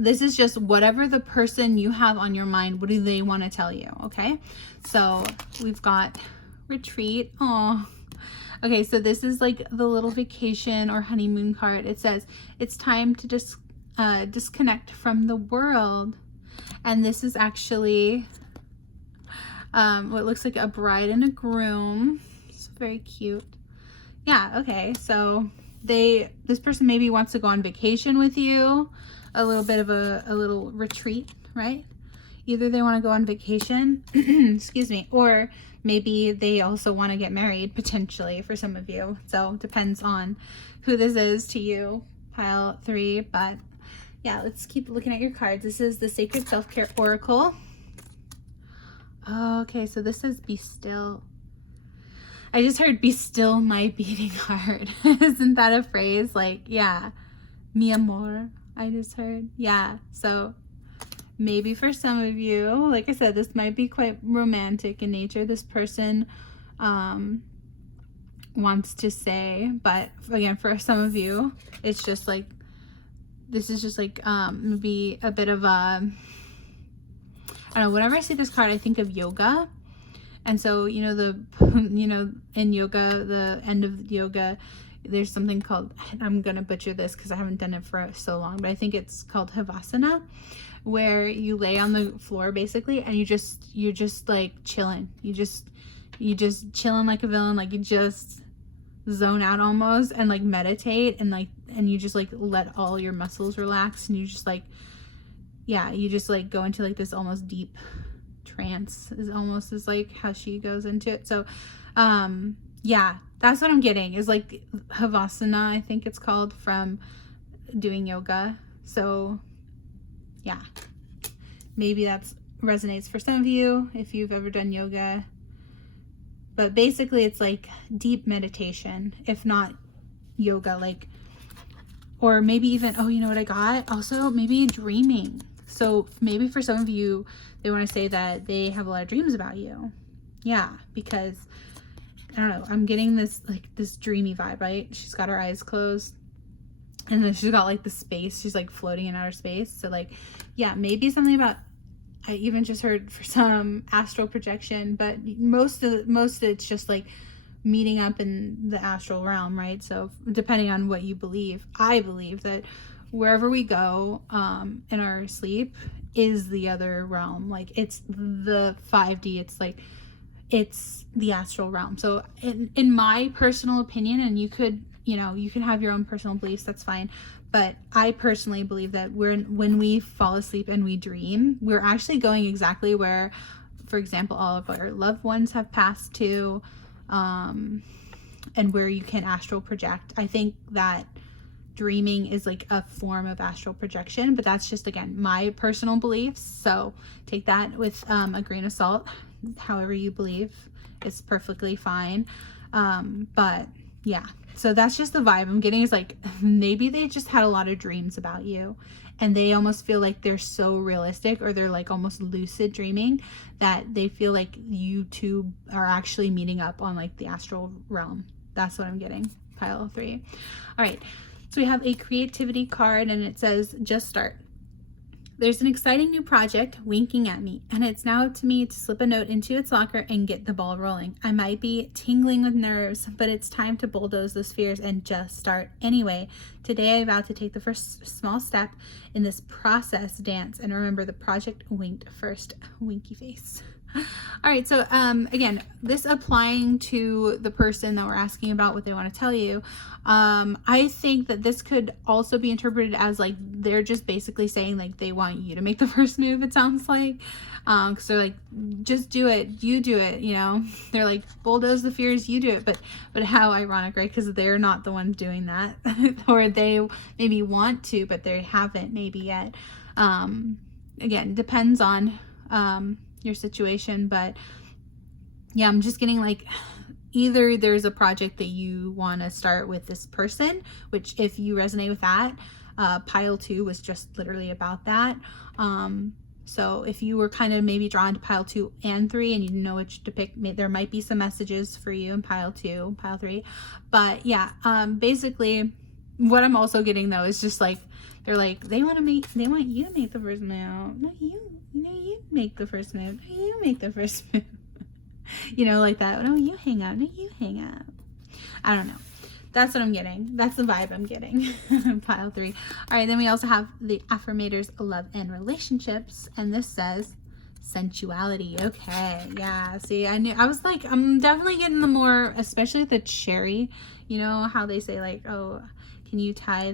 this is just whatever the person you have on your mind, what do they want to tell you? Okay, so we've got retreat. Oh, Okay, so this is like the little vacation or honeymoon card. It says it's time to disconnect from the world. And this is actually what looks like a bride and a groom. It's very cute. Yeah, okay, so this person maybe wants to go on vacation with you, a little bit of a little retreat, right? Either they want to go on vacation, excuse me, or maybe they also want to get married, potentially, for some of you. So depends on who this is to you, pile 3. But yeah, let's keep looking at your cards. This is the Sacred Self-Care Oracle. Okay, so this says be still. I just heard be still my beating heart. Isn't that a phrase? Like, yeah, mi amor, I just heard. Yeah, so maybe for some of you, like I said, this might be quite romantic in nature. This person wants to say, but again, for some of you, it's just like, this is just like maybe a bit of a, I don't know, whenever I see this card, I think of yoga. And so, you know, in yoga, the end of yoga, there's something called, I'm going to butcher this because I haven't done it for so long, but I think it's called Havasana, where you lay on the floor basically, and you're just like chilling. You just chilling like a villain, like you just zone out almost and like meditate and you just like let all your muscles relax, and you just like, yeah, you just like go into like this almost deep trance is like how she goes into it. So yeah, that's what I'm getting, is like Havasana, I think it's called, from doing yoga. So yeah, maybe that resonates for some of you if you've ever done yoga. But basically it's like deep meditation, if not yoga, like, or maybe even, oh, you know what I got? Also maybe dreaming. So maybe for some of you, they want to say that they have a lot of dreams about you. Yeah, because I don't know, I'm getting this like this dreamy vibe, right? She's got her eyes closed, and then she's got like the space, she's like floating in outer space. So like, yeah, maybe something about, I even just heard for some astral projection, but most of it's just like meeting up in the astral realm, right? So depending on what you believe, I believe that wherever we go in our sleep is the other realm. Like it's the 5D, it's like, it's the astral realm. So in my personal opinion, and you could, you know, you can have your own personal beliefs, that's fine, but I personally believe that when we fall asleep and we dream, we're actually going exactly where, for example, all of our loved ones have passed to, and where you can astral project. I think that dreaming is like a form of astral projection, but that's just, again, my personal beliefs. So take that with a grain of salt. However you believe is perfectly fine. But yeah, so that's just the vibe I'm getting, is like maybe they just had a lot of dreams about you, and they almost feel like they're so realistic, or they're like almost lucid dreaming, that they feel like you two are actually meeting up on like the astral realm. That's what I'm getting, pile 3. All right, so we have a creativity card, and it says just start. There's an exciting new project winking at me, and it's now up to me to slip a note into its locker and get the ball rolling. I might be tingling with nerves, but it's time to bulldoze those fears and just start anyway. Today I vow to take the first small step in this process dance, and remember, the project winked first. Winky face. All right, so again, this applying to the person that we're asking about what they want to tell you, I think that this could also be interpreted as like they're just basically saying like they want you to make the first move, it sounds like, because they're like, just do it, you do it, you know, they're like, bulldoze the fears, you do it. But how ironic, right? Because they're not the ones doing that or they maybe want to, but they haven't maybe yet. Again, depends on your situation, but yeah, I'm just getting like either there's a project that you want to start with this person, which if you resonate with that, pile 2 was just literally about that. So if you were kind of maybe drawn to pile 2 and 3 and you didn't know which to pick, there might be some messages for you in pile 2, pile 3. But yeah, basically what I'm also getting though is just like, they're like, they want you to make the first move. No, you make the first move. You make the first move. You know, like that. No, you hang out. No, you hang out. I don't know. That's what I'm getting. That's the vibe I'm getting. Pile 3. All right, then we also have the Affirmators, love and relationships. And this says sensuality. Okay, yeah. See, I was like, I'm definitely getting the more, especially the cherry. You know how they say like, oh, can you tie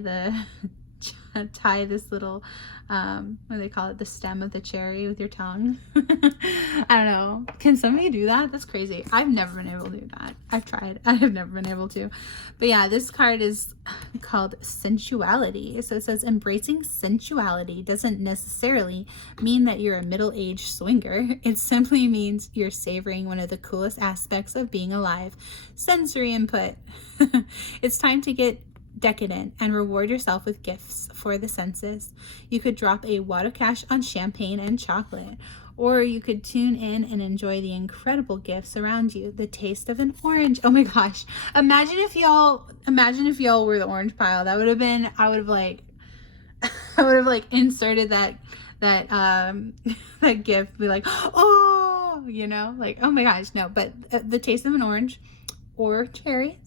this little what do they call it, the stem of the cherry with your tongue? I don't know, can somebody do that? That's crazy. I've never been able to do that. I've tried. I have never been able to. But yeah, this card is called sensuality. So it says embracing sensuality doesn't necessarily mean that you're a middle-aged swinger. It simply means you're savoring one of the coolest aspects of being alive, sensory input. It's time to get decadent and reward yourself with gifts for the senses. You could drop a wad of cash on champagne and chocolate, or you could tune in and enjoy the incredible gifts around you. The taste of an orange. Oh my gosh, imagine if y'all were the orange pile. That would have been, I would have like inserted that that gift, be like, oh, you know, like, oh my gosh. No, but the taste of an orange or cherries,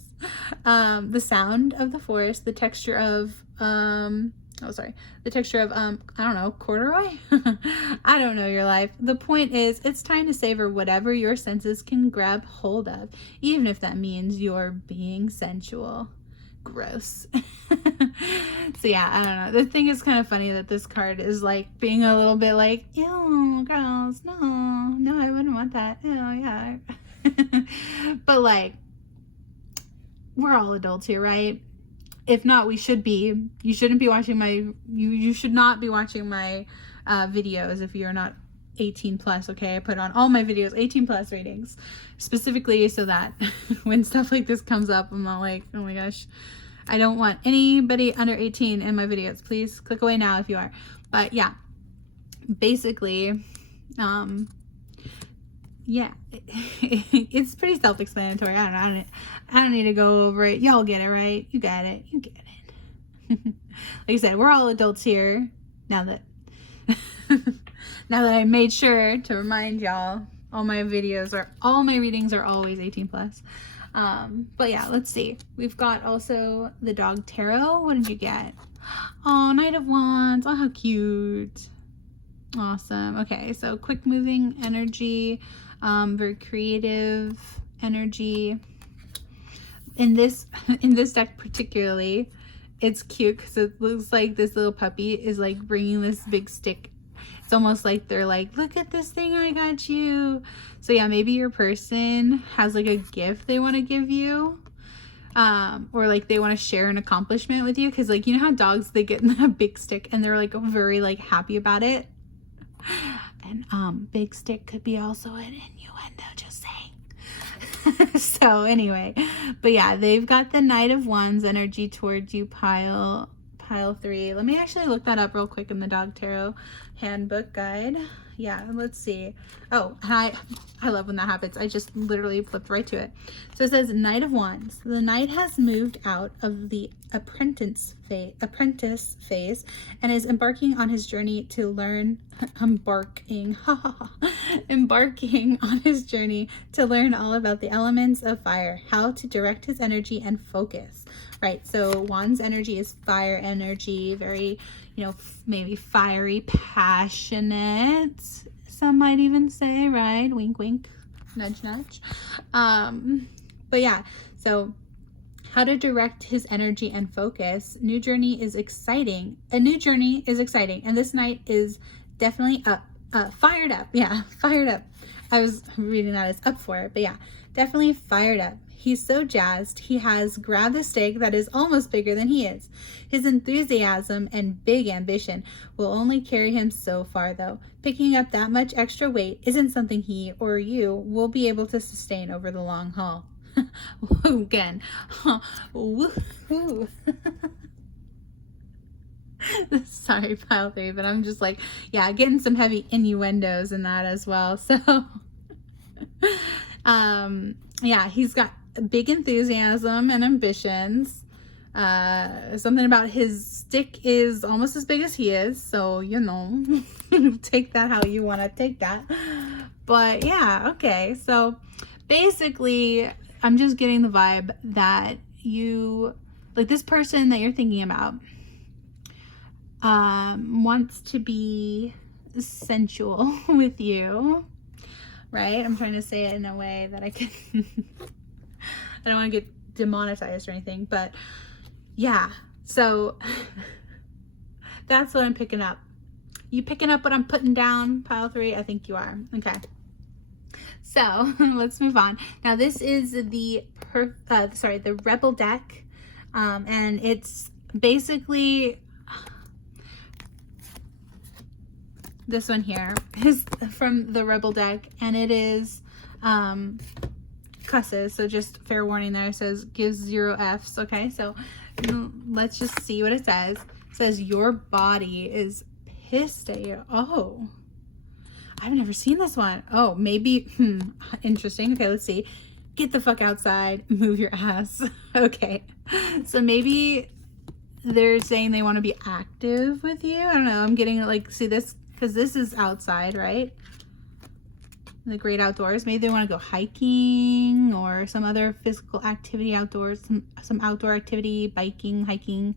the sound of the forest, the texture of I don't know, corduroy. I don't know your life. The point is, it's time to savor whatever your senses can grab hold of, even if that means you're being sensual. Gross. So yeah, I don't know. The thing is kind of funny that this card is like being a little bit like, ew, girls, no, I wouldn't want that. Ew, yeah. But like, we're all adults here, right? If not, we should be. You shouldn't be watching my, you should not be watching my videos if you're not 18 plus, okay? I put on all my videos 18 plus ratings, specifically so that when stuff like this comes up, I'm not like, oh my gosh, I don't want anybody under 18 in my videos. Please click away now if you are. But yeah, basically, yeah, it's pretty self-explanatory. I don't need to go over it. Y'all get it, right? You got it. You get it. Like I said, we're all adults here. Now that I made sure to remind y'all, all my readings are always 18 plus. But yeah, let's see. We've got also the dog tarot. What did you get? Oh, Knight of Wands. Oh, how cute. Awesome. Okay, so quick moving energy, very creative energy. In this deck particularly, it's cute because it looks like this little puppy is like bringing this big stick. It's almost like they're like, look at this thing I got you. So yeah, maybe your person has like a gift they want to give you, or like they want to share an accomplishment with you, because like, you know how dogs, they get a big stick and they're like very like happy about it. And big stick could be also an innuendo, just saying. So anyway, but yeah, they've got the Knight of Wands energy towards you, pile 3. Let me actually look that up real quick in the Dog Tarot Handbook Guide. Yeah, let's see. Oh, and I love when that happens. I just literally flipped right to it. So it says Knight of Wands. The Knight has moved out of the apprentice phase and is embarking on his journey to learn, embarking on his journey to learn all about the elements of fire, how to direct his energy and focus. Right, so Wands energy is fire energy, very, you know, maybe fiery, passionate, some might even say, right? Wink, wink, nudge, nudge. But yeah, so how to direct his energy and focus. New journey is exciting. A new journey is exciting, and this Knight is definitely fired up. Yeah, fired up. I was reading that as up for it, but yeah, definitely fired up. He's so jazzed, he has grabbed a stake that is almost bigger than he is. His enthusiasm and big ambition will only carry him so far, though. Picking up that much extra weight isn't something he or you will be able to sustain over the long haul. Again. Woo-hoo. Sorry, pile 3, but I'm just like, yeah, getting some heavy innuendos in that as well. So, yeah, he's got big enthusiasm and ambitions. Something about his stick is almost as big as he is, so you know, take that how you want to take that. But yeah, okay, so basically I'm just getting the vibe that you, like this person that you're thinking about, wants to be sensual with you, right? I'm trying to say it in a way that I can, I don't want to get demonetized or anything, but yeah, so that's what I'm picking up. You picking up what I'm putting down, pile 3? I think you are. Okay. So let's move on. Now this is the Rebel deck, and it's basically this one here is from the Rebel deck, and it is cusses. So just fair warning there. It says gives 0 Fs. Okay, so let's just see what it says. It says your body is pissed at you. Oh, I've never seen this one. Oh, maybe, interesting. Okay, let's see. Get the fuck outside, move your ass. Okay, so maybe they're saying they want to be active with you. I don't know. I'm getting like, see this, because this is outside, right? The great outdoors. Maybe they want to go hiking or some other physical activity outdoors, some outdoor activity, biking, hiking,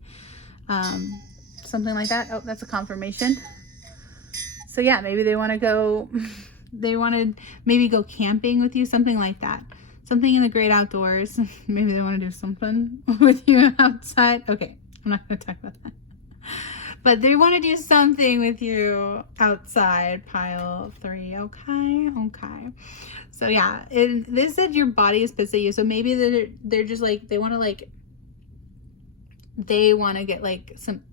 something like that. Oh, that's a confirmation. So yeah, maybe they want to go, they want to maybe go camping with you, something like that. Something in the great outdoors. Maybe they want to do something with you outside. Okay, I'm not going to talk about that. But they want to do something with you outside, pile 3. Okay, okay. So yeah, this said your body is pissed at you. So maybe they're just like, they want to get like some,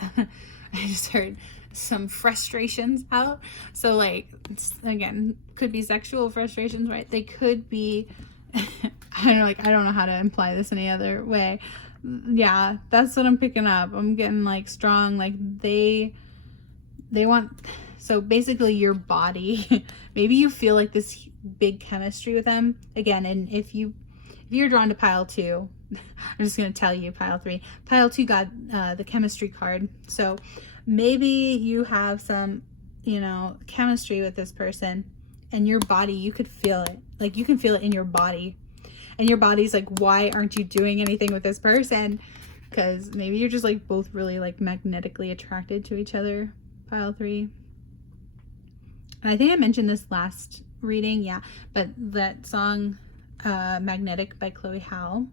I just heard some frustrations out. So like, again, could be sexual frustrations, right? They could be, I don't know how to imply this any other way. Yeah, that's what I'm picking up. I'm getting like strong, like they want, so basically your body, maybe you feel like this big chemistry with them again. And if you're drawn to pile 2, I'm just going to tell you pile 3, pile 2 got the chemistry card. So maybe you have some, chemistry with this person, and your body, you could feel it. Like you can feel it in your body. And your body's like, why aren't you doing anything with this person? Because maybe you're just like both really like magnetically attracted to each other, pile 3. And I think I mentioned this last reading, yeah. But that song, Magnetic by Chloe Howell.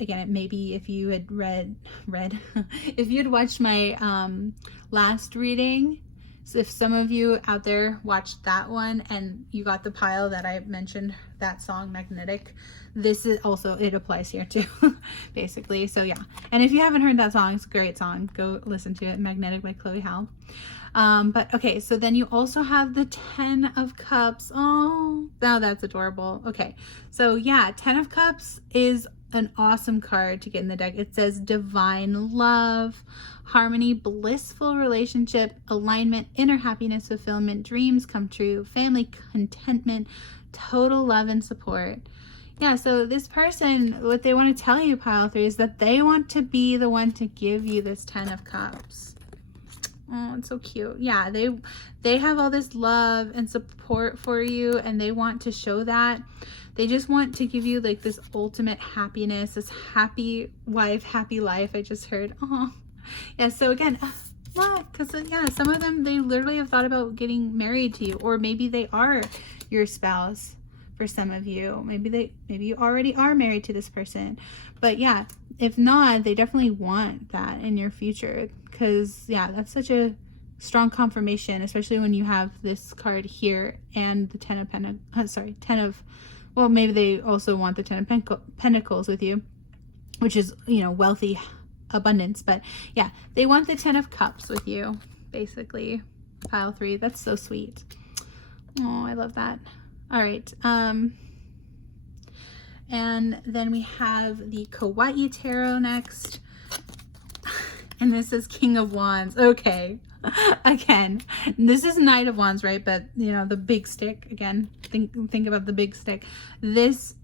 Again, maybe if you had read, if you had watched my last reading, so if some of you out there watched that one and you got the pile that I mentioned, that song Magnetic, this is also, it applies here too, basically. So yeah, and if you haven't heard that song, it's a great song. Go listen to it, Magnetic by Chloe Howell. But okay, so then you also have the 10 of Cups. Oh, now that's adorable. Okay, so yeah, 10 of Cups is an awesome card to get in the deck. It says divine love, harmony, blissful relationship, alignment, inner happiness, fulfillment, dreams come true, family contentment, total love and support. Yeah, so this person, what they want to tell you, pile 3, is that they want to be the one to give you this 10 of Cups. Oh, it's so cute. Yeah, they have all this love and support for you, and they want to show that. They just want to give you like this ultimate happiness, this happy wife, happy life. I just heard. Oh, yeah. So again, look, because yeah, some of them, they literally have thought about getting married to you, or maybe they are your spouse. For some of you, maybe you already are married to this person. But yeah, if not, they definitely want that in your future, because yeah, that's such a strong confirmation, especially when you have this card here and the 10 of well, maybe they also want the 10 of Pentacles with you, which is, wealthy abundance. But yeah, they want the 10 of Cups with you, basically, pile 3. That's so sweet. Oh, I love that. All right. And then we have the Kawaii Tarot next. And this is King of Wands. Okay. Again, this is Knight of Wands, right? But the big stick again. Think about the big stick. This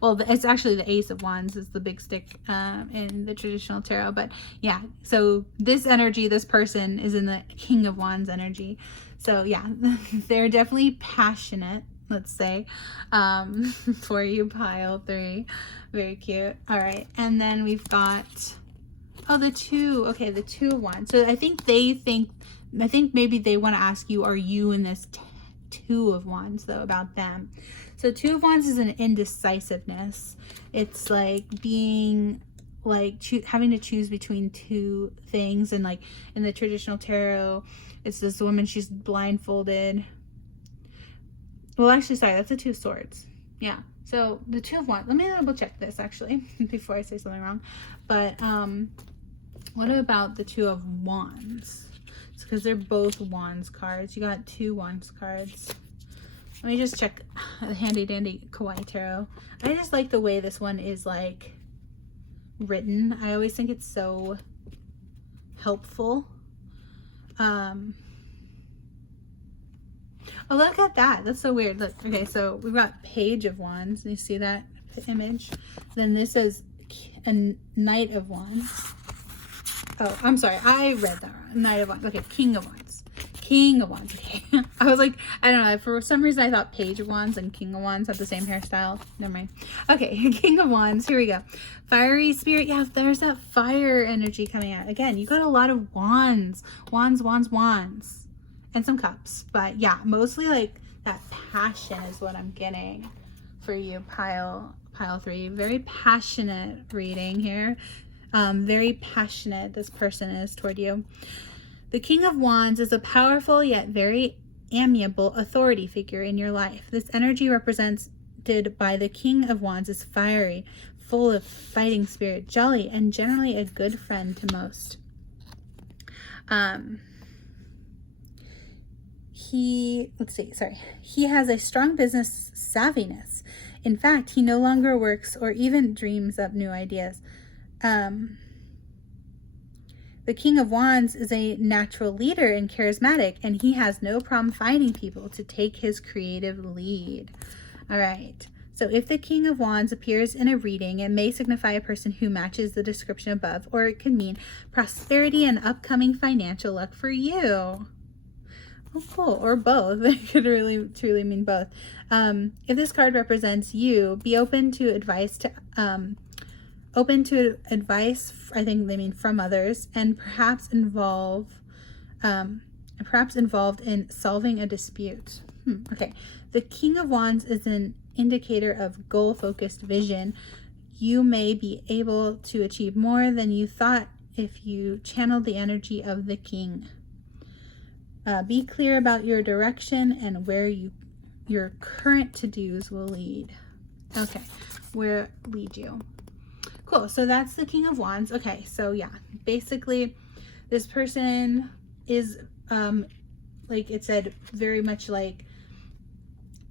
well, it's actually the Ace of Wands is the big stick in the traditional tarot. But yeah, so this energy, this person is in the King of Wands energy. So yeah, they're definitely passionate. let's say, for you, pile 3. Very cute. All right, and then we've got, oh, the 2. Okay, the 2 of Wands. So I think maybe they want to ask you, are you in this 2 of Wands though, about them? So 2 of Wands is an indecisiveness. It's like being like having to choose between 2 things, and like in the traditional tarot, it's this woman, she's blindfolded. Well, actually, sorry, that's the 2 of Swords. Yeah. So the 2 of Wands, let me double check this actually before I say something wrong. But what about the 2 of Wands? It's because they're both Wands cards. You got 2 Wands cards. Let me just check the handy dandy Kawaii Tarot. I just like the way this one is like written. I always think it's so helpful. Oh, look at that. That's so weird. Look, okay, so we've got Page of Wands. You see that image? Then this is a Knight of Wands. Oh, I'm sorry. I read that wrong. Knight of Wands. Okay, King of Wands. King of Wands. Okay. I was like, I don't know. For some reason, I thought Page of Wands and King of Wands had the same hairstyle. Never mind. Okay, King of Wands. Here we go. Fiery Spirit. Yeah, there's that fire energy coming out. Again, you got a lot of wands. Wands, wands, wands. And some cups. But yeah, mostly like that passion is what I'm getting for you, pile 3. Very passionate reading here. Very passionate this person is toward you. The King of Wands is a powerful yet very amiable authority figure in your life. This energy represented by the King of Wands is fiery, full of fighting spirit, jolly, and generally a good friend to most. He has a strong business savviness. In fact, he no longer works or even dreams up new ideas. The King of Wands is a natural leader and charismatic, and he has no problem finding people to take his creative lead. All right. So if the King of Wands appears in a reading, it may signify a person who matches the description above, or it could mean prosperity and upcoming financial luck for you. Oh, cool. Or both. It could really, truly mean both. If this card represents you, be open to advice I think they mean from others, and perhaps involved in solving a dispute. Okay. The King of Wands is an indicator of goal-focused vision. You may be able to achieve more than you thought if you channeled the energy of the King. Be clear about your direction and where your current to-dos will lead. Okay, where lead you. Cool, so that's the King of Wands. Okay, so yeah, basically this person is, like it said, very much like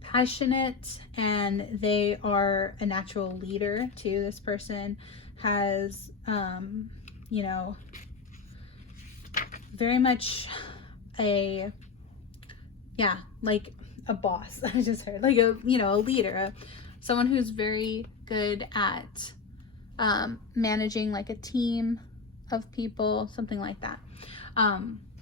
passionate, and they are a natural leader too. This person has, you know, very much like a boss. I just heard like a leader, someone who's very good at managing like a team of people, something like that.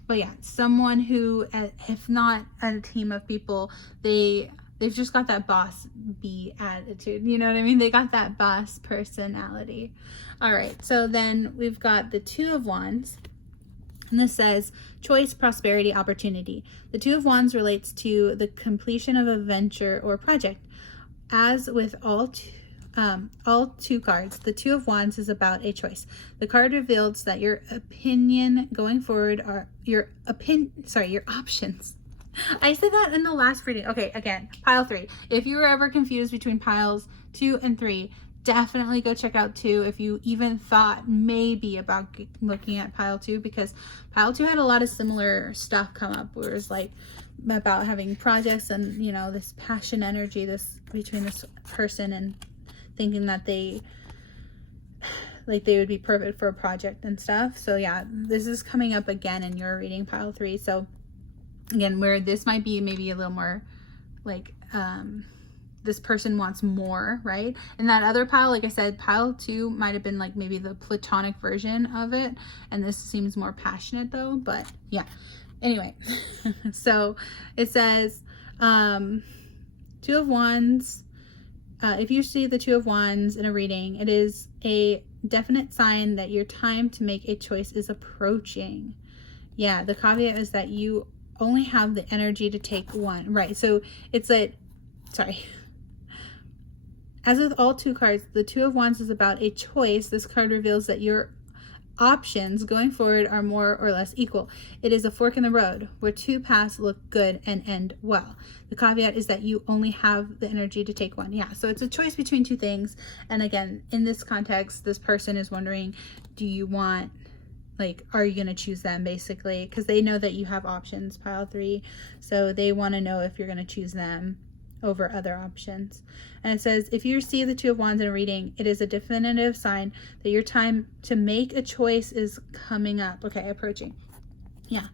But yeah, someone who, if not a team of people, they've just got that boss bee attitude, you know what I mean? They got that boss personality. All right, so then we've got the Two of Wands. And this says, choice, prosperity, opportunity. The Two of Wands relates to the completion of a venture or project. As with all two cards, the Two of Wands is about a choice. The card reveals that your opinion going forward are your options. I said that in the last reading. Okay, again, pile 3. If you were ever confused between piles 2 and 3, definitely go check out 2 if you even thought maybe about looking at pile 2, because pile 2 had a lot of similar stuff come up where it's like about having projects and, you know, this passion energy between this person and thinking that they would be perfect for a project and stuff. So yeah, this is coming up again in your reading, pile 3. So again, where this might be maybe a little more like this person wants more, right? And that other pile, like I said, pile 2 might have been like maybe the platonic version of it, and this seems more passionate though. But yeah, anyway. So it says Two of Wands. If you see the Two of Wands in a reading, it is a definite sign that your time to make a choice is approaching. Yeah, the caveat is that you only have the energy to take one. Right, so it's sorry. As with all two cards, the Two of Wands is about a choice. This card reveals that your options going forward are more or less equal. It is a fork in the road where two paths look good and end well. The caveat is that you only have the energy to take one. Yeah, so it's a choice between two things. And again, in this context, this person is wondering, do you want, like, are you going to choose them, basically? Because they know that you have options, pile 3. So they want to know if you're going to choose them over other options. And it says, if you see the Two of Wands in a reading, it is a definitive sign that your time to make a choice is coming up. Okay, approaching. Yeah,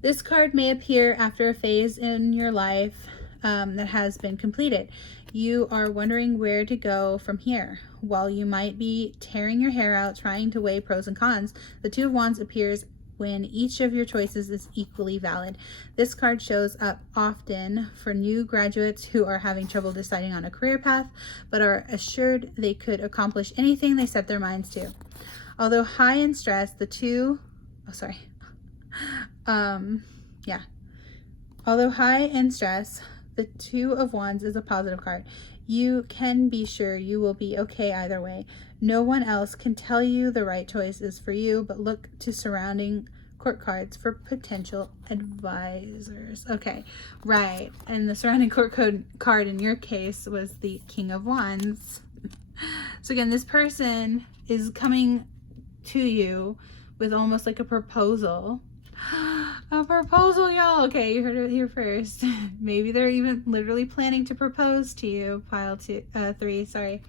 this card may appear after a phase in your life that has been completed. You are wondering where to go from here. While you might be tearing your hair out trying to weigh pros and cons, the Two of Wands appears when each of your choices is equally valid. This card shows up often for new graduates who are having trouble deciding on a career path, but are assured they could accomplish anything they set their minds to. Although high in stress, Although high in stress, the Two of Wands is a positive card. You can be sure you will be okay either way. No one else can tell you the right choice is for you, but look to surrounding court cards for potential advisors. Okay, right. And the surrounding court card in your case was the King of Wands. So again, this person is coming to you with almost like a proposal. A proposal, y'all. Okay, you heard it here first. Maybe they're even literally planning to propose to you, pile 3, sorry.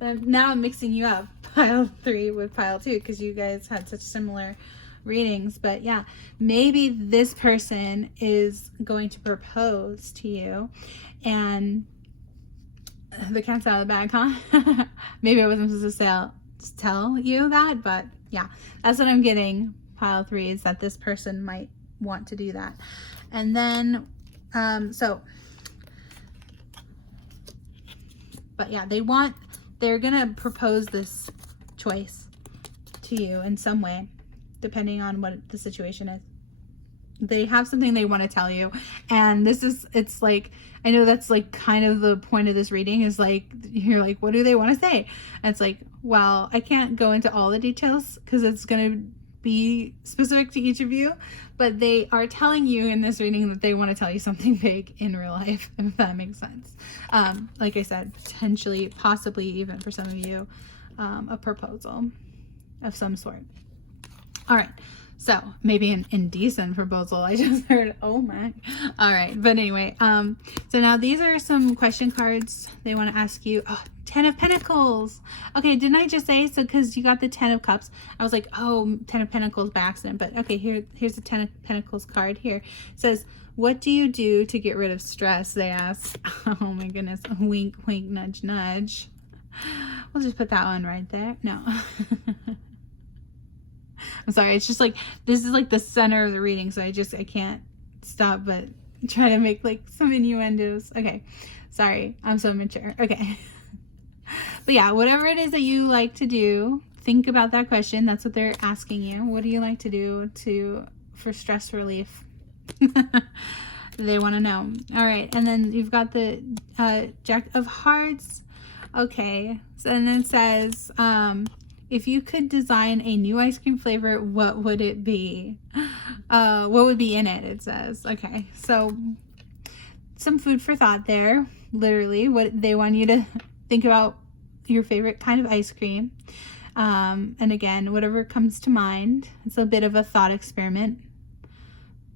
Now I'm mixing you up, pile 3 with pile 2, because you guys had such similar readings. But yeah, maybe this person is going to propose to you, and the cat's out of the bag, huh? Maybe I wasn't supposed to tell you that, but yeah, that's what I'm getting. Pile 3 is that this person might want to do that. And then but yeah, they're gonna propose this choice to you in some way, depending on what the situation is. They have something they want to tell you, and it's like, I know that's like kind of the point of this reading, is like, you're like, what do they want to say? And it's like, well, I can't go into all the details because it's gonna be specific to each of you, but they are telling you in this reading that they want to tell you something big in real life, if that makes sense. Like I said, potentially, possibly even for some of you, a proposal of some sort. All right, so maybe an indecent proposal. I just heard, oh my. All right, but anyway, so now these are some question cards they want to ask you. Oh, 10 of Pentacles. Okay, didn't I just say, so because you got the 10 of Cups, I was like, oh, 10 of Pentacles by accident, but okay, here's the 10 of Pentacles card here. It says, what do you do to get rid of stress, they ask. Oh my goodness, wink, wink, nudge, nudge. We'll just put that one right there. No. I'm sorry, it's just like, this is like the center of the reading, so I can't stop but try to make like some innuendos. Okay, sorry, I'm so mature. Okay. But yeah, whatever it is that you like to do, think about that question. That's what they're asking you. What do you like to do for stress relief? They want to know. All right, and then you've got the Jack of Hearts. Okay, so, and then it says, if you could design a new ice cream flavor, what would it be? What would be in it, it says. Okay, so some food for thought there. Literally, what they want you to think about, your favorite kind of ice cream, and again, whatever comes to mind. It's a bit of a thought experiment,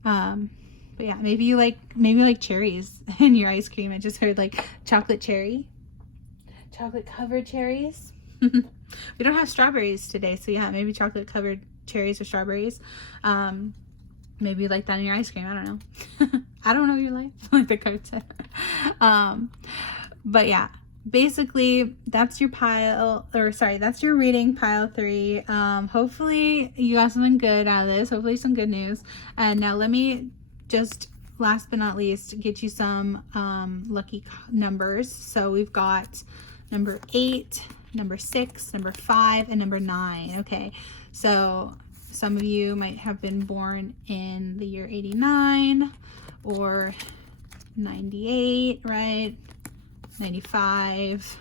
but yeah, maybe you like cherries in your ice cream. I just heard like chocolate covered cherries. We don't have strawberries today, so yeah, maybe chocolate covered cherries or strawberries. Maybe you like that in your ice cream. I don't know. I don't know your life, like the card said. But yeah, basically that's your that's your reading, pile 3. Hopefully you got something good out of this, hopefully some good news. And now let me just last but not least, get you some lucky numbers. So we've got number 8, number 6, number 5, and number 9. Okay, so some of you might have been born in the year 89 or 98, right? 95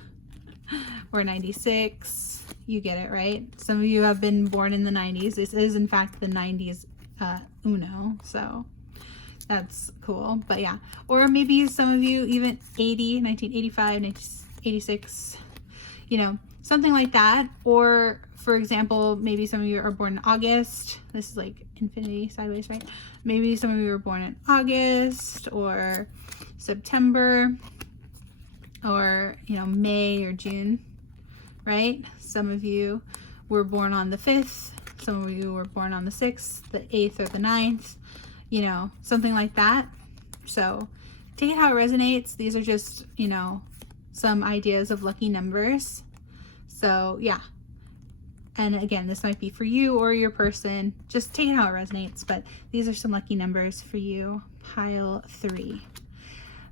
or 96. You get it, right? Some of you have been born in the 90s. This is in fact the 90s Uno, so that's cool. But yeah, or maybe some of you even 80, 1985, 1986, you know, something like that. Or for example, maybe some of you are born in August. This is like infinity sideways, right? Maybe some of you were born in August or September or, you know, May or June, right? Some of you were born on the 5th. Some of you were born on the 6th, the 8th, or the 9th, you know, something like that. So take it how it resonates. These are just, you know, some ideas of lucky numbers. So yeah. And again, this might be for you or your person. Just take it how it resonates. But these are some lucky numbers for you, pile 3.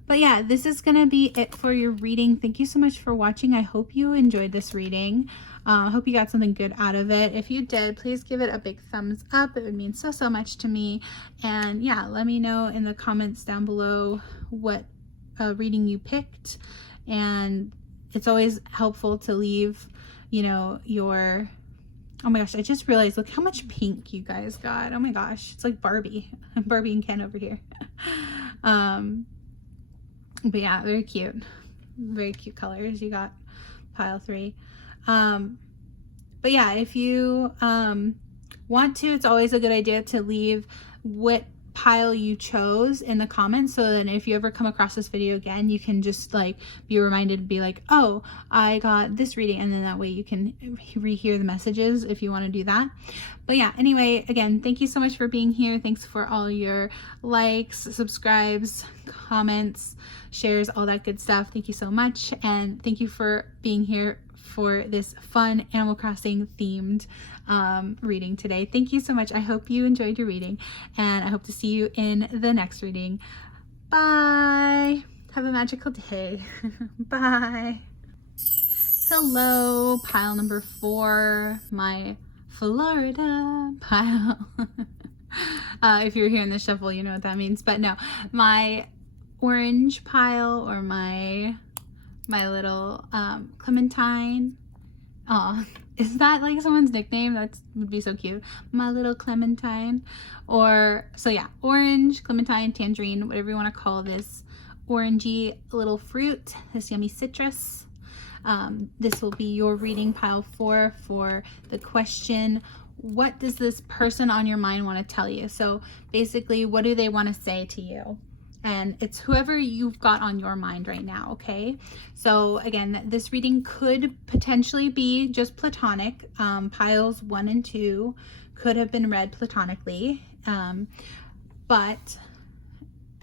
But yeah, this is going to be it for your reading. Thank you so much for watching. I hope you enjoyed this reading. I hope you got something good out of it. If you did, please give it a big thumbs up. It would mean so, so much to me. And yeah, let me know in the comments down below what reading you picked. And it's always helpful to leave, you know, your... Oh my gosh, I just realized, look how much pink you guys got. Oh my gosh, it's like Barbie. Barbie and Ken over here. But yeah, very cute. Very cute colors you got, pile 3. But yeah, if you want to, it's always a good idea to leave what pile you chose in the comments, so that if you ever come across this video again, you can just like be reminded to be like, oh, I got this reading, and then that way you can rehear the messages if you want to do that. But yeah, anyway, again, thank you so much for being here. Thanks for all your likes, subscribes, comments, shares, all that good stuff. Thank you so much, and thank you for being here for this fun Animal Crossing themed reading today. Thank you so much. I hope you enjoyed your reading, and I hope to see you in the next reading. Bye. Have a magical day. Bye. Hello, pile number 4, my Florida pile. If you're here in the shuffle, you know what that means, but no, my orange pile, or my little Clementine. Oh, is that like someone's nickname? That would be so cute. My little Clementine. Or, so yeah, orange, Clementine, tangerine, whatever you want to call this orangey little fruit, this yummy citrus. This will be your reading, pile 4, for the question, what does this person on your mind want to tell you? So basically, what do they want to say to you? And it's whoever you've got on your mind right now, okay? So again, this reading could potentially be just platonic. Piles 1 and 2 could have been read platonically. But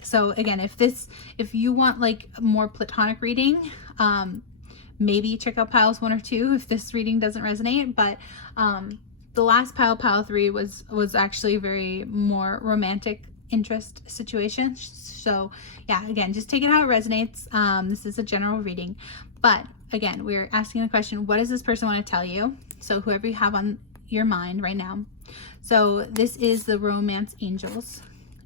so again, if you want like a more platonic reading, maybe check out piles 1 or 2 if this reading doesn't resonate. But the last pile 3, was actually very more romantic interest situation. So yeah, again, just take it how it resonates. This is a general reading, but again, we're asking the question, what does this person want to tell you? So whoever you have on your mind right now. So this is the Romance Angels,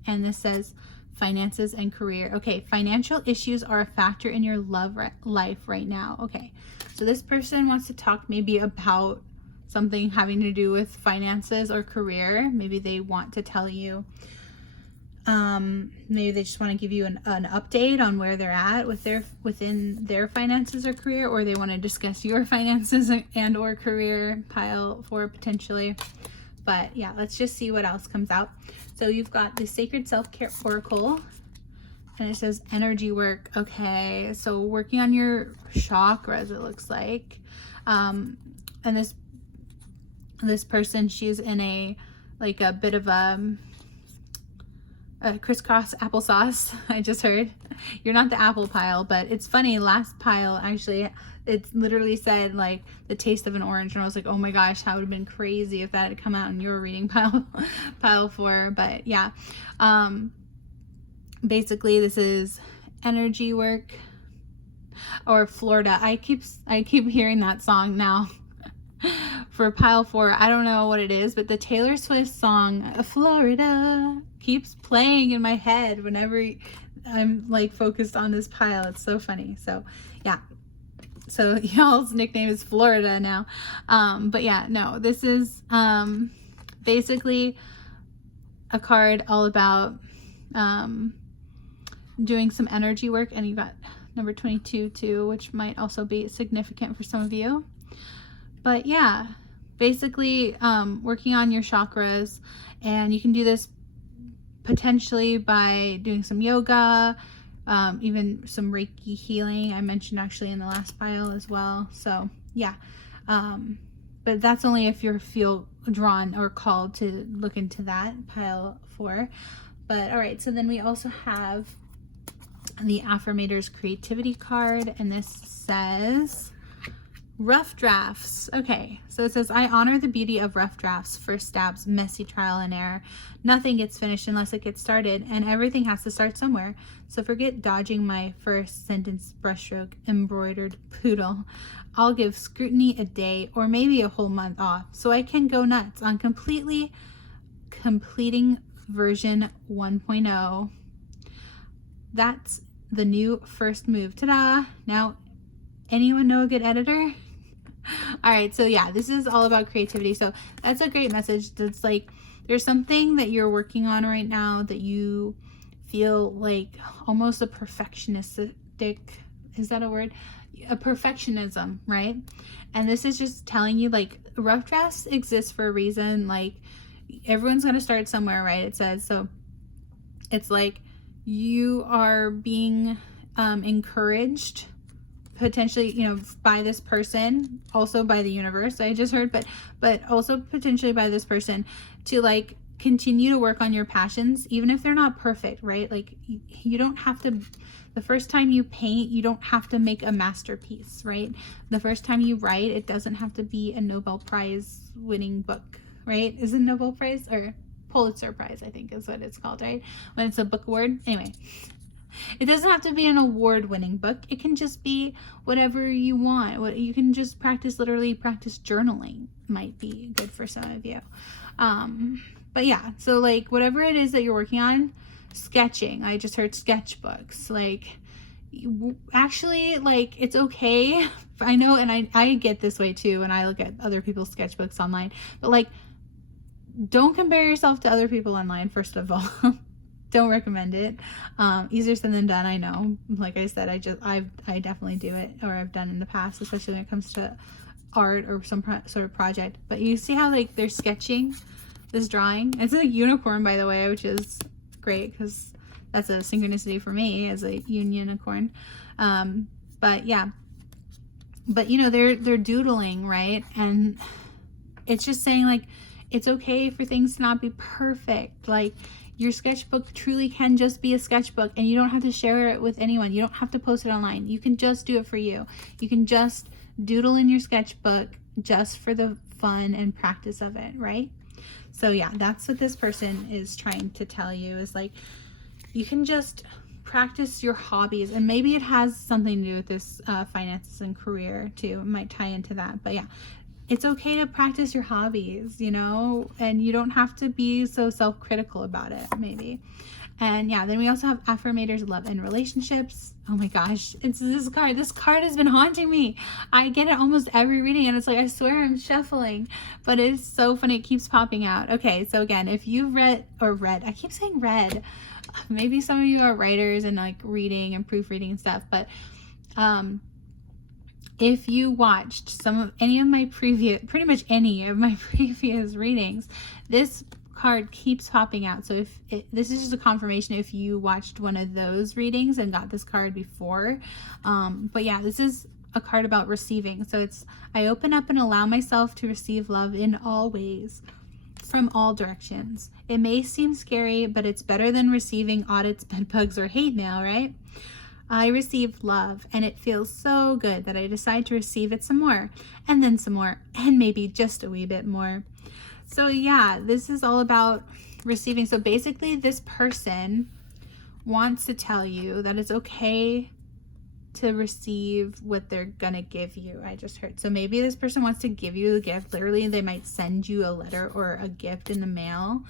and this says finances and career. Okay, financial issues are a factor in your love life right now. Okay, so this person wants to talk maybe about something having to do with finances or career. Maybe they want to tell you, maybe they just want to give you an update on where they're at within their finances or career, or they want to discuss your finances and or career, pile 4 potentially. But yeah, let's just see what else comes out. So you've got the Sacred Self-Care Oracle, and it says energy work. Okay, so working on your chakras, it looks like. And this person, she's in a bit of a crisscross applesauce. I just heard. You're not the apple pile, but it's funny, last pile actually, it literally said like the taste of an orange, and I was like, oh my gosh, that would have been crazy if that had come out in your reading, pile 4. But yeah, basically this is energy work, or Florida. I keep hearing that song now for pile 4. I don't know what it is, but the Taylor Swift song Florida keeps playing in my head whenever I'm like focused on this pile. It's so funny. So yeah, so y'all's nickname is Florida now. But yeah, no, this is basically a card all about doing some energy work, and you got number 22 too, which might also be significant for some of you. But yeah, basically working on your chakras, and you can do this potentially by doing some yoga, even some Reiki healing. I mentioned actually in the last pile as well. So yeah, but that's only if you feel drawn or called to look into that, pile 4. But all right, so then we also have the Affirmators creativity card, and this says rough drafts. Okay, so it says, I honor the beauty of rough drafts, first stabs, messy trial and error. Nothing gets finished unless it gets started, and everything has to start somewhere. So forget dodging my first sentence brushstroke embroidered poodle. I'll give scrutiny a day or maybe a whole month off so I can go nuts on completing version 1.0. That's the new first move. Ta-da! Now, anyone know a good editor? All right, so yeah, this is all about creativity. So that's a great message. That's like, there's something that you're working on right now that you feel like almost a perfectionistic, is that a word? A perfectionism, right? And this is just telling you, like, rough drafts exist for a reason. Like, everyone's going to start somewhere, right? It says, so it's like you are being encouraged potentially, you know, by this person, also by the universe, I just heard, but also potentially by this person, to like continue to work on your passions, even if they're not perfect, right? Like you don't have to, the first time you paint, you don't have to make a masterpiece, right? The first time you write, it doesn't have to be a Nobel Prize winning book, right? Is it Nobel Prize or Pulitzer Prize, I think is what it's called, right? When it's a book award. Anyway, it doesn't have to be an award-winning book. It can just be whatever you want. What you can just literally practice journaling might be good for some of you. But yeah, so like whatever it is that you're working on, sketching. I just heard sketchbooks. Like actually, like it's okay. I know, and I get this way too when I look at other people's sketchbooks online. But like, don't compare yourself to other people online, first of all. Don't recommend it. Easier said than done, I know. Like I said, I definitely do it, or I've done in the past, especially when it comes to art or some sort of project. But you see how like they're sketching this drawing? It's a unicorn, by the way, which is great because that's a synchronicity for me as a unionicorn. But yeah, but you know, they're doodling, right? And it's just saying like, it's okay for things to not be perfect. Like, your sketchbook truly can just be a sketchbook, and you don't have to share it with anyone. You don't have to post it online. You can just do it for you. You can just doodle in your sketchbook just for the fun and practice of it, right? So yeah, that's what this person is trying to tell you, is like, you can just practice your hobbies, and maybe it has something to do with this finances and career too. It might tie into that, but yeah. It's okay to practice your hobbies, you know, and you don't have to be so self-critical about it, maybe. And yeah, then we also have Affirmators, love and relationships. Oh my gosh, it's this card. This card has been haunting me. I get it almost every reading, and it's like, I swear I'm shuffling, but it's so funny. It keeps popping out. Okay, so again, if you've read, I keep saying read. Maybe some of you are writers and like reading and proofreading and stuff, but if you watched any of my previous readings, this card keeps popping out. So this is just a confirmation if you watched one of those readings and got this card before. But yeah, this is a card about receiving. So it's, I open up and allow myself to receive love in all ways, from all directions. It may seem scary, but it's better than receiving audits, bedbugs, or hate mail, right? I received love, and it feels so good that I decide to receive it some more, and then some more, and maybe just a wee bit more. So yeah, this is all about receiving. So basically, this person wants to tell you that it's okay to receive what they're gonna give you. I just heard. So maybe this person wants to give you a gift. Literally, they might send you a letter or a gift in the mail,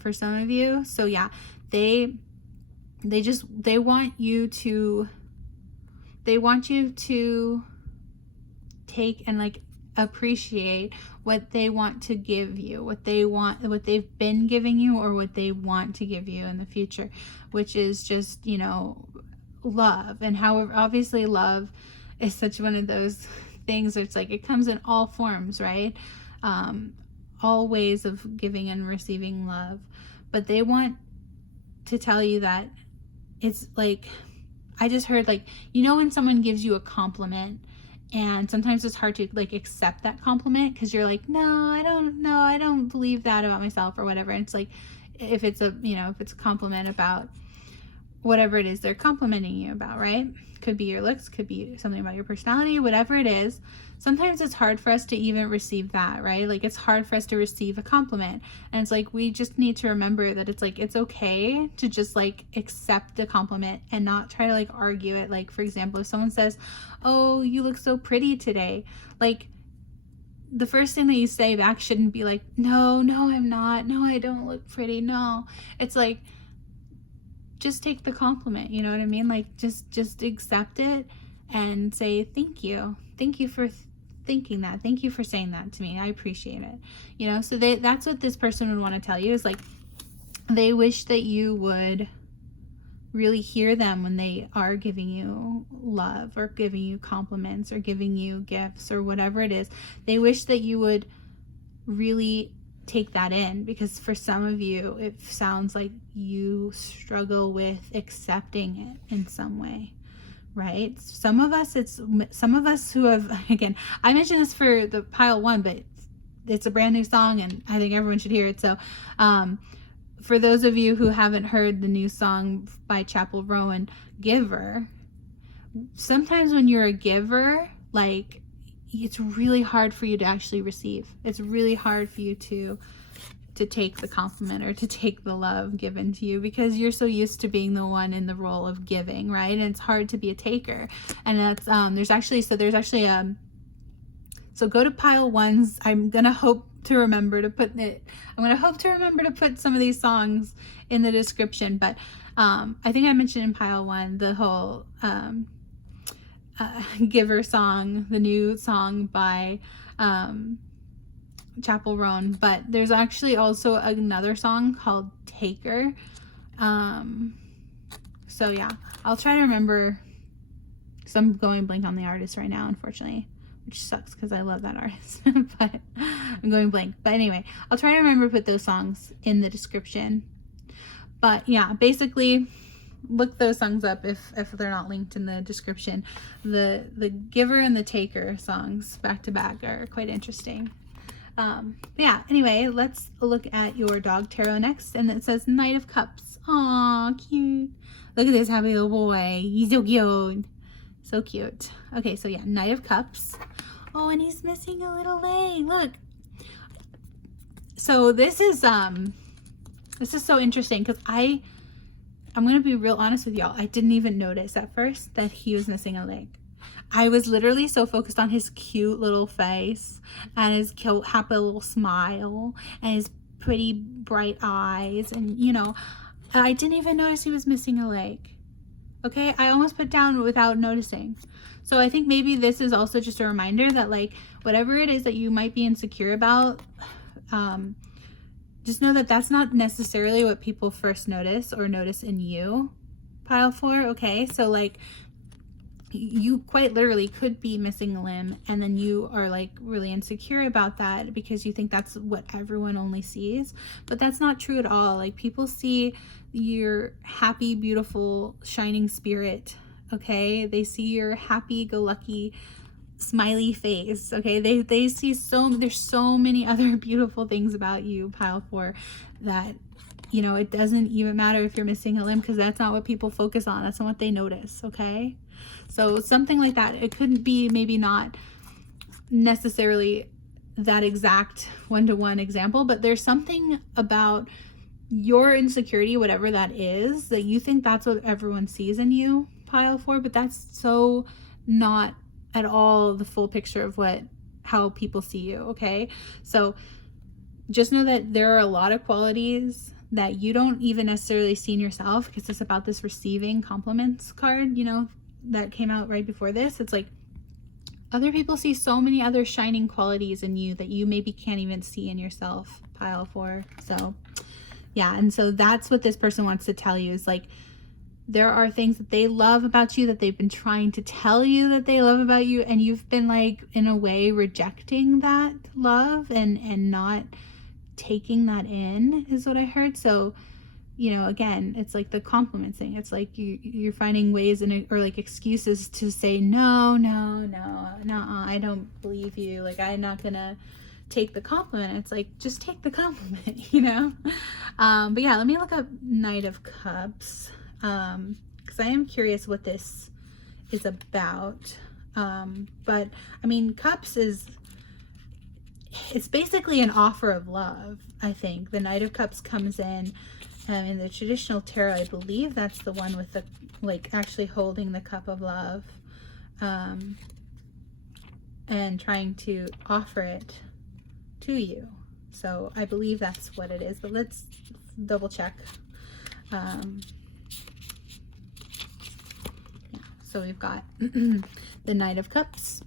for some of you. So yeah, they want you to take and like appreciate what they want to give you, what they've been giving you, or what they want to give you in the future, which is just, you know, love. And however, obviously love is such one of those things where it's like it comes in all forms, right? All ways of giving and receiving love. But they want to tell you that it's like, I just heard, like, you know, when someone gives you a compliment and sometimes it's hard to like accept that compliment because you're like, no, I don't believe that about myself or whatever. And it's like, if it's a, you know, if it's a compliment about whatever it is they're complimenting you about, right? Could be your looks, could be something about your personality, whatever it is. Sometimes it's hard for us to even receive that, right? Like it's hard for us to receive a compliment. And it's like, we just need to remember that it's like, it's okay to just like accept a compliment and not try to like argue it. Like, for example, if someone says, oh, you look so pretty today, like the first thing that you say back shouldn't be like, no, I'm not. No, I don't look pretty. No, it's like, just take the compliment, you know what I mean? Like just accept it and say thank you for thinking that, thank you for saying that to me, I appreciate it, you know. So that's what this person would want to tell you, is like they wish that you would really hear them when they are giving you love or giving you compliments or giving you gifts or whatever it is. They wish that you would really take that in, because for some of you it sounds like you struggle with accepting it in some way, right? Some of us who have, again, I mentioned this for the pile one, but it's a brand new song and I think everyone should hear it. So for those of you who haven't heard the new song by Chappell Rowan, Giver, sometimes when you're a giver, like, it's really hard for you to actually receive. It's really hard for you to take the compliment or to take the love given to you, because you're so used to being the one in the role of giving, right? And it's hard to be a taker. And that's there's actually so go to pile ones. I'm gonna hope to remember to put some of these songs in the description, but I think I mentioned in pile one the whole Giver song, the new song by Chappell Rowan, but there's actually also another song called Taker. So yeah, I'll try to remember, because I'm going blank on the artist right now, unfortunately, which sucks because I love that artist. But I'm going blank. But anyway, I'll try to remember to put those songs in the description. But yeah, basically look those songs up if they're not linked in the description. The Giver and the Taker songs back to back are quite interesting. Yeah, anyway, let's look at your dog tarot next, and it says Knight of Cups. Aw, cute. Look at this happy little boy. He's so cute. So cute. Okay, so yeah, Knight of Cups. Oh, and he's missing a little leg. Look. So this is so interesting, because I'm going to be real honest with y'all. I didn't even notice at first that he was missing a leg. I was literally so focused on his cute little face and his cute, happy little smile and his pretty bright eyes. And, you know, I didn't even notice he was missing a leg. Okay, I almost put down without noticing. So I think maybe this is also just a reminder that, like, whatever it is that you might be insecure about, just know that that's not necessarily what people first notice or notice in you, pile 4, okay? So, like, you quite literally could be missing a limb, and then you are, like, really insecure about that because you think that's what everyone only sees. But that's not true at all. Like, people see your happy, beautiful, shining spirit, okay? They see your happy-go-lucky, smiley face, okay? They see there's so many other beautiful things about you, pile 4, that, you know, it doesn't even matter if you're missing a limb, because that's not what people focus on. That's not what they notice, okay? So something like that. It couldn't be, maybe not necessarily that exact one-to-one example, but there's something about your insecurity, whatever that is, that you think that's what everyone sees in you, pile 4, but that's so not at all the full picture of how people see you, okay? So just know that there are a lot of qualities that you don't even necessarily see in yourself, because it's about this receiving compliments card, you know, that came out right before this. It's like other people see so many other shining qualities in you that you maybe can't even see in yourself, pile 4. So yeah, and so that's what this person wants to tell you, is like, there are things that they love about you that they've been trying to tell you that they love about you, and you've been like, in a way, rejecting that love and not taking that in, is what I heard. So, you know, again, it's like the compliments thing. It's like you're finding ways or like excuses to say, no, I don't believe you. Like, I'm not gonna take the compliment. It's like, just take the compliment, you know? But yeah, let me look up Knight of Cups, because I am curious what this is about. But I mean, Cups it's basically an offer of love, I think. The Knight of Cups comes in the traditional tarot. I believe that's the one with the, like, actually holding the cup of love, and trying to offer it to you. So I believe that's what it is, but let's double check. Yeah, so we've got the Knight of Cups.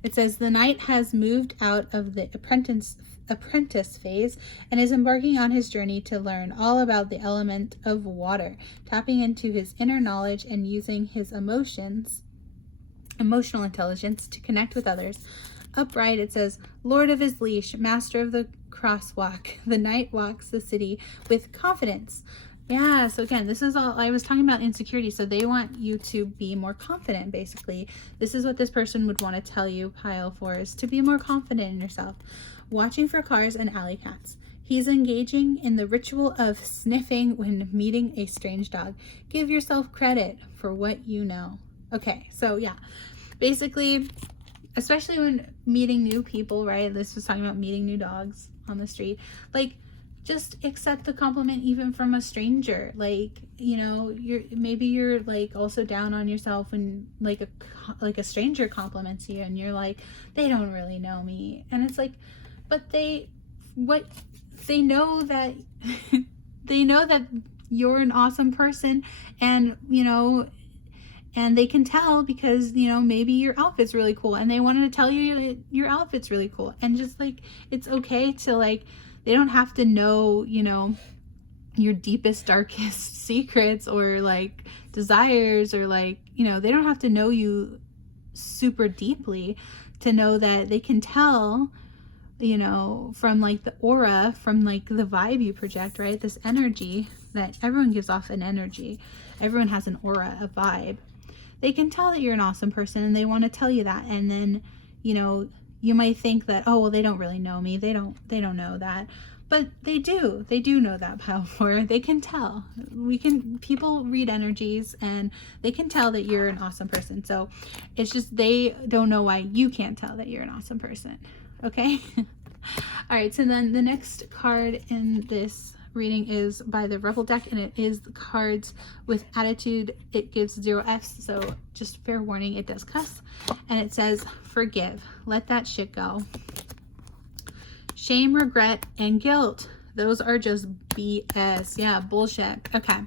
It says the knight has moved out of the apprentice phase and is embarking on his journey to learn all about the element of water, tapping into his inner knowledge and using his emotional intelligence to connect with others. Upright, it says, Lord of his leash, master of the crosswalk, the knight walks the city with confidence. Yeah, so again, this is all, I was talking about insecurity, so they want you to be more confident, basically. This is what this person would want to tell you, pile 4, is to be more confident in yourself. Watching for cars and alley cats. He's engaging in the ritual of sniffing when meeting a strange dog. Give yourself credit for what you know. Okay, so yeah, basically, especially when meeting new people, right? This was talking about meeting new dogs on the street. Like, just accept the compliment even from a stranger. Like, you know, maybe you're like also down on yourself when like a stranger compliments you and you're like, they don't really know me. And it's like, but they know that they know that you're an awesome person, and you know, and they can tell because, you know, maybe your outfit's really cool and they wanted to tell you your outfit's really cool. And just like, it's okay to like, they don't have to know, you know, your deepest, darkest secrets or like desires, or like, you know, they don't have to know you super deeply to know that they can tell, you know, from like the aura, from like the vibe you project, right? This energy that everyone gives off, an energy. Everyone has an aura, a vibe. They can tell that you're an awesome person and they want to tell you that. And then, you know, you might think that, oh, well, they don't really know me. They don't know that. But they do know that, pile 4. They can tell. People read energies and they can tell that you're an awesome person. So it's just, they don't know why you can't tell that you're an awesome person. Okay? All right. So then the next card in this reading is by the Rebel deck, and it is the cards with attitude. It gives 0 Fs, so just fair warning, it does cuss. And it says, forgive, let that shit go. Shame, regret, and guilt, those are just BS. Yeah, bullshit. Okay,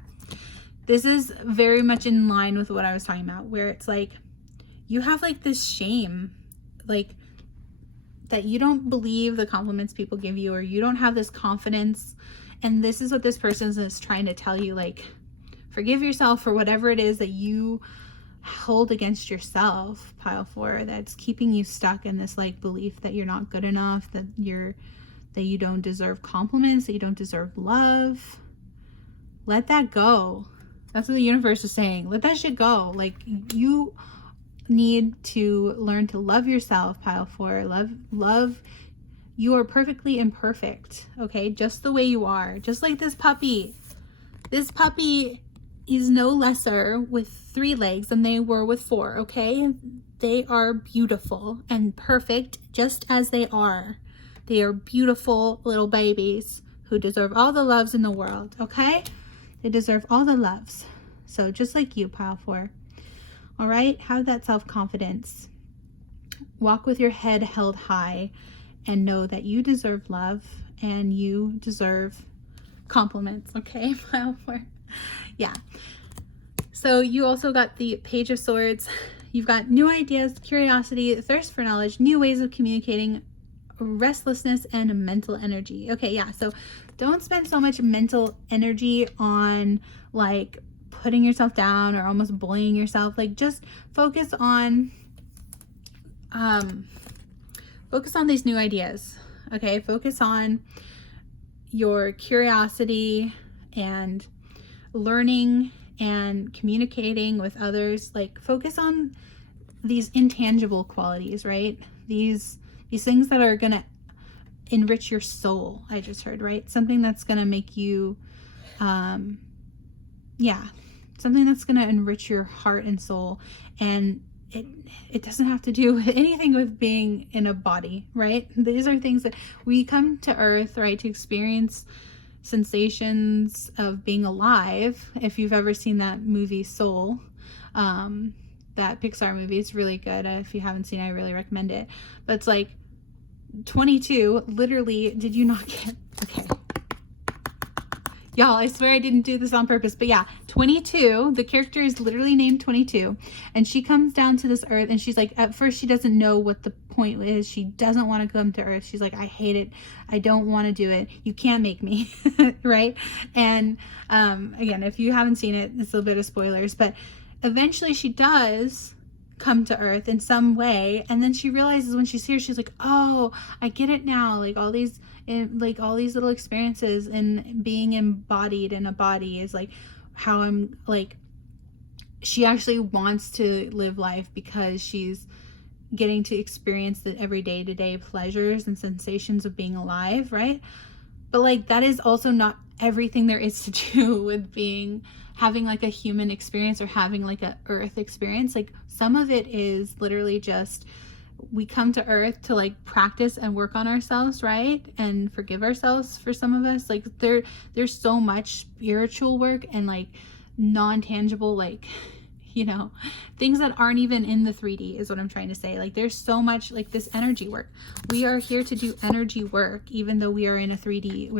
this is very much in line with what I was talking about, where it's like you have like this shame, like that you don't believe the compliments people give you, or you don't have this confidence. And this is what this person is trying to tell you, like, forgive yourself for whatever it is that you hold against yourself, pile 4, that's keeping you stuck in this like belief that you're not good enough, that you don't deserve compliments, that you don't deserve love. Let that go. That's what the universe is saying. Let that shit go. Like, you need to learn to love yourself, pile 4. Love. You are perfectly imperfect, okay? Just the way you are. Just like this puppy. This puppy is no lesser with 3 legs than they were with 4, okay? They are beautiful and perfect just as they are. They are beautiful little babies who deserve all the loves in the world, okay? They deserve all the loves. So just like you, pile 4. All right, have that self-confidence. Walk with your head held high and know that you deserve love and you deserve compliments, okay, pile 4? Yeah. So you also got the Page of Swords. You've got new ideas, curiosity, thirst for knowledge, new ways of communicating, restlessness, and mental energy. Okay, yeah, so don't spend so much mental energy on like putting yourself down or almost bullying yourself. Like just focus on these new ideas. Okay, focus on your curiosity and learning and communicating with others. Like focus on these intangible qualities, right? These things that are gonna enrich your soul. I just heard, right? Something that's gonna make you yeah, something that's gonna enrich your heart and soul. And it doesn't have to do with anything with being in a body, right? These are things that we come to earth, right, to experience sensations of being alive. If you've ever seen that movie Soul, that Pixar movie, is really good. If you haven't seen it, I really recommend it. But it's like 22, literally, did you not get, okay. Y'all, I swear I didn't do this on purpose, but yeah, 22, the character is literally named 22, and she comes down to this earth, and she's like, at first she doesn't know what the point is. She doesn't want to come to earth. She's like, I hate it. I don't want to do it. You can't make me, right? And again, if you haven't seen it, it's a little bit of spoilers, but eventually she does come to earth in some way, and then she realizes when she's here, she's like, oh, I get it now. Like all these little experiences and being embodied in a body is like how I'm like, she actually wants to live life because she's getting to experience the everyday to-day pleasures and sensations of being alive, right? But like that is also not everything there is to do with having like a human experience or having like a earth experience. Like some of it is literally just, we come to earth to like practice and work on ourselves, right? And forgive ourselves for some of us. Like there's so much spiritual work and like non-tangible, like, you know, things that aren't even in the 3D is what I'm trying to say. Like there's so much like this energy work. We are here to do energy work, even though we are in a 3D,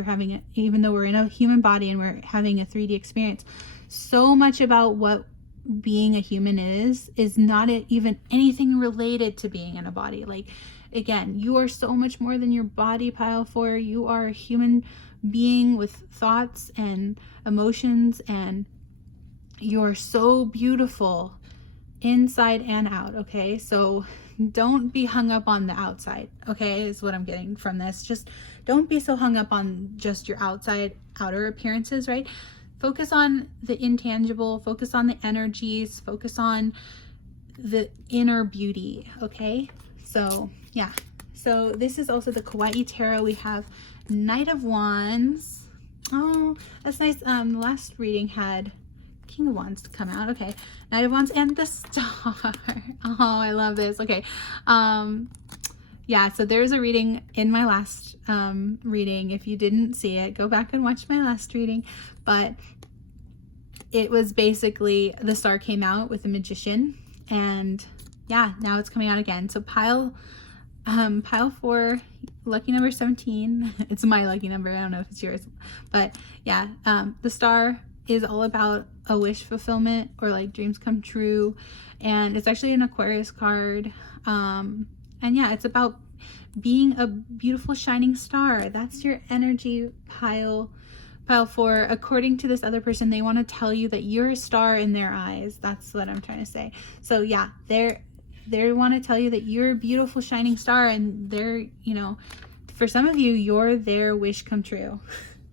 even though we're in a human body and we're having a 3D experience. So much about what being a human is not even anything related to being in a body. Like again, you are so much more than your body, pile 4. You are a human being with thoughts and emotions, and you're so beautiful inside and out. Okay, so don't be hung up on the outside, okay, is what I'm getting from this. Just don't be so hung up on just your outer appearances, right? Focus on the intangible, focus on the energies, focus on the inner beauty, okay? So yeah, so this is also the Kawaii Tarot. We have Knight of Wands. Oh, that's nice. The last reading had King of Wands come out. Okay, Knight of Wands and the Star. Oh, I love this. Okay, yeah, so there's a reading in my last reading. If you didn't see it, go back and watch my last reading. But it was basically the Star came out with the Magician, and yeah, now it's coming out again. So pile 4, lucky number 17. It's my lucky number. I don't know if it's yours, but yeah, the Star is all about a wish fulfillment or like dreams come true, and it's actually an Aquarius card. And yeah, it's about being a beautiful shining star. That's your energy, pile 4. According to this other person, they want to tell you that you're a star in their eyes. That's what I'm trying to say. So yeah, they want to tell you that you're a beautiful shining star, and they're, you know, for some of you, you're their wish come true.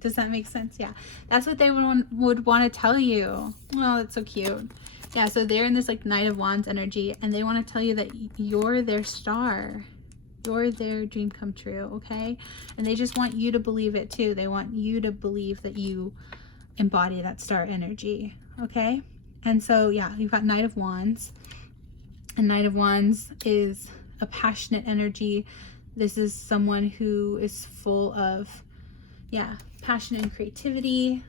Does that make sense? Yeah, that's what they would want to tell you. Oh, that's so cute. Yeah, so they're in this like Knight of Wands energy, and they want to tell you that you're their star. You're their dream come true, okay? And they just want you to believe it too. They want you to believe that you embody that star energy, okay? And so, yeah, you've got Knight of Wands. And Knight of Wands is a passionate energy. This is someone who is full of Yeah, passion and creativity.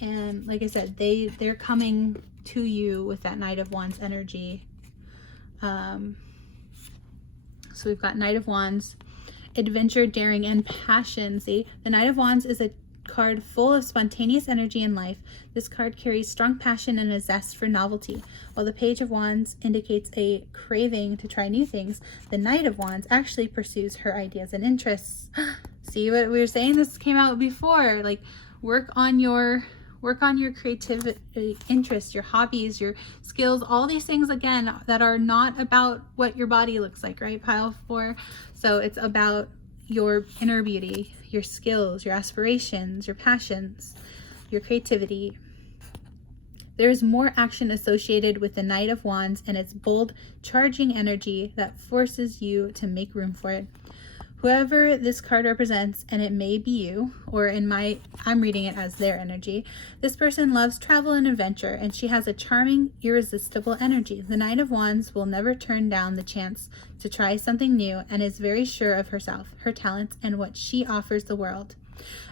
And like I said, they're coming to you with that Knight of Wands energy. So we've got Knight of Wands, adventure, daring, and passion. See, the Knight of Wands is a card full of spontaneous energy and life. This card carries strong passion and a zest for novelty. While the Page of Wands indicates a craving to try new things, the Knight of Wands actually pursues her ideas and interests. See what we were saying? This came out before. Like, work on your creativity, interests, your hobbies, your skills, all these things, again, that are not about what your body looks like, right? Pile 4. So it's about your inner beauty, your skills, your aspirations, your passions, your creativity. There is more action associated with the Knight of Wands and its bold, charging energy that forces you to make room for it. Whoever this card represents, and it may be you, or I'm reading it as their energy, this person loves travel and adventure, and she has a charming, irresistible energy. The Knight of Wands will never turn down the chance to try something new and is very sure of herself, her talents, and what she offers the world.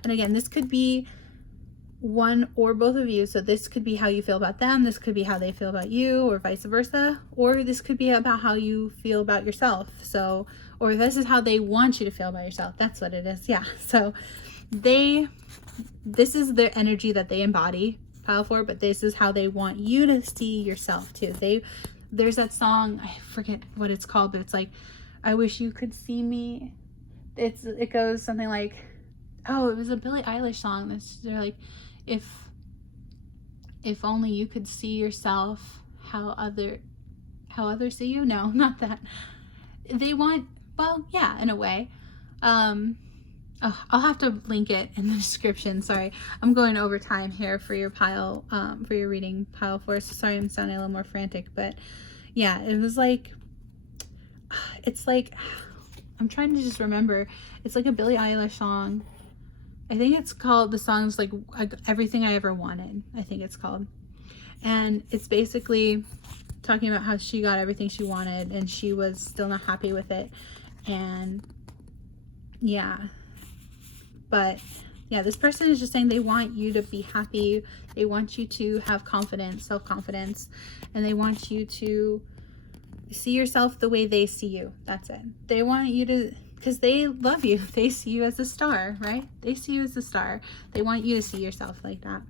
And again, this could be one or both of you. So this could be how you feel about them. This could be how they feel about you, or vice versa. Or this could be about how you feel about yourself. So, or this is how they want you to feel about yourself. That's what it is. Yeah. So this is their energy that they embody, pile 4, but this is how they want you to see yourself too. There's that song, I forget what it's called, but it's like, I wish you could see me. It goes something like, oh, it was a Billie Eilish song. They're like, if only you could see yourself how others see you. No, not that. They want, well, yeah, in a way. I'll have to link it in the description. Sorry, I'm going over time here for your pile, for your reading, pile 4. So sorry, I'm sounding a little more frantic, but yeah, it was like, it's like, I'm trying to just remember. It's like a Billie Eilish song. I think it's called, the song's like Everything I Ever Wanted, I think it's called. And it's basically talking about how she got everything she wanted and she was still not happy with it. And yeah, but yeah, this person is just saying they want you to be happy. They want you to have confidence, self-confidence, and they want you to see yourself the way they see you. That's it. They want you to, because they love you. They see you as a star, right? They see you as a star. They want you to see yourself like that.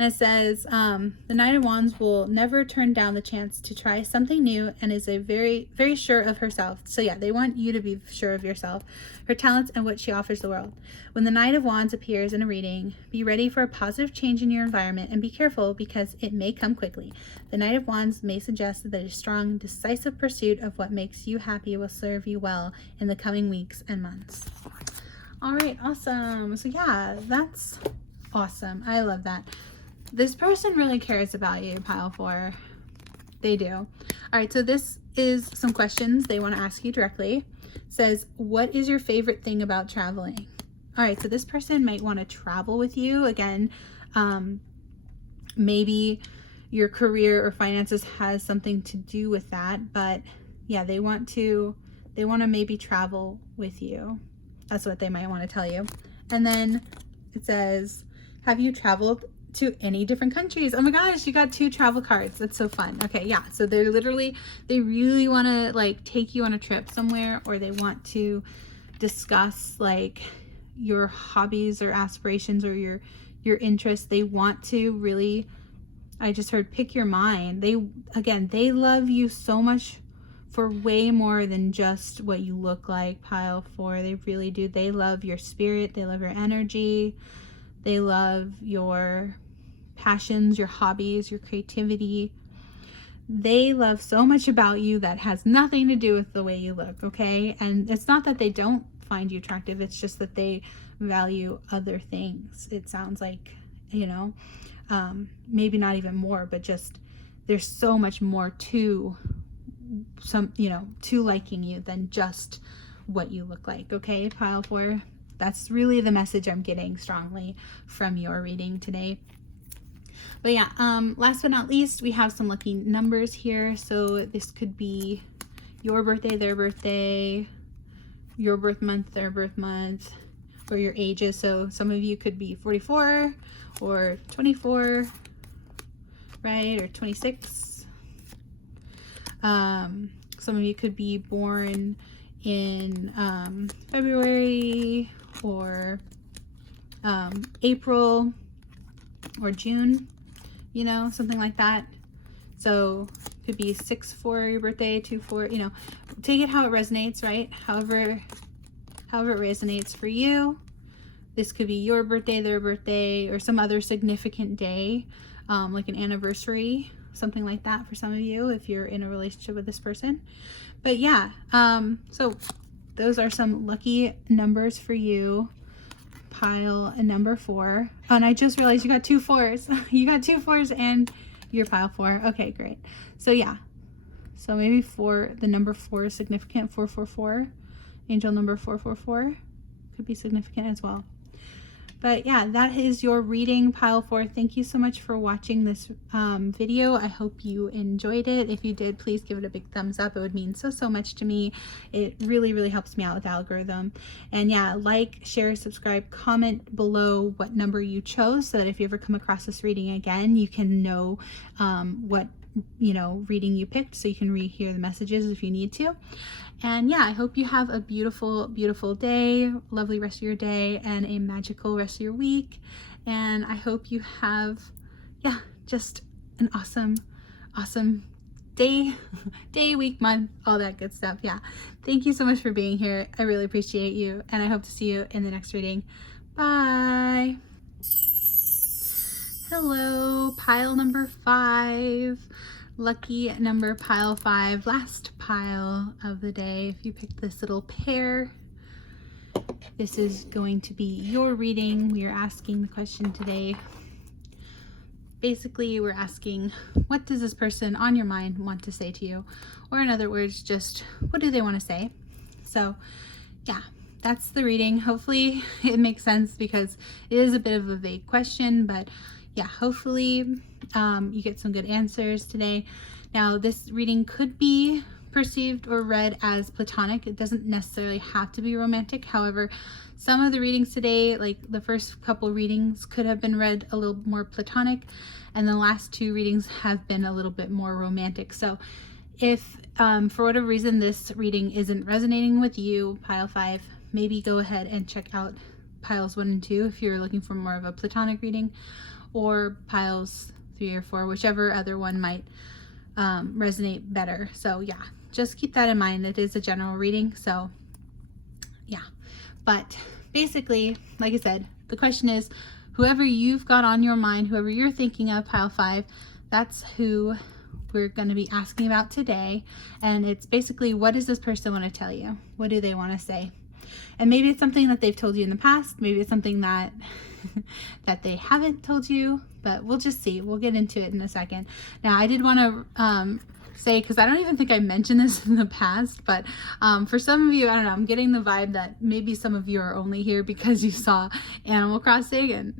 And it says, the Knight of Wands will never turn down the chance to try something new and is a very, very sure of herself. So yeah, they want you to be sure of yourself, her talents, and what she offers the world. When the Knight of Wands appears in a reading, be ready for a positive change in your environment and be careful because it may come quickly. The Knight of Wands may suggest that a strong, decisive pursuit of what makes you happy will serve you well in the coming weeks and months. All right, awesome. So yeah, that's awesome. I love that. This person really cares about you, pile 4. They do. All right, so this is some questions they want to ask you directly. It says, what is your favorite thing about traveling? All right, so this person might want to travel with you. Again, maybe your career or finances has something to do with that, but yeah, they want to maybe travel with you. That's what they might want to tell you. And then it says, have you traveled to any different countries? Oh my gosh, you got 2 travel cards. That's so fun. Okay, yeah, so they really want to like take you on a trip somewhere, or they want to discuss like your hobbies or aspirations or your interests. They want to really, I just heard, pick your mind. They love you so much for way more than just what you look like, pile 4. They really do. They love your spirit. They love your energy. They love your passions, your hobbies, your creativity. They love so much about you that has nothing to do with the way you look, okay? And it's not that they don't find you attractive, it's just that they value other things. It sounds like, you know, maybe not even more, but just there's so much more to to liking you than just what you look like, okay, pile 4? That's really the message I'm getting strongly from your reading today. But yeah, last but not least, we have some lucky numbers here. So this could be your birthday, their birthday, your birth month, their birth month, or your ages. So some of you could be 44 or 24, right? Or 26. Some of you could be born in February or April or June, you know, something like that. So it could be 6/4 your birthday, 2/4, you know, take it how it resonates, right? However it resonates for you. This could be your birthday, their birthday, or some other significant day, like an anniversary, something like that for some of you if you're in a relationship with this person. But yeah, so those are some lucky numbers for you. Pile number 4. Oh, and I just realized you got 2 4s. You got 2 4s and your pile 4. Okay, great. So yeah, so maybe the number 4 is significant. 444, angel number 444 could be significant as well. But yeah, that is your reading, pile 4. Thank you so much for watching this video. I hope you enjoyed it. If you did, please give it a big thumbs up. It would mean so much to me. It really, really helps me out with the algorithm. And yeah, like, share, subscribe, comment below what number you chose so that if you ever come across this reading again, you can know what, you know, reading you picked, so you can rehear the messages if you need to. And yeah, I hope you have a beautiful, beautiful day, lovely rest of your day, and a magical rest of your week. And I hope you have, yeah, just an awesome, awesome day, week, month, all that good stuff. Yeah. Thank you so much for being here. I really appreciate you, and I hope to see you in the next reading. Bye. Hello, pile number 5. Lucky number, pile 5, last pile of the day. If you picked this little pair, this is going to be your reading. We are asking the question today. Basically, we're asking, what does this person on your mind want to say to you? Or in other words, just what do they want to say? So yeah, that's the reading. Hopefully it makes sense because it is a bit of a vague question, but yeah, hopefully you get some good answers today. Now, this reading could be perceived or read as platonic. It doesn't necessarily have to be romantic. However, some of the readings today, like the first couple readings, could have been read a little more platonic, and the last 2 readings have been a little bit more romantic. So if for whatever reason this reading isn't resonating with you, pile 5, maybe go ahead and check out piles 1 and 2 if you're looking for more of a platonic reading, or piles 3 or 4, whichever other one might resonate better. So yeah, just keep that in mind. It is a general reading, so yeah. But basically, like I said, the question is, whoever you've got on your mind, whoever you're thinking of, pile 5, that's who we're going to be asking about today. And it's basically, what does this person want to tell you? What do they want to say? And maybe it's something that they've told you in the past. Maybe it's something that that they haven't told you, but we'll just see. We'll get into it in a second. Now, I did want to say, because I don't even think I mentioned this in the past, but for some of you, I don't know, I'm getting the vibe that maybe some of you are only here because you saw Animal Crossing, and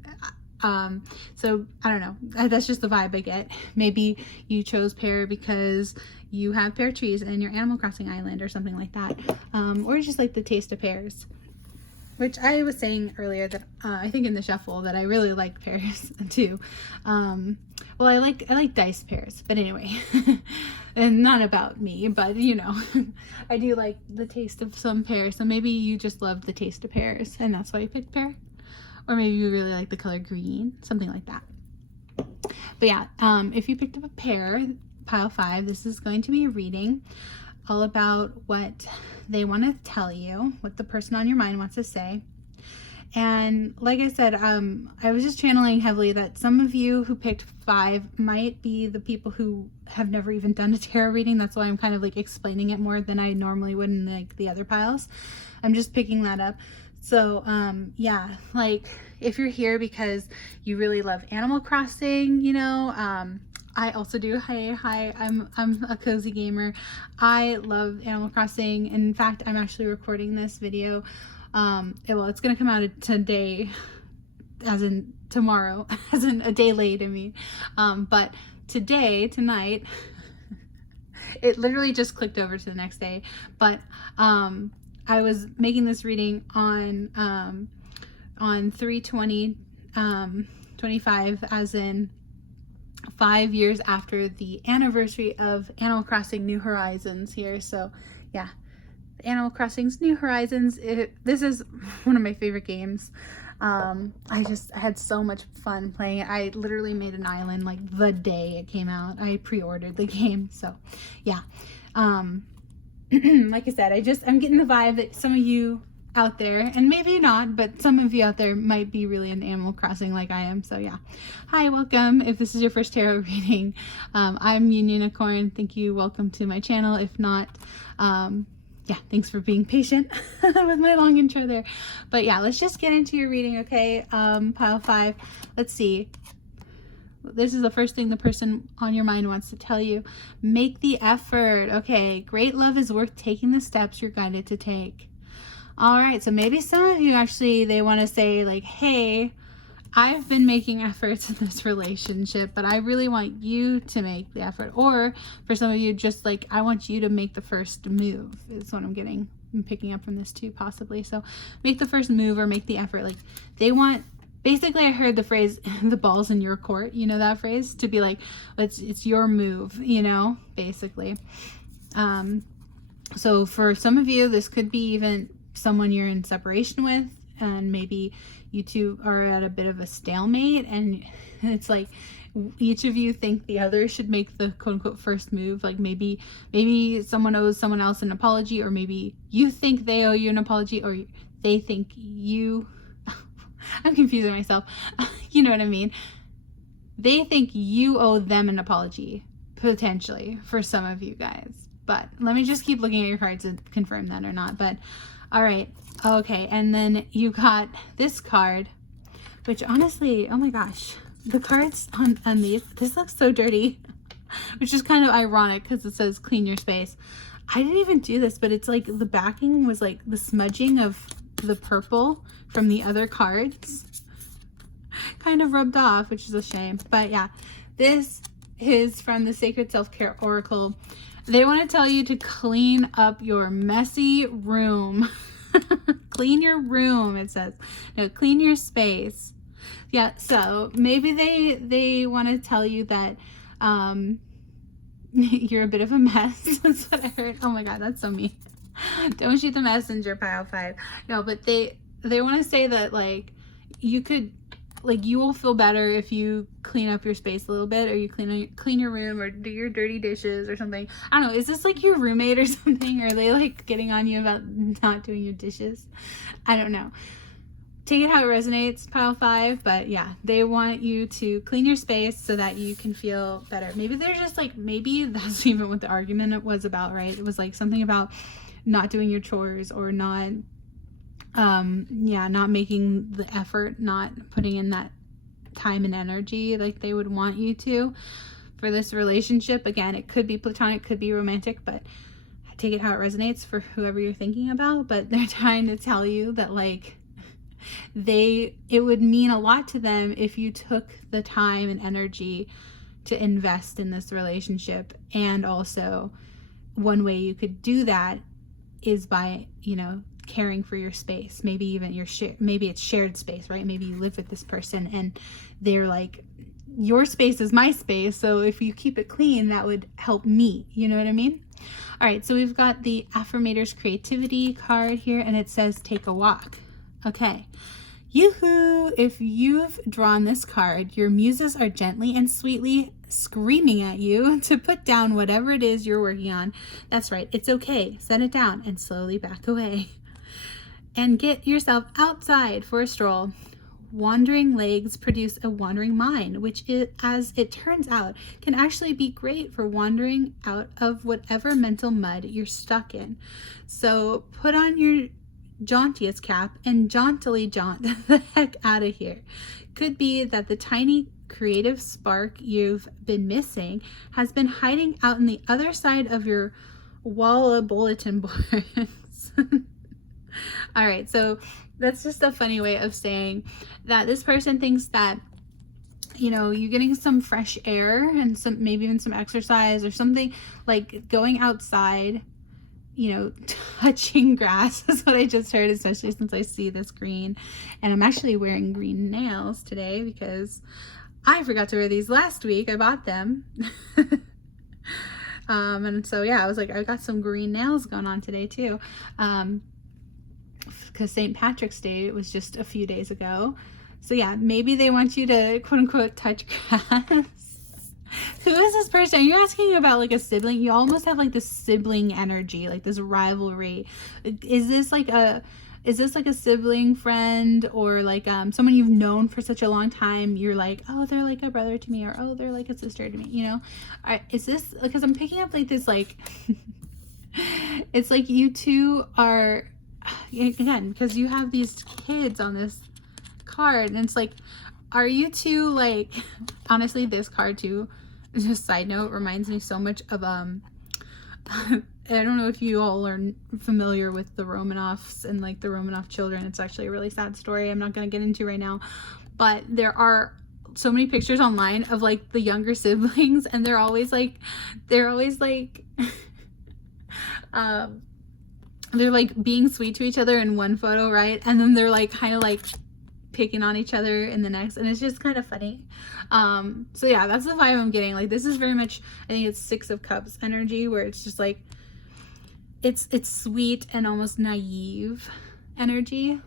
so I don't know, that's just the vibe I get. Maybe you chose pear because you have pear trees in your Animal Crossing island or something like that, or just like the taste of pears, which I was saying earlier that I think in the shuffle that I really like pears too. Well, I like diced pears, but anyway, and not about me, but you know, I do like the taste of some pears. So maybe you just love the taste of pears and that's why you picked pear. Or maybe you really like the color green, something like that. But yeah, if you picked up a pear, pile 5, this is going to be a reading all about what they want to tell you, what the person on your mind wants to say. And like I said, I was just channeling heavily that some of you who picked 5 might be the people who have never even done a tarot reading. That's why I'm kind of like explaining it more than I normally would in like the other piles. I'm just picking that up. So yeah, like if you're here because you really love Animal Crossing, you know, I also do. Hi, I'm a cozy gamer. I love Animal Crossing. In fact, I'm actually recording this video. Well, it's gonna come out today, as in tomorrow, as in a day late, I mean. But tonight, it literally just clicked over to the next day. But I was making this reading on on 3/20/25, as in 5 years after the anniversary of Animal Crossing New Horizons here. So yeah, Animal Crossing's New Horizons, this is one of my favorite games. I had so much fun playing it. I literally made an island like the day it came out. I pre-ordered the game, so yeah. Like I said, I'm getting the vibe that some of you out there, and maybe not, but some of you out there might be really into Animal Crossing like I am. So yeah, hi, welcome. If this is your first tarot reading, I'm Unionicorn. Thank you. Welcome to my channel. If not, yeah, thanks for being patient with my long intro there. But yeah, let's just get into your reading, okay? Pile 5. Let's see. This is the first thing the person on your mind wants to tell you. Make the effort. Okay, great love is worth taking the steps you're guided to take. All right, so maybe some of you actually, they want to say like, hey, I've been making efforts in this relationship, but I really want you to make the effort. Or for some of you, just like, I want you to make the first move is what I'm picking up from this too, possibly. So make the first move or make the effort. Like they want, basically I heard the phrase, the ball's in your court, you know that phrase? To be like, it's your move, you know, basically. So for some of you, this could be even someone you're in separation with, and maybe you two are at a bit of a stalemate, and it's like each of you think the other should make the quote-unquote first move. Like maybe someone owes someone else an apology, or maybe you think they owe you an apology, or they think you I'm confusing myself. You know what I mean? They think you owe them an apology, potentially, for some of you guys. But let me just keep looking at your cards to confirm that or not. But all right. Okay, and then you got this card, which honestly, oh my gosh, the cards on this looks so dirty, which is kind of ironic because it says clean your space. I didn't even do this, but it's like the backing was like the smudging of the purple from the other cards kind of rubbed off, which is a shame. But yeah, this is from the Sacred Self-Care Oracle. They want to tell you to clean up your messy room. Clean your room, it says. No, clean your space. Yeah, so maybe they want to tell you that you're a bit of a mess. That's what I heard. Oh my god, that's so mean. Don't shoot the messenger, pile 5. No, but they want to say that like you could, like, you will feel better if you clean up your space a little bit, or you clean your room, or do your dirty dishes or something. I don't know, is this like your roommate or something? Are they like getting on you about not doing your dishes? I don't know. Take it how it resonates, pile 5. But yeah, they want you to clean your space so that you can feel better. Maybe they're just like, maybe that's even what the argument was about, right? It was like something about not doing your chores, or not not making the effort, not putting in that time and energy like they would want you to for this relationship. Again, it could be platonic, could be romantic, but take it how it resonates for whoever you're thinking about. But they're trying to tell you that like it would mean a lot to them if you took the time and energy to invest in this relationship. And also one way you could do that is by, you know, caring for your space. Maybe even maybe it's shared space, right? Maybe you live with this person and they're like, your space is my space, so if you keep it clean, that would help me. You know what I mean? All right, so we've got the Affirmators Creativity card here, and it says take a walk. Okay. Yoo-hoo! If you've drawn this card, your muses are gently and sweetly screaming at you to put down whatever it is you're working on. That's right, it's okay. Set it down and slowly back away. And get yourself outside for a stroll. Wandering legs produce a wandering mind, which, as it turns out, can actually be great for wandering out of whatever mental mud you're stuck in. So put on your jauntiest cap and jauntily jaunt the heck out of here. Could be that the tiny creative spark you've been missing has been hiding out on the other side of your wall of bulletin boards. All right, so that's just a funny way of saying that this person thinks that, you know, you're getting some fresh air and maybe even some exercise or something, like going outside, you know, touching grass is what I just heard, especially since I see this green. And I'm actually wearing green nails today because I forgot to wear these last week. I bought them. And so yeah, I was like, I got some green nails going on today too. Because St. Patrick's Day was just a few days ago. So yeah, maybe they want you to quote unquote touch grass. Who is this person? Are you asking about like a sibling? You almost have like this sibling energy, like this rivalry. Is this like a sibling friend, or like someone you've known for such a long time? You're like, oh, they're like a brother to me, or oh, they're like a sister to me, you know? Is this, because I'm picking up like this, like it's like you two are, again, because you have these kids on this card, and it's like, are you two like, honestly, this card too, just side note, reminds me so much of I don't know if you all are familiar with the Romanovs and like the Romanov children. It's actually a really sad story I'm not going to get into right now, but there are so many pictures online of like the younger siblings, and they're always like they're like being sweet to each other in one photo, right? And then they're like kind of like picking on each other in the next, and it's just kind of funny. So yeah, that's the vibe I'm getting. Like, this is very much, I think it's Six of Cups energy, where it's just like it's sweet and almost naive energy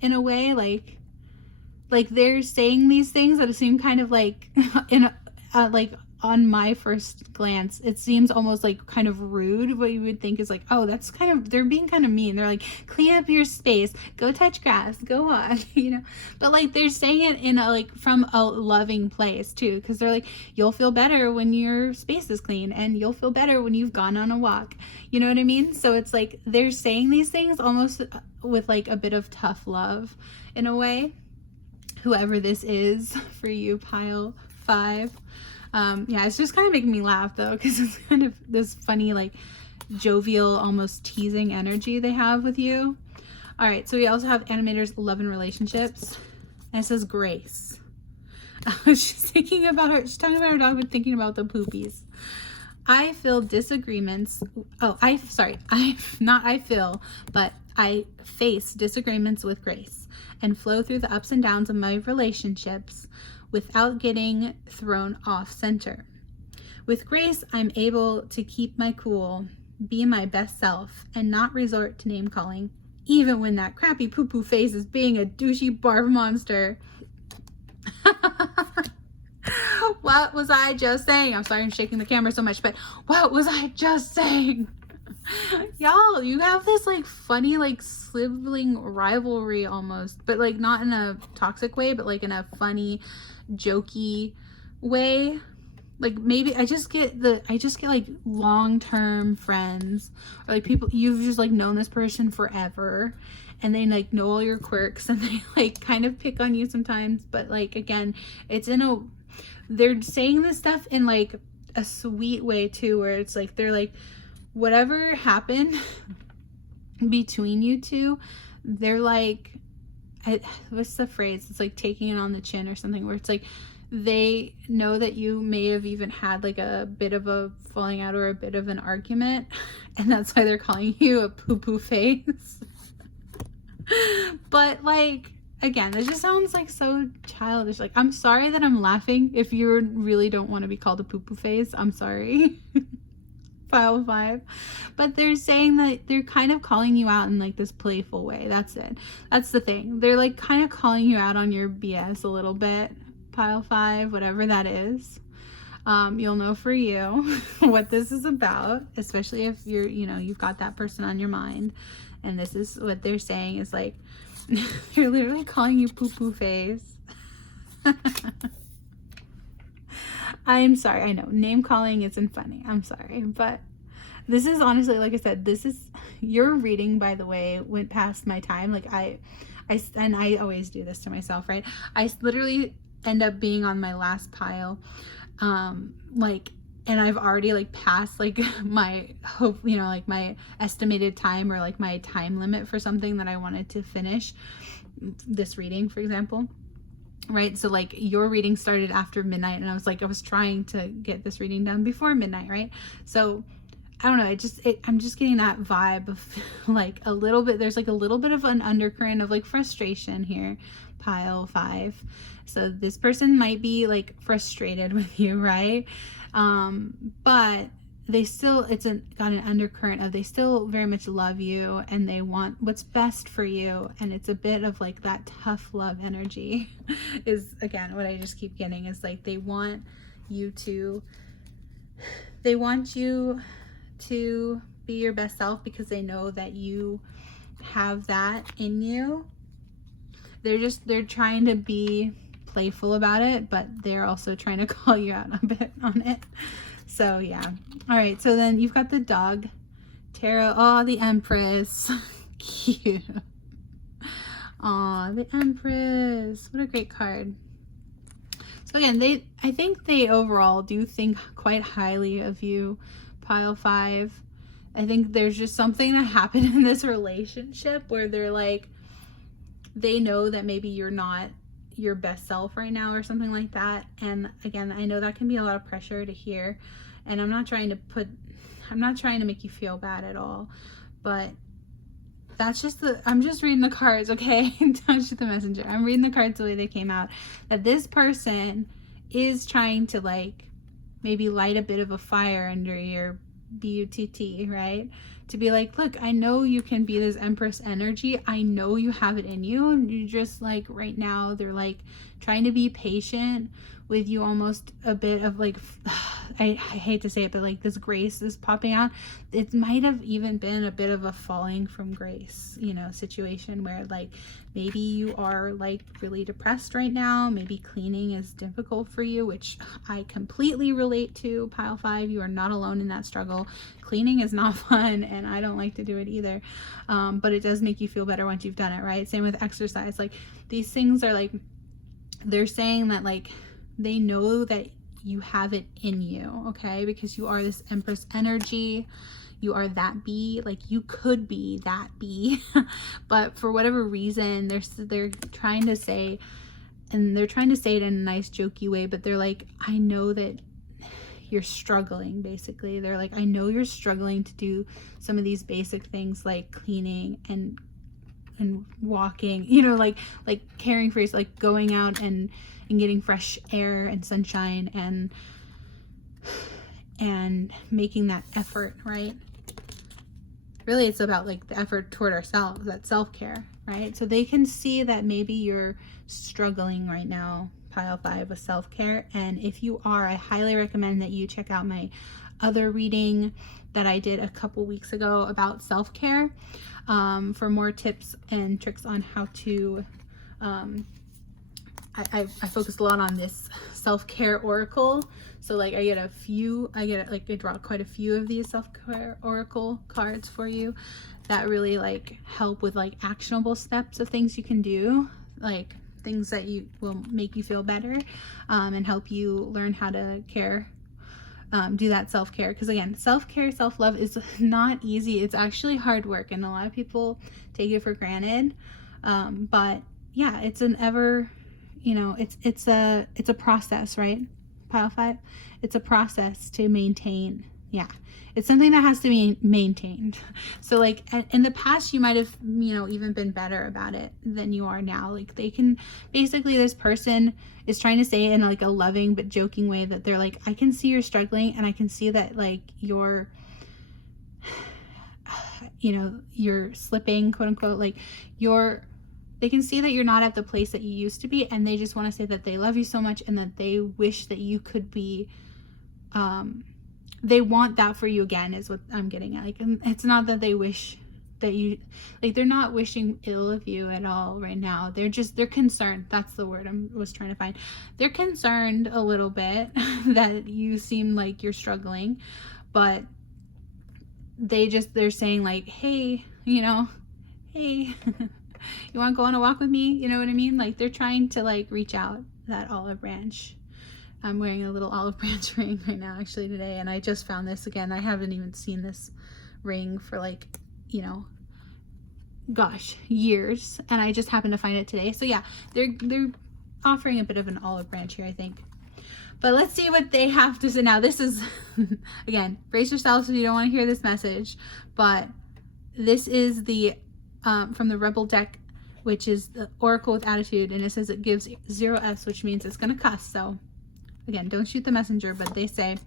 in a way. Like they're saying these things that seem kind of like in like on my first glance, it seems almost like kind of rude. What you would think is like, oh, that's kind of, they're being kind of mean. They're like, clean up your space, go touch grass, go on, you know? But like, they're saying it in a, like, from a loving place too. Cause they're like, you'll feel better when your space is clean, and you'll feel better when you've gone on a walk. You know what I mean? So it's like, they're saying these things almost with like a bit of tough love in a way. Whoever this is for you, pile 5. Yeah, it's just kind of making me laugh though, because it's kind of this funny, like, jovial, almost teasing energy they have with you. All right, so we also have Animators, Love and Relationships, and it says Grace. I was just thinking about her, just talking about her dog, but thinking about the poopies. I feel disagreements. Oh, I face disagreements with grace and flow through the ups and downs of my relationships without getting thrown off center. With grace, I'm able to keep my cool, be my best self, and not resort to name calling, even when that crappy poo-poo face is being a douchey barf monster. What was I just saying? I'm sorry I'm shaking the camera so much, but what was I just saying? Y'all, you have this like funny like sibling rivalry almost, but like not in a toxic way, but like in a funny, jokey way. Like, maybe I just get like long-term friends, or like people you've just like known this person forever, and they like know all your quirks, and they like kind of pick on you sometimes, but like, again, it's in a, they're saying this stuff in like a sweet way too, where it's like they're like, whatever happened between you two, they're like, what's the phrase? It's like taking it on the chin or something, where it's like they know that you may have even had like a bit of a falling out or a bit of an argument, and that's why they're calling you a poo-poo face. But like, again, that just sounds like so childish. Like, I'm sorry that I'm laughing. If you really don't want to be called a poo-poo face, I'm sorry. Pile 5. But they're saying that they're kind of calling you out in like this playful way. That's it. That's the thing. They're like kind of calling you out on your BS a little bit. Pile 5, whatever that is. You'll know for you what this is about, especially if you're, you know, you've got that person on your mind. And this is what they're saying is like, they're literally calling you poo-poo face. I'm sorry, I know, name calling isn't funny, I'm sorry, but this is honestly, like I said, this is, your reading, by the way, went past my time. Like, I always do this to myself, right? I literally end up being on my last pile, like, and I've already like passed like my hope, you know, like my estimated time, or like my time limit for something that I wanted to finish, this reading, for example. Right, so like your reading started after midnight, and I was trying to get this reading done before midnight, right? So I don't know, I'm just getting that vibe of like a little bit, there's like a little bit of an undercurrent of like frustration here, pile 5. So this person might be like frustrated with you, right? But they still, got an undercurrent of, they still very much love you and they want what's best for you. And it's a bit of like that tough love energy is, again, what I just keep getting is like, they want you to be your best self because they know that you have that in you. They're trying to be playful about it, but they're also trying to call you out a bit on it. So yeah. All right, so then you've got the dog tarot. Oh, the Empress. Cute. Oh, the Empress. What a great card. So again, I think they overall do think quite highly of you, pile 5. I think there's just something that happened in this relationship where they're like, they know that maybe you're not your best self right now or something like that. And again, I know that can be a lot of pressure to hear, and I'm not trying to make you feel bad at all, but that's just I'm just reading the cards, okay? Don't shoot the messenger. I'm reading the cards the way they came out, that this person is trying to like maybe light a bit of a fire under your butt, right? To be like, look, I know you can be this Empress energy. I know you have it in you. And you just like right now, they're like trying to be patient with you, almost a bit of like, I hate to say it, but like this grace is popping out. It might have even been a bit of a falling from grace, you know, situation where like maybe you are like really depressed right now. Maybe cleaning is difficult for you, which I completely relate to, pile 5. You are not alone in that struggle. Cleaning is not fun, and I don't like to do it either. But it does make you feel better once you've done it, right? Same with exercise. Like these things are like, they're saying that like they know that you have it in you, okay? Because you are this Empress energy. You are that bee. Like you could be that bee, but for whatever reason, they're trying to say, and they're trying to say it in a nice jokey way, but they're like, I know that you're struggling, basically. They're like, I know you're struggling to do some of these basic things like cleaning and walking, you know, like caring for yourself, like going out and getting fresh air and sunshine and making that effort, right? Really, it's about like the effort toward ourselves, that self-care, right? So they can see that maybe you're struggling right now, pile 5, with self-care. And if you are, I highly recommend that you check out my other reading that I did a couple weeks ago about self-care, for more tips and tricks on how to I focused a lot on this self-care oracle. So like I draw quite a few of these self-care oracle cards for you that really like help with like actionable steps of things you can do, like things that will make you feel better, and help you learn how to care, do that self-care. Because again, self-care, self-love is not easy. It's actually hard work, and a lot of people take it for granted. But yeah, it's an ever, you know, it's a process, right? Pile 5, it's a process to maintain. Yeah, it's something that has to be maintained. So like in the past, you might have, you know, even been better about it than you are now. Like they can basically, this person is trying to say in like a loving but joking way that they're like, I can see you're struggling, and I can see that like you're, you know, you're slipping, quote unquote, like they can see that you're not at the place that you used to be, and they just want to say that they love you so much and that they wish that you could be, they want that for you again, is what I'm getting at. Like, and it's not that they wish that you, like, they're not wishing ill of you at all right now. They're concerned. That's the word I was trying to find. They're concerned a little bit that you seem like you're struggling, but they're saying like, hey, you know, hey, you want to go on a walk with me? You know what I mean? Like they're trying to like reach out, that olive branch. I'm wearing a little olive branch ring right now actually today, and I just found this again. I haven't even seen this ring for like, you know, gosh, years, and I just happened to find it today. So yeah, they're offering a bit of an olive branch here, I think. But let's see what they have to say. Now this is, again, brace yourselves if you don't want to hear this message, but this is the, from the Rebel deck, which is the Oracle with Attitude, and it says it gives 0S, which means it's going to cuss. So again, don't shoot the messenger, but they say,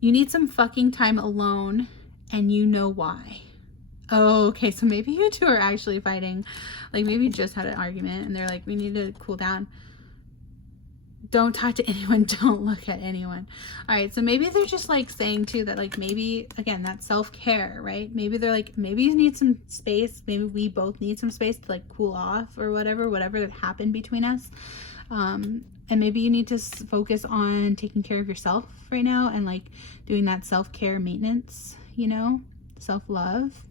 you need some fucking time alone, and you know why. Oh, okay, so maybe you two are actually fighting. Like, maybe you just had an argument, and they're like, we need to cool down. Don't talk to anyone. Don't look at anyone. All right, so maybe they're just, like, saying, too, that, like, maybe, again, that self-care, right? Maybe they're like, maybe you need some space. Maybe we both need some space to, like, cool off or whatever that happened between us. And maybe you need to focus on taking care of yourself right now and, like, doing that self-care maintenance, you know, self-love.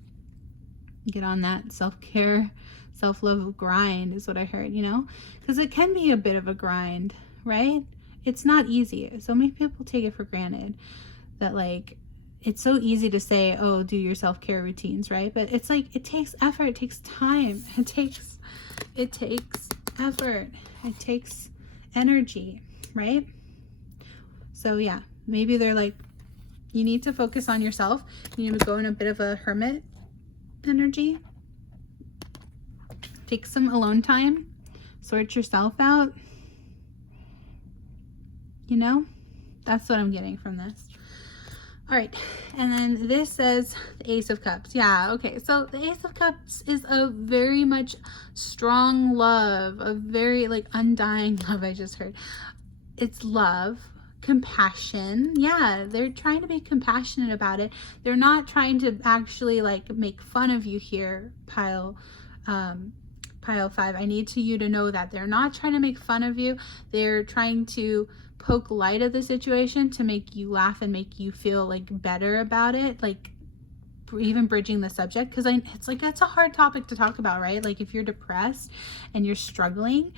Get on that self-care, self-love grind is what I heard, you know, because it can be a bit of a grind, right? It's not easy. So many people take it for granted that, like, it's so easy to say, oh, do your self-care routines, right? But it's like, it takes effort, it takes time, it takes effort, it takes energy, right? So yeah, maybe they're like, you need to focus on yourself. You need to go in a bit of a hermit energy. Take some alone time, sort yourself out, you know. That's what I'm getting from this. All right, and then this says the Ace of Cups. Yeah, okay, so the Ace of Cups is a very much strong love, a very, like, undying love. I just heard it's love, compassion. Yeah, they're trying to be compassionate about it. They're not trying to actually, like, make fun of you here, pile 5. I need you to know that they're not trying to make fun of you. They're trying to poke light at the situation to make you laugh and make you feel, like, better about it, like, even bridging the subject, because it's like, that's a hard topic to talk about, right? Like, if you're depressed and you're struggling,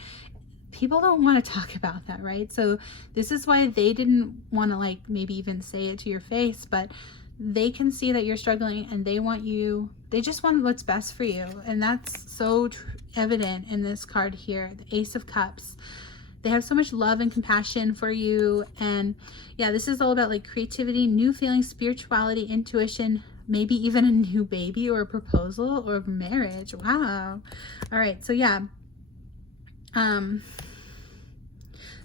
people don't want to talk about that, right? So this is why they didn't want to, like, maybe even say it to your face, but they can see that you're struggling and they just want what's best for you. And that's so evident in this card here, the Ace of Cups. They have so much love and compassion for you. And yeah, this is all about, like, creativity, new feelings, spirituality, intuition, maybe even a new baby or a proposal or marriage. Wow. All right, so yeah, the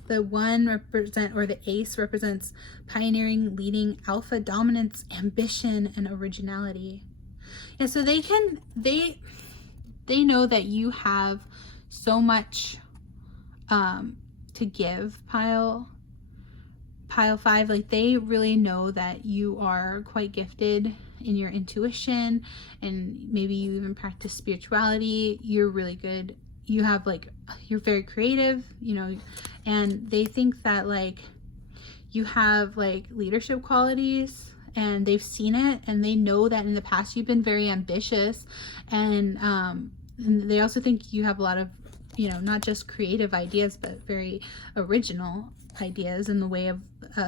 the ace represents pioneering, leading, alpha, dominance, ambition, and originality. Yeah, so they know that you have so much to give, pile 5. Like, they really know that you are quite gifted in your intuition, and maybe you even practice spirituality. You're really good. You have, like, you're very creative, you know, and they think that, like, you have, like, leadership qualities, and they've seen it, and they know that in the past you've been very ambitious, and they also think you have a lot of, you know, not just creative ideas, but very original ideas in the way of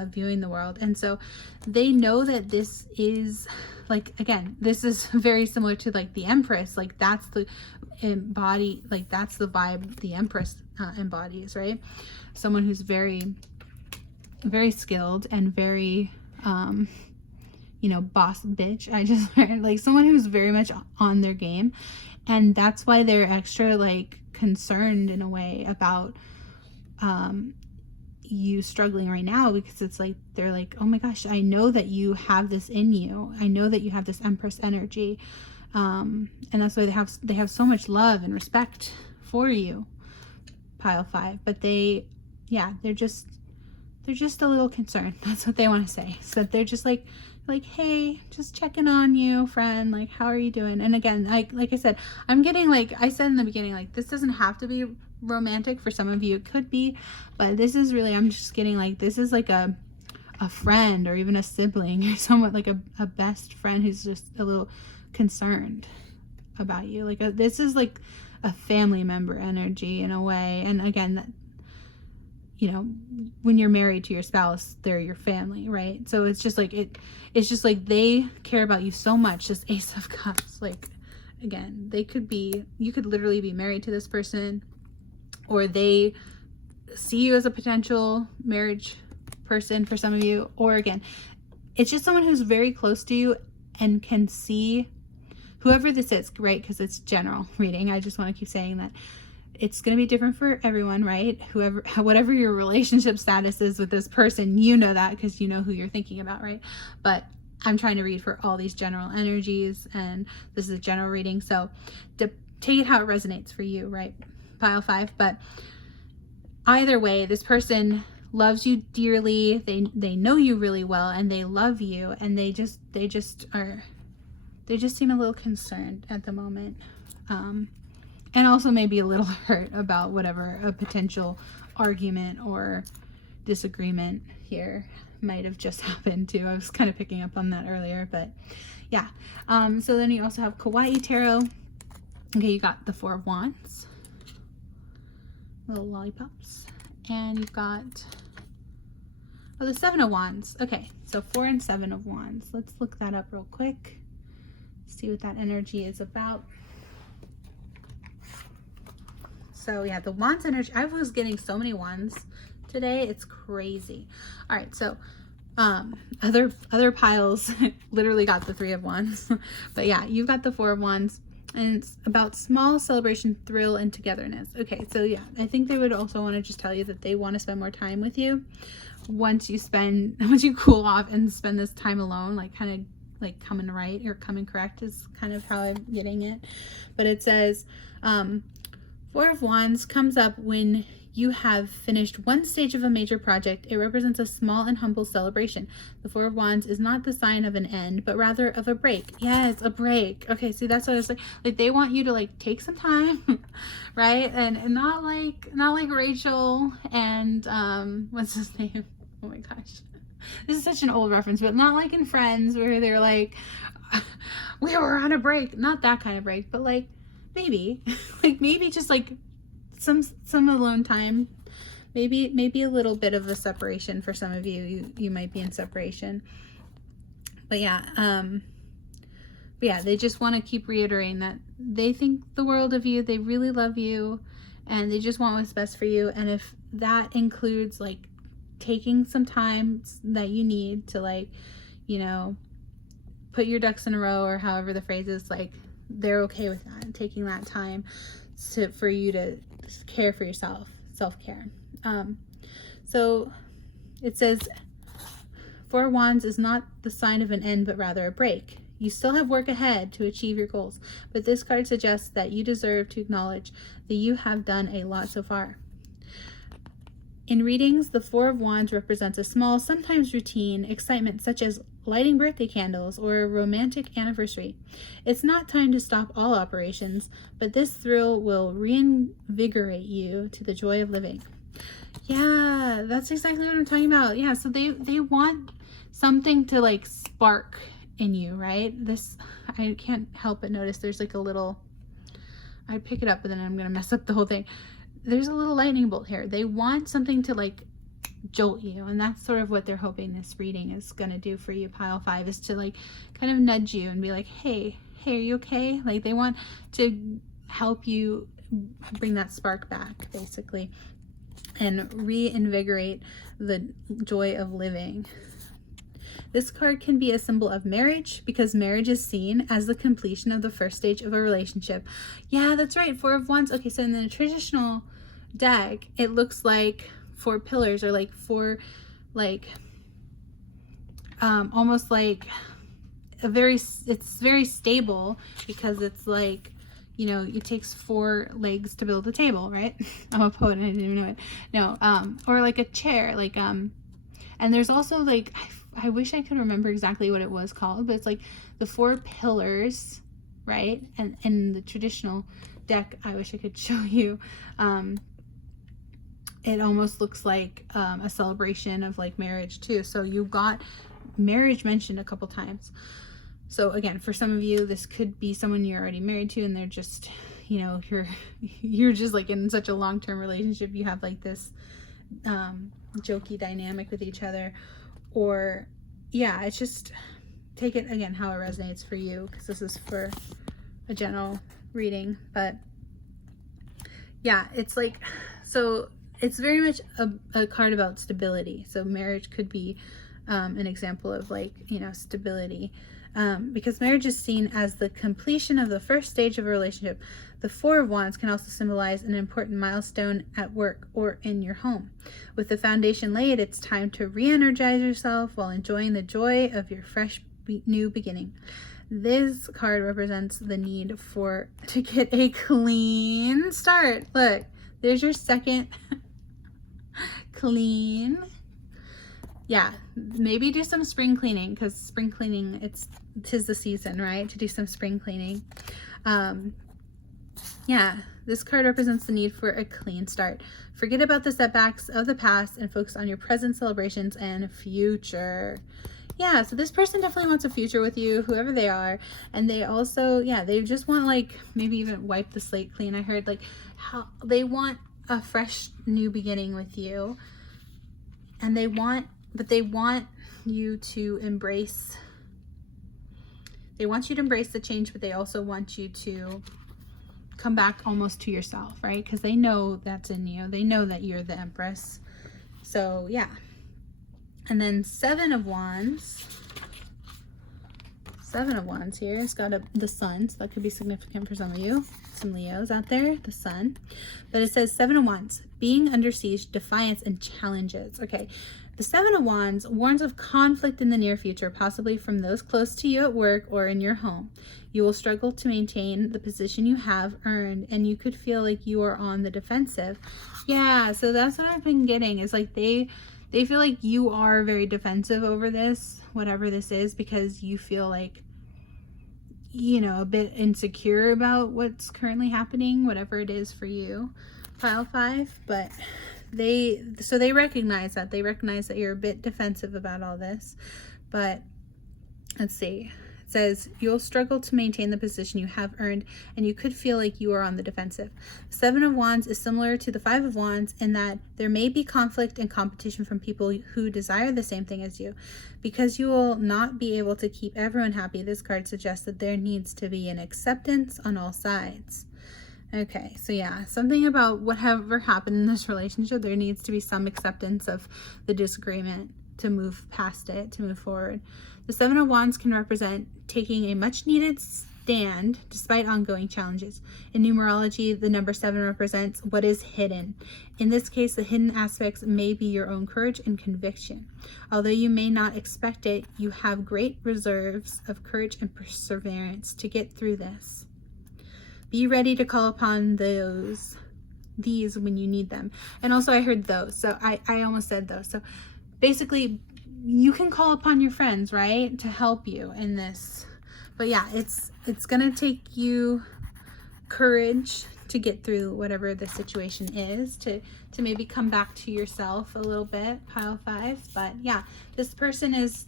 viewing the world. And so they know that this is, like, again, this is very similar to, like, the Empress. Like, that's the like, that's the vibe the Empress embodies, right? Someone who's very, very skilled and very you know, boss bitch. I just heard, like, someone who's very much on their game, and that's why they're extra, like, concerned in a way about you struggling right now, because it's like, they're like, oh my gosh, I know that you have this in you. I know that you have this Empress energy, and that's why they have so much love and respect for you, pile 5. But they're just a little concerned. That's what they want to say. So they're just like, hey, just checking on you, friend. Like, how are you doing? And again, like I said, I'm getting, like I said in the beginning, like, this doesn't have to be romantic. For some of you it could be, but this is really, I'm just getting, like, this is like a friend, or even a sibling, or someone, like a best friend who's just a little concerned about you. Like, this is like a family member energy in a way. And again, that, you know, when you're married to your spouse, they're your family, right? So it's just like, it's just like they care about you so much. This Ace of Cups, like, again, you could literally be married to this person, or they see you as a potential marriage person for some of you, or again, it's just someone who's very close to you and can see whoever this is, right? Because it's general reading. I just want to keep saying that it's going to be different for everyone, right? Whatever your relationship status is with this person, you know that because you know who you're thinking about, right? But I'm trying to read for all these general energies, and this is a general reading, so take it how it resonates for you, right? Pile 5. But either way, this person loves you dearly. They know you really well, and they love you, and they just seem a little concerned at the moment, and also maybe a little hurt about whatever a potential argument or disagreement here might have just happened too. I was kind of picking up on that earlier, but yeah. So then you also have Kawaii Tarot. Okay, you got the 4 of Wands, little lollipops, and you've got the 7 of Wands. Okay, so 4 and 7 of Wands. Let's look that up real quick, see what that energy is about. So yeah, the Wands energy, I was getting so many Wands today, it's crazy. All right, so other piles literally got the 3 of Wands. But yeah, you've got the 4 of Wands, and it's about small celebration, thrill, and togetherness. Okay, so yeah, I think they would also want to just tell you that they want to spend more time with you once you cool off and spend this time alone, like kind of like coming right or coming correct is kind of how I'm getting it. But it says 4 of Wands comes up when you have finished one stage of a major project. It represents a small and humble celebration. The 4 of Wands is not the sign of an end, but rather of a break. Yes, a break. Okay, see, that's what I was like they want you to like take some time, right? And not like Rachel and what's his name? Oh my gosh. This is such an old reference, but not like in Friends where they're like, we were on a break. Not that kind of break, but like maybe, maybe just like some alone time, maybe a little bit of a separation for some of you. You might be in separation, but yeah, they just want to keep reiterating that they think the world of you, they really love you, and they just want what's best for you. And if that includes like taking some time that you need to like, you know, put your ducks in a row, or however the phrase is, like they're okay with that, taking that time for you to care for yourself, self-care. So it says 4 of Wands is not the sign of an end, but rather a break. You still have work ahead to achieve your goals, but this card suggests that you deserve to acknowledge that you have done a lot so far. In readings, the 4 of Wands represents a small, sometimes routine, excitement such as lighting birthday candles or a romantic anniversary. It's not time to stop all operations, but this thrill will reinvigorate you to the joy of living. Yeah, that's exactly what I'm talking about. Yeah, so they want something to like spark in you, right? This, I can't help but notice there's like a little, I pick it up but then I'm gonna mess up the whole thing. There's a little lightning bolt here. They want something to like jolt you, and that's sort of what they're hoping this reading is going to do for you, pile 5, is to like kind of nudge you and be like, hey, are you okay? Like they want to help you bring that spark back basically and reinvigorate the joy of living. This card can be a symbol of marriage because marriage is seen as the completion of the first stage of a relationship. Yeah, that's right, 4 of Wands. Okay, so in the traditional deck, it looks like 4 pillars, or like 4, like almost like it's very stable because it's like, you know, it takes 4 legs to build a table, right? I'm a poet and I didn't even know it. No, or like a chair, like and there's also like, I wish I could remember exactly what it was called, but it's like the 4 pillars, right? And in the traditional deck, I wish I could show you, it almost looks like a celebration of like marriage too. So you got marriage mentioned a couple times. So again, for some of you, this could be someone you're already married to and they're just, you know, you're just like in such a long-term relationship. You have like this jokey dynamic with each other. Or yeah, it's just, take it again how it resonates for you, because this is for a general reading. But yeah, it's like, so it's very much a card about stability. So marriage could be an example of like, you know, stability. Because marriage is seen as the completion of the first stage of a relationship. The Four of Wands can also symbolize an important milestone at work or in your home. With the foundation laid, it's time to re-energize yourself while enjoying the joy of your fresh new beginning. This card represents the need to get a clean start. Look, there's your second clean. Yeah, maybe do some spring cleaning, because spring cleaning, tis the season, right, to do some spring cleaning. Yeah, this card represents the need for a clean start. Forget about the setbacks of the past and focus on your present celebrations and future. Yeah, so this person definitely wants a future with you, whoever they are. And they also, yeah, they just want, like, maybe even wipe the slate clean. I heard, like, how they want a fresh new beginning with you. And they want you to embrace, the change, but they also want you to come back almost to yourself, right? Because they know that's in you. They know that you're the Empress. So yeah. And then Seven of Wands here. It's got the sun, so that could be significant for some of you, some Leos out there, the sun. But it says Seven of Wands, being under siege, defiance, and challenges. Okay, the Seven of Wands warns of conflict in the near future, possibly from those close to you at work or in your home. You will struggle to maintain the position you have earned, and you could feel like you are on the defensive. Yeah, so that's what I've been getting, is like they feel like you are very defensive over this, whatever this is, because you feel like, you know, a bit insecure about what's currently happening, whatever it is for you, pile 5. But they recognize that you're a bit defensive about all this. But let's see. It says you'll struggle to maintain the position you have earned, and you could feel like you are on the defensive. Seven of Wands is similar to the Five of Wands in that there may be conflict and competition from people who desire the same thing as you. Because you will not be able to keep everyone happy, this card suggests that there needs to be an acceptance on all sides. Okay, so yeah, something about whatever happened in this relationship, there needs to be some acceptance of the disagreement to move past it, to move forward. The Seven of Wands can represent taking a much needed stand despite ongoing challenges. In numerology, the number 7 represents what is hidden. In this case, the hidden aspects may be your own courage and conviction. Although you may not expect it, you have great reserves of courage and perseverance to get through this. Be ready to call upon these when you need them. And also I heard those, so I almost said those. So basically, you can call upon your friends, right, to help you in this. But yeah, it's gonna take you courage to get through whatever the situation is, to maybe come back to yourself a little bit, pile 5. But yeah, this person is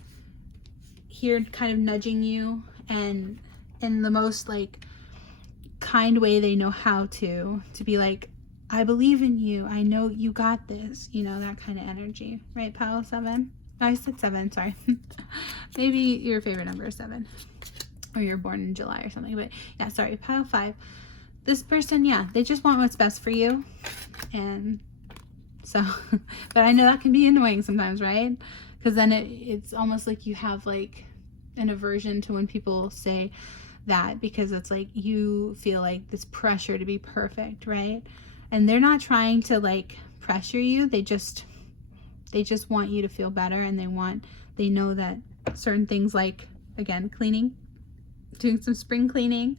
here kind of nudging you, and in the most like kind way they know how to be like, I believe in you, I know you got this, you know, that kind of energy, right, pile 7? I said 7, sorry. Maybe your favorite number is 7, or you're born in July or something. But yeah, sorry, pile 5. This person, yeah, they just want what's best for you. And so, but I know that can be annoying sometimes, right? Because then it's almost like you have like an aversion to when people say that, because it's like you feel like this pressure to be perfect, right? And they're not trying to like pressure you. They just want you to feel better, and they know that certain things, like, again, cleaning, doing some spring cleaning,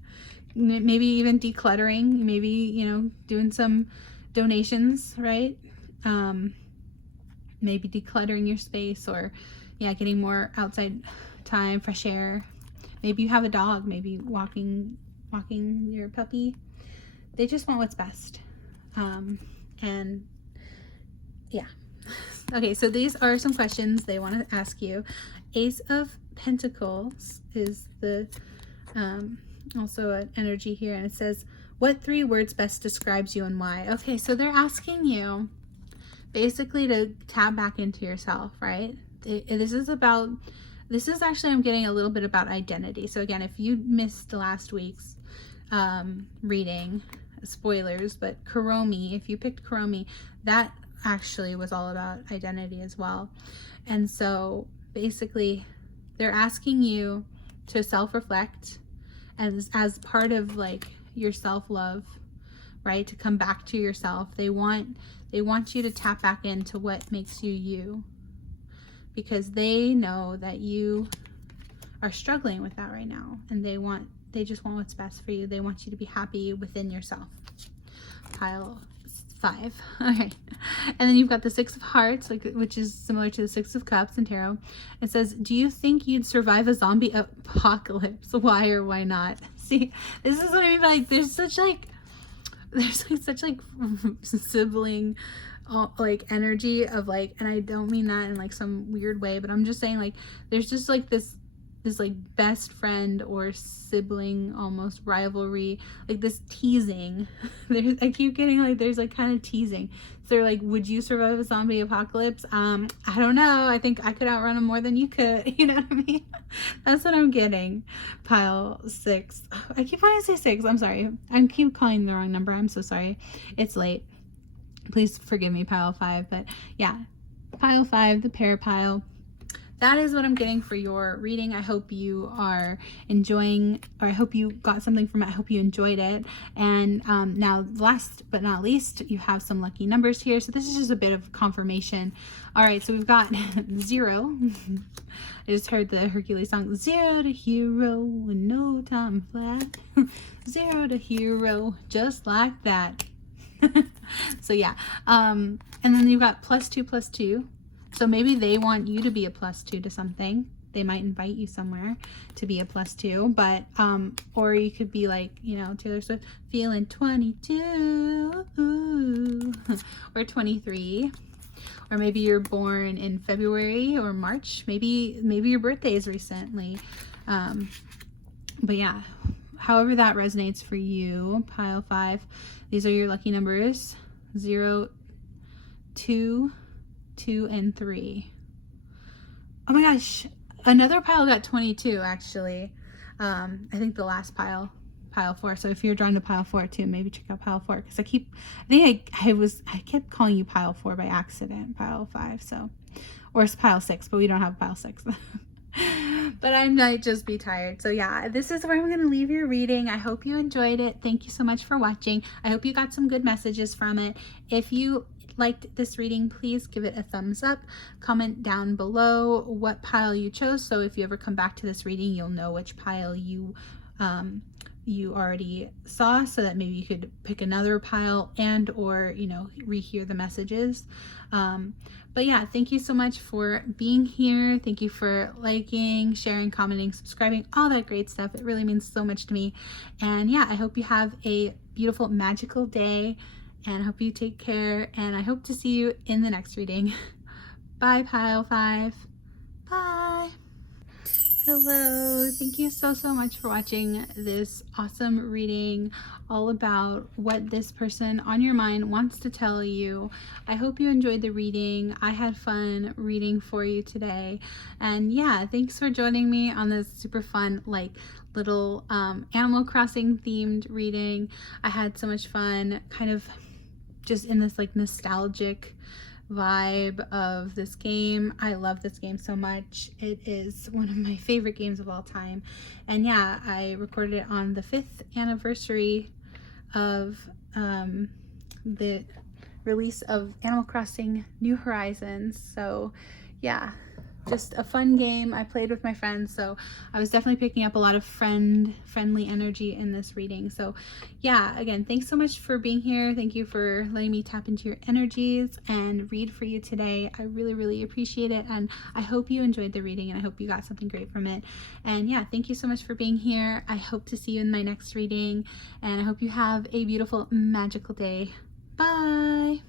maybe even decluttering, maybe, you know, doing some donations, right? Maybe decluttering your space, or yeah, getting more outside time, fresh air. Maybe you have a dog, maybe walking your puppy. They just want what's best. And yeah. Okay, so these are some questions they want to ask you. Ace of Pentacles is the also an energy here, and it says, what 3 words best describes you and why? Okay, so they're asking you basically to tap back into yourself, right? This is actually, I'm getting a little bit about identity. So again, if you missed last week's reading, spoilers, but Kuromi, if you picked Kuromi, that actually was all about identity as well. And so basically they're asking you to self-reflect as part of like your self-love, right? To come back to yourself. They want you to tap back into what makes you you, because they know that you are struggling with that right now, and they just want what's best for you. They want you to be happy within yourself. Pile 5. Okay. And then you've got the 6 of Hearts, which is similar to the 6 of Cups in tarot. It says, do you think you'd survive a zombie apocalypse? Why or why not? See, this is what I mean by like, there's such like sibling like energy of like, and I don't mean that in like some weird way, but I'm just saying like there's just like this like best friend or sibling almost rivalry, like this teasing. I keep getting like there's like kind of teasing. So they're like, would you survive a zombie apocalypse? I don't know. I think I could outrun them more than you could. You know what I mean? That's what I'm getting. Pile 6. I keep wanting to say 6. I'm sorry. I keep calling the wrong number. I'm so sorry. It's late. Please forgive me, pile 5. But yeah, pile 5, the pair pile. That is what I'm getting for your reading. I hope you are enjoying, or I hope you got something from it. I hope you enjoyed it. And now, last but not least, you have some lucky numbers here. So this is just a bit of confirmation. All right, so we've got 0. I just heard the Hercules song. 0 to hero in no time flat. 0 to hero, just like that. So yeah, and then you've got +2 +2. So maybe they want you to be a +2 to something. They might invite you somewhere to be a +2, but or you could be like, you know, Taylor Swift, feeling 22 or 23, or maybe you're born in February or March. Maybe your birthday is recently, but yeah, however that resonates for you. Pile 5. These are your lucky numbers: 0, 2, 2, and 3. Oh my gosh, another pile got 22 actually. I think the last pile 4. So if you're drawn to pile 4 too, maybe check out pile 4, because I kept calling you pile 4 by accident, pile 5. So, or it's pile 6, but we don't have pile 6. But I might just be tired. So yeah, this is where I'm going to leave your reading. I hope you enjoyed it. Thank you so much for watching. I hope you got some good messages from it. If you liked this reading, please give it a thumbs up. Comment down below what pile you chose, so if you ever come back to this reading, you'll know which pile you already saw, so that maybe you could pick another pile and or, you know, rehear the messages. But yeah, thank you so much for being here. Thank you for liking, sharing, commenting, subscribing, all that great stuff. It really means so much to me. And yeah, I hope you have a beautiful, magical day, and I hope you take care, and I hope to see you in the next reading. Bye, pile 5. Bye. Hello. Thank you so much for watching this awesome reading all about what this person on your mind wants to tell you. I hope you enjoyed the reading. I had fun reading for you today. And yeah, thanks for joining me on this super fun, like, little Animal Crossing themed reading. I had so much fun kind of just in this like nostalgic vibe of this game. I love this game so much. It is one of my favorite games of all time. And yeah, I recorded it on the 5th anniversary of the release of Animal Crossing New Horizons. So yeah, just a fun game. I played with my friends, so I was definitely picking up a lot of friendly energy in this reading. So yeah, again, thanks so much for being here. Thank you for letting me tap into your energies and read for you today. I really appreciate it, and I hope you enjoyed the reading, and I hope you got something great from it. And yeah, thank you so much for being here. I hope to see you in my next reading, and I hope you have a beautiful, magical day. Bye.